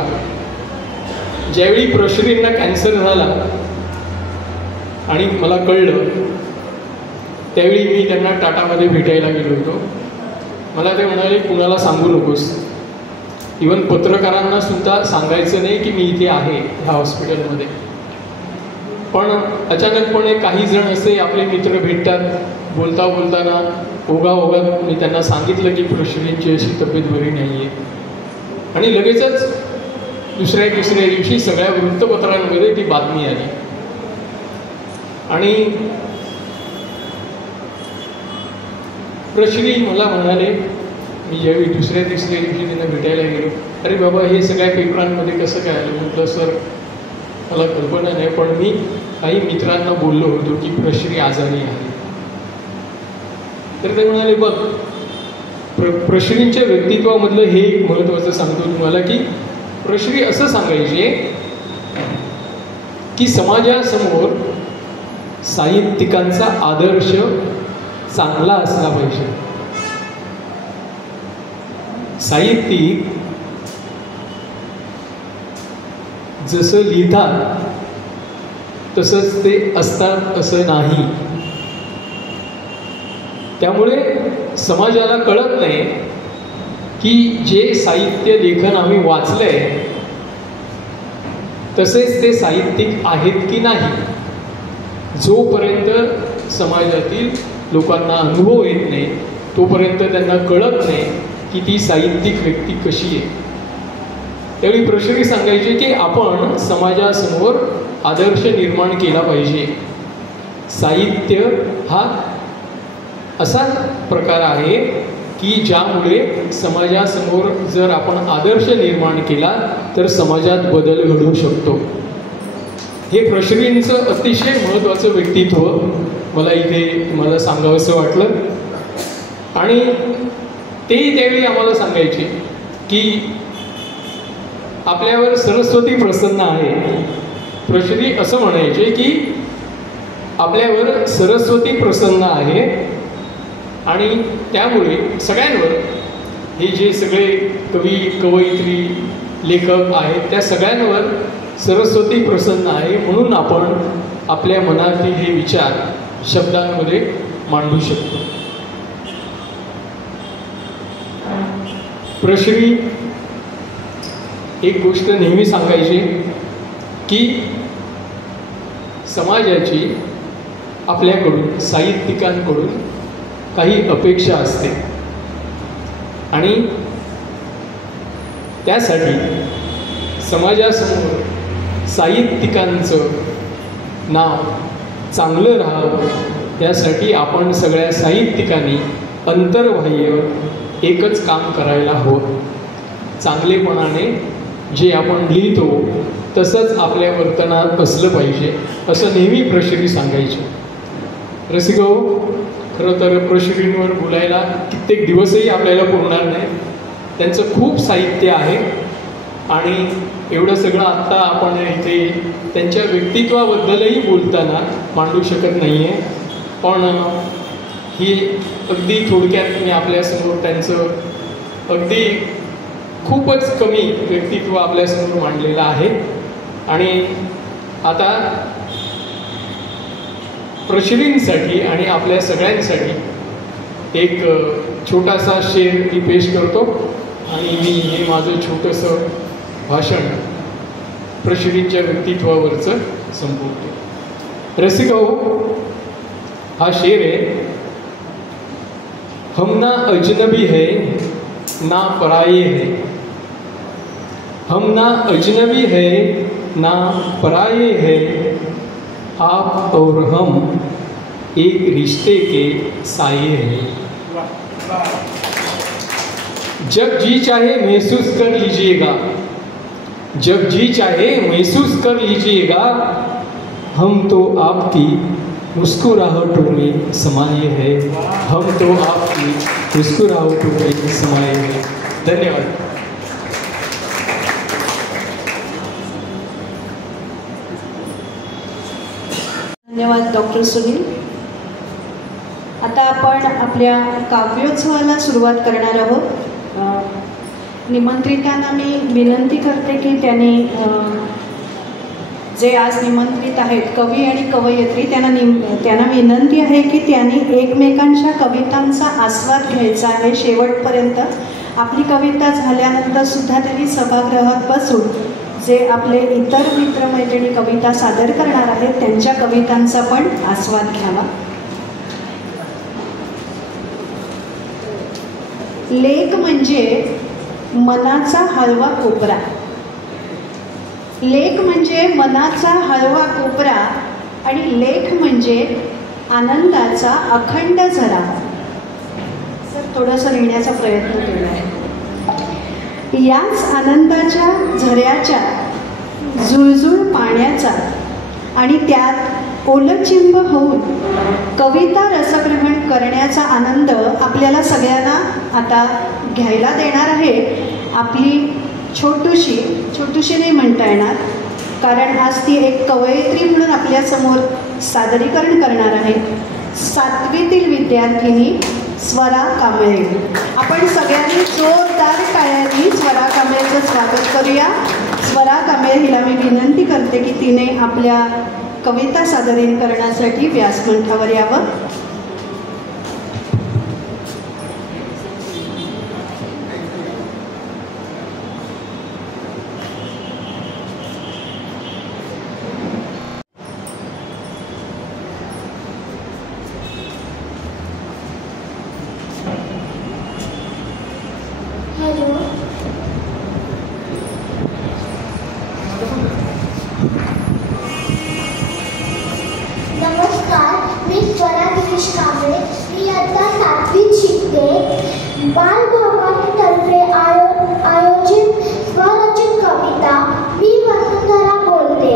ज्यावेळी प्रश्रींना कॅन्सर झाला आणि मला कळलं त्यावेळी मी त्यांना टाटामध्ये भेटायला गेलो होतो. मला ते म्हणाले कुणाला सांगू नकोस, इवन पत्रकारांना सुद्धा सांगायचं नाही की मी इथे आहे ह्या हॉस्पिटलमध्ये. पण अचानकपणे काही जण असे आपले मित्र भेटतात, बोलताना ओघाओघात मी त्यांना सांगितलं की प्रश्रींची अशी तब्येत बरी नाही आहे. आणि लगेचच दुसऱ्या तिसऱ्या दिवशी सगळ्या वृत्तपत्रांमध्ये ती बातमी आली. आणि प्रश्री मला म्हणाले, मी ज्यावेळी दुसऱ्या तिसऱ्या दिवशी त्यांना भेटायला गेलो, अरे बाबा हे सगळ्या पेपरांमध्ये कसं काय आलं? म्हटलं सर मला कल्पना नाही, पण मी काही मित्रांना बोललो होतो की प्रश्री आजारी आहे. तर ते म्हणाले बघ प्रश्रींच्या व्यक्तित्वामधलं हे एक महत्त्वाचं सांगतो तुम्हाला की प्रश्री असं सांगायचे की समाजासमोर साहित्यिकांचा आदर्श चांगला असला पाहिजे. साहित्यिक जसं लिहितात तसंच ते असतात असं नाही. त्यामुळे समाजाला कळत नाही की जे साहित्य लेखन आम्ही वाचलंय तसेच ते साहित्यिक आहेत की नाही. जोपर्यंत समाजातील लोकांना अनुभव येत नाही तोपर्यंत त्यांना कळत नाही की ती साहित्यिक व्यक्ती कशी आहे. त्यावेळी प्रश्री सांगायचे की आपण समाजासमोर आदर्श निर्माण केला पाहिजे. साहित्य हा असा प्रकार आहे की ज्यामुळे समाजासमोर जर आपण आदर्श निर्माण केला तर समाजात बदल घडू शकतो. हे प्रश्रींचं अतिशय महत्त्वाचं व्यक्तित्व मला इथे तुम्हाला सांगावंसं वाटलं. आणि तेही त्यावेळी आम्हाला सांगायचे की आपल्यावर सरस्वती प्रसन्न आहे. प्रश्री असं म्हणायचे की आपल्यावर सरस्वती प्रसन्न आहे आणि त्यामुळे सगळ्यांवर हे जे सगळे कवी कवयित्री लेखक आहेत त्या सगळ्यांवर सरस्वती प्रसन्न आहे, म्हणून आपण आपल्या मनातील हे विचार शब्दांमध्ये मांडू शकतो. प्रश्री एक गोष्ट नेहमी सांगायची की समाजाची आपल्याकडून साहित्यिकांकडून काही अपेक्षा असते आणि त्यासाठी समाजासमोर साहित्यिकांचं नाव चांगलं राहावं त्यासाठी आपण सगळ्या साहित्यिकांनी अंतर्बाह्य एकच काम करायला हवं. चांगलेपणाने जे आपण लिहितो तसंच आपल्या वर्तनात असलं पाहिजे असं नेहमी प्रश्री सांगायचे. रसिको, खरं तर प्रश्रींवर बोलायला कित्येक दिवसही आपल्याला पुरणार नाही. त्यांचं खूप साहित्य आहे आणि एवढं सगळं आत्ता आपण इथे त्यांच्या व्यक्तित्वाबद्दलही बोलताना मांडू शकत नाही आहे. पण ही अगदी थोडक्यात मी आपल्यासमोर त्यांचं अगदी खूपच कमी व्यक्तित्व आपल्यासमोर मांडलेलं आहे. आणि आता प्रश्रींसाठी आणि आपल्या सगळ्यांसाठी एक छोटासा शेर मी पेश करतो आणि मी हे माझं छोटंसं भाषण प्रश्रींच्या व्यक्तित्वावरचं संपवतो. रसिको, हा शेर आहे. हम ना अजनबी है ना पराये है, हम ना अजनबी है ना पराये है, आप और हम एक रिश्ते के साये हैं. जब जी चाहे महसूस कर लीजिएगा, जब जी चाहे महसूस कर लीजिएगा, हम तो आपकी मुस्कुराहटों में समाये हैं, हम तो आपकी मुस्कुराहटों में समाये हैं. धन्यवाद. धन्यवाद डॉक्टर सुनील. आता आपण आपल्या काव्योत्सवाला सुरुवात करणार आहोत. निमंत्रितांना मी विनंती करते की त्यांनी जे आज निमंत्रित आहेत कवी आणि कवयित्री त्यांना विनंती आहे की त्यांनी एकमेकांच्या कवितांचा आस्वाद घ्यायचा आहे शेवटपर्यंत. आपली कविता झाल्यानंतर सुद्धा त्यांनी सभागृहात बसून जे आपले इतर मित्रमैत्रिणी कविता सादर करणार आहेत त्यांच्या कवितांचा पण आस्वाद घ्यावा. लेख म्हणजे मनाचा हळवा कोपरा, लेख म्हणजे मनाचा हळवा कोपरा आणि लेख म्हणजे आनंदाचा अखंड झरा. थोडंसं लिहिण्याचा प्रयत्न केला आहे. याच आनंदाच्या झऱ्याच्या झुळझुळ पाण्याचा आणि त्यात ओलचिंब होऊन कविता रसग्रहण करण्याचा आनंद आपल्याला सगळ्यांना आता घ्यायला देणार आहे आपली छोटूशी नाही म्हणता येणार कारण आज ती एक कवयित्री म्हणून आपल्यासमोर सादरीकरण करणार आहे. 7वीतील विद्यार्थिनी स्वरा कांबळे. आपण सगळ्यांनी जोरदार टाळ्यांनी स्वरा कांबळेचं स्वागत करूया. स्वरा कांबळे हिला मी विनंती करते की तिने आपल्या कविता सादरीकरणासाठी व्यासमंचावर यावं. नमस्कार, मी स्वरा दिनेश कांबळे. मी आता 7वीत शिकते. बालभवनातर्फे आयोजित स्वरचित कविता मी वसुंधरा बोलते.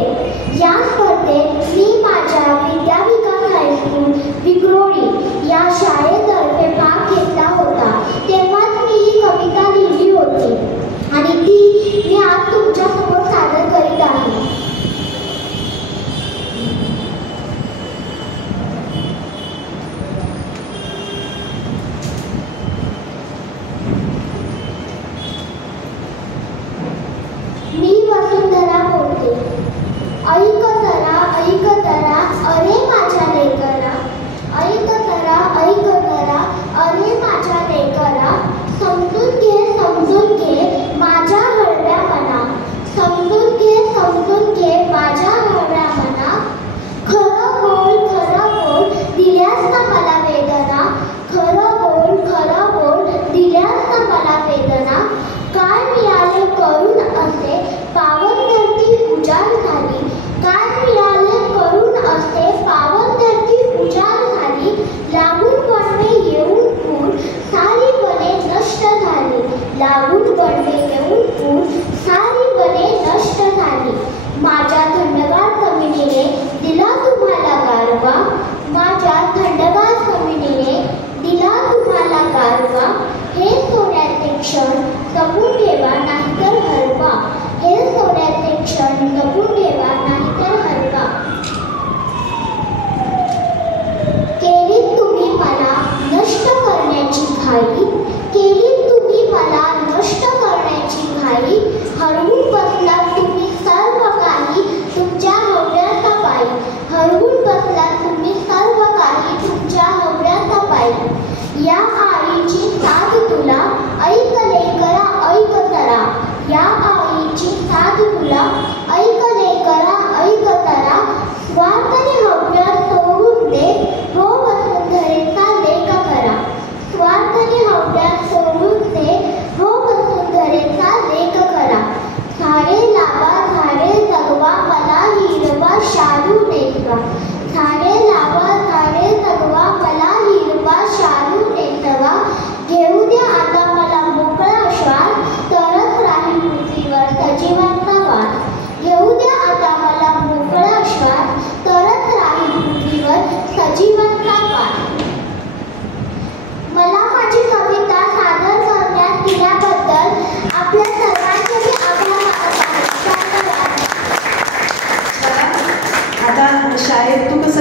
या स्पर्धेत मी माझ्या विद्याविकास हायस्कूल विक्रोळी या शाळेतर्फे भाग घेतला होता. तेव्हाच मी ही कविता लिहिली होती आणि ती मी आज तुमच्यासमोर सादर करीत आहे.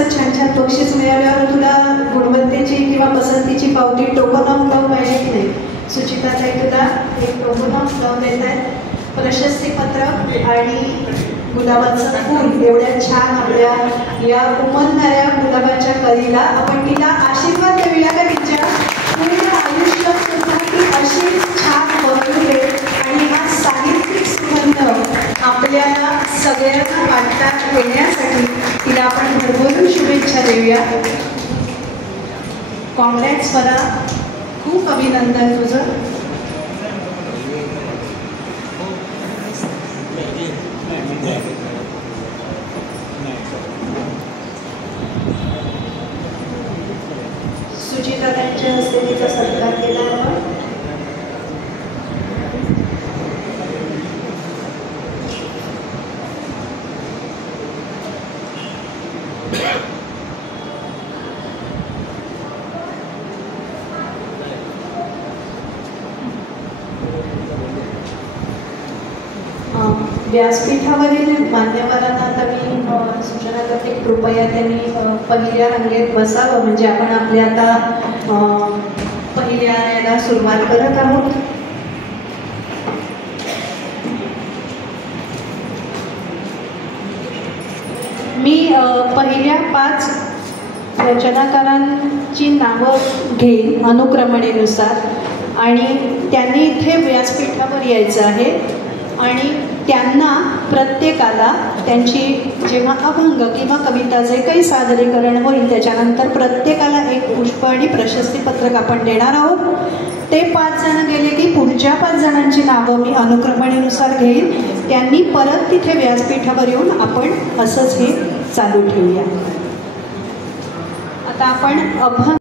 असं छान छान बक्षीस मिळाल्यावर तुला गुणवत्तेची किंवा पसंतीची पावती टोकन ऑफ लव्ह पाहिजे की नाही? सुचिताताई तुला एक टोकन ऑफ लव्ह देत आहेत, प्रशस्तीपत्र आणि गुलाबाचं फूल. एवढ्या छान आपल्या या उमलणाऱ्या गुलाबाच्या कलीला आपण तिला आशीर्वाद देऊया का? तिच्या पूर्ण आयुष्यात सुद्धा ती अशीच छान बहरू दे आणि हा साहित्यिक सुगंध आपल्याला सगळ्यांना वाटता येण्यासाठी तिला आपण भरभरून शुभेच्छा देऊया. कॉंग्रॅट्स मला, खूप अभिनंदन तुझं. सुचिता त्यांच्या हस्ते तिचा सत्कार केला आपण. व्यासपीठावरील मान्यवरांना आता मी सूचना करते, कृपया त्यांनी पहिल्या रांगेत बसावं. म्हणजे आपण आपल्या आता पहिल्या याला सुरुवात करत आहोत. मी पहिल्या 5 रचनाकारांची नावं घेईन अनुक्रमणेनुसार आणि त्यांनी इथे व्यासपीठावर यायचं आहे आणि त्यांना प्रत्येकाला त्यांची जेव्हा अभंग किंवा कविता जे काही सादरीकरण होईल त्याच्यानंतर प्रत्येकाला एक पुष्प आणि प्रशस्तीपत्रक आपण देणार आहोत. ते 5 जण गेले की पुढच्या 5 जणांची नावं मी अनुक्रमणेनुसार घेईन. त्यांनी परत तिथे व्यासपीठावर येऊन आपण असंच हे चालू ठेवूया. आता आपण अभंग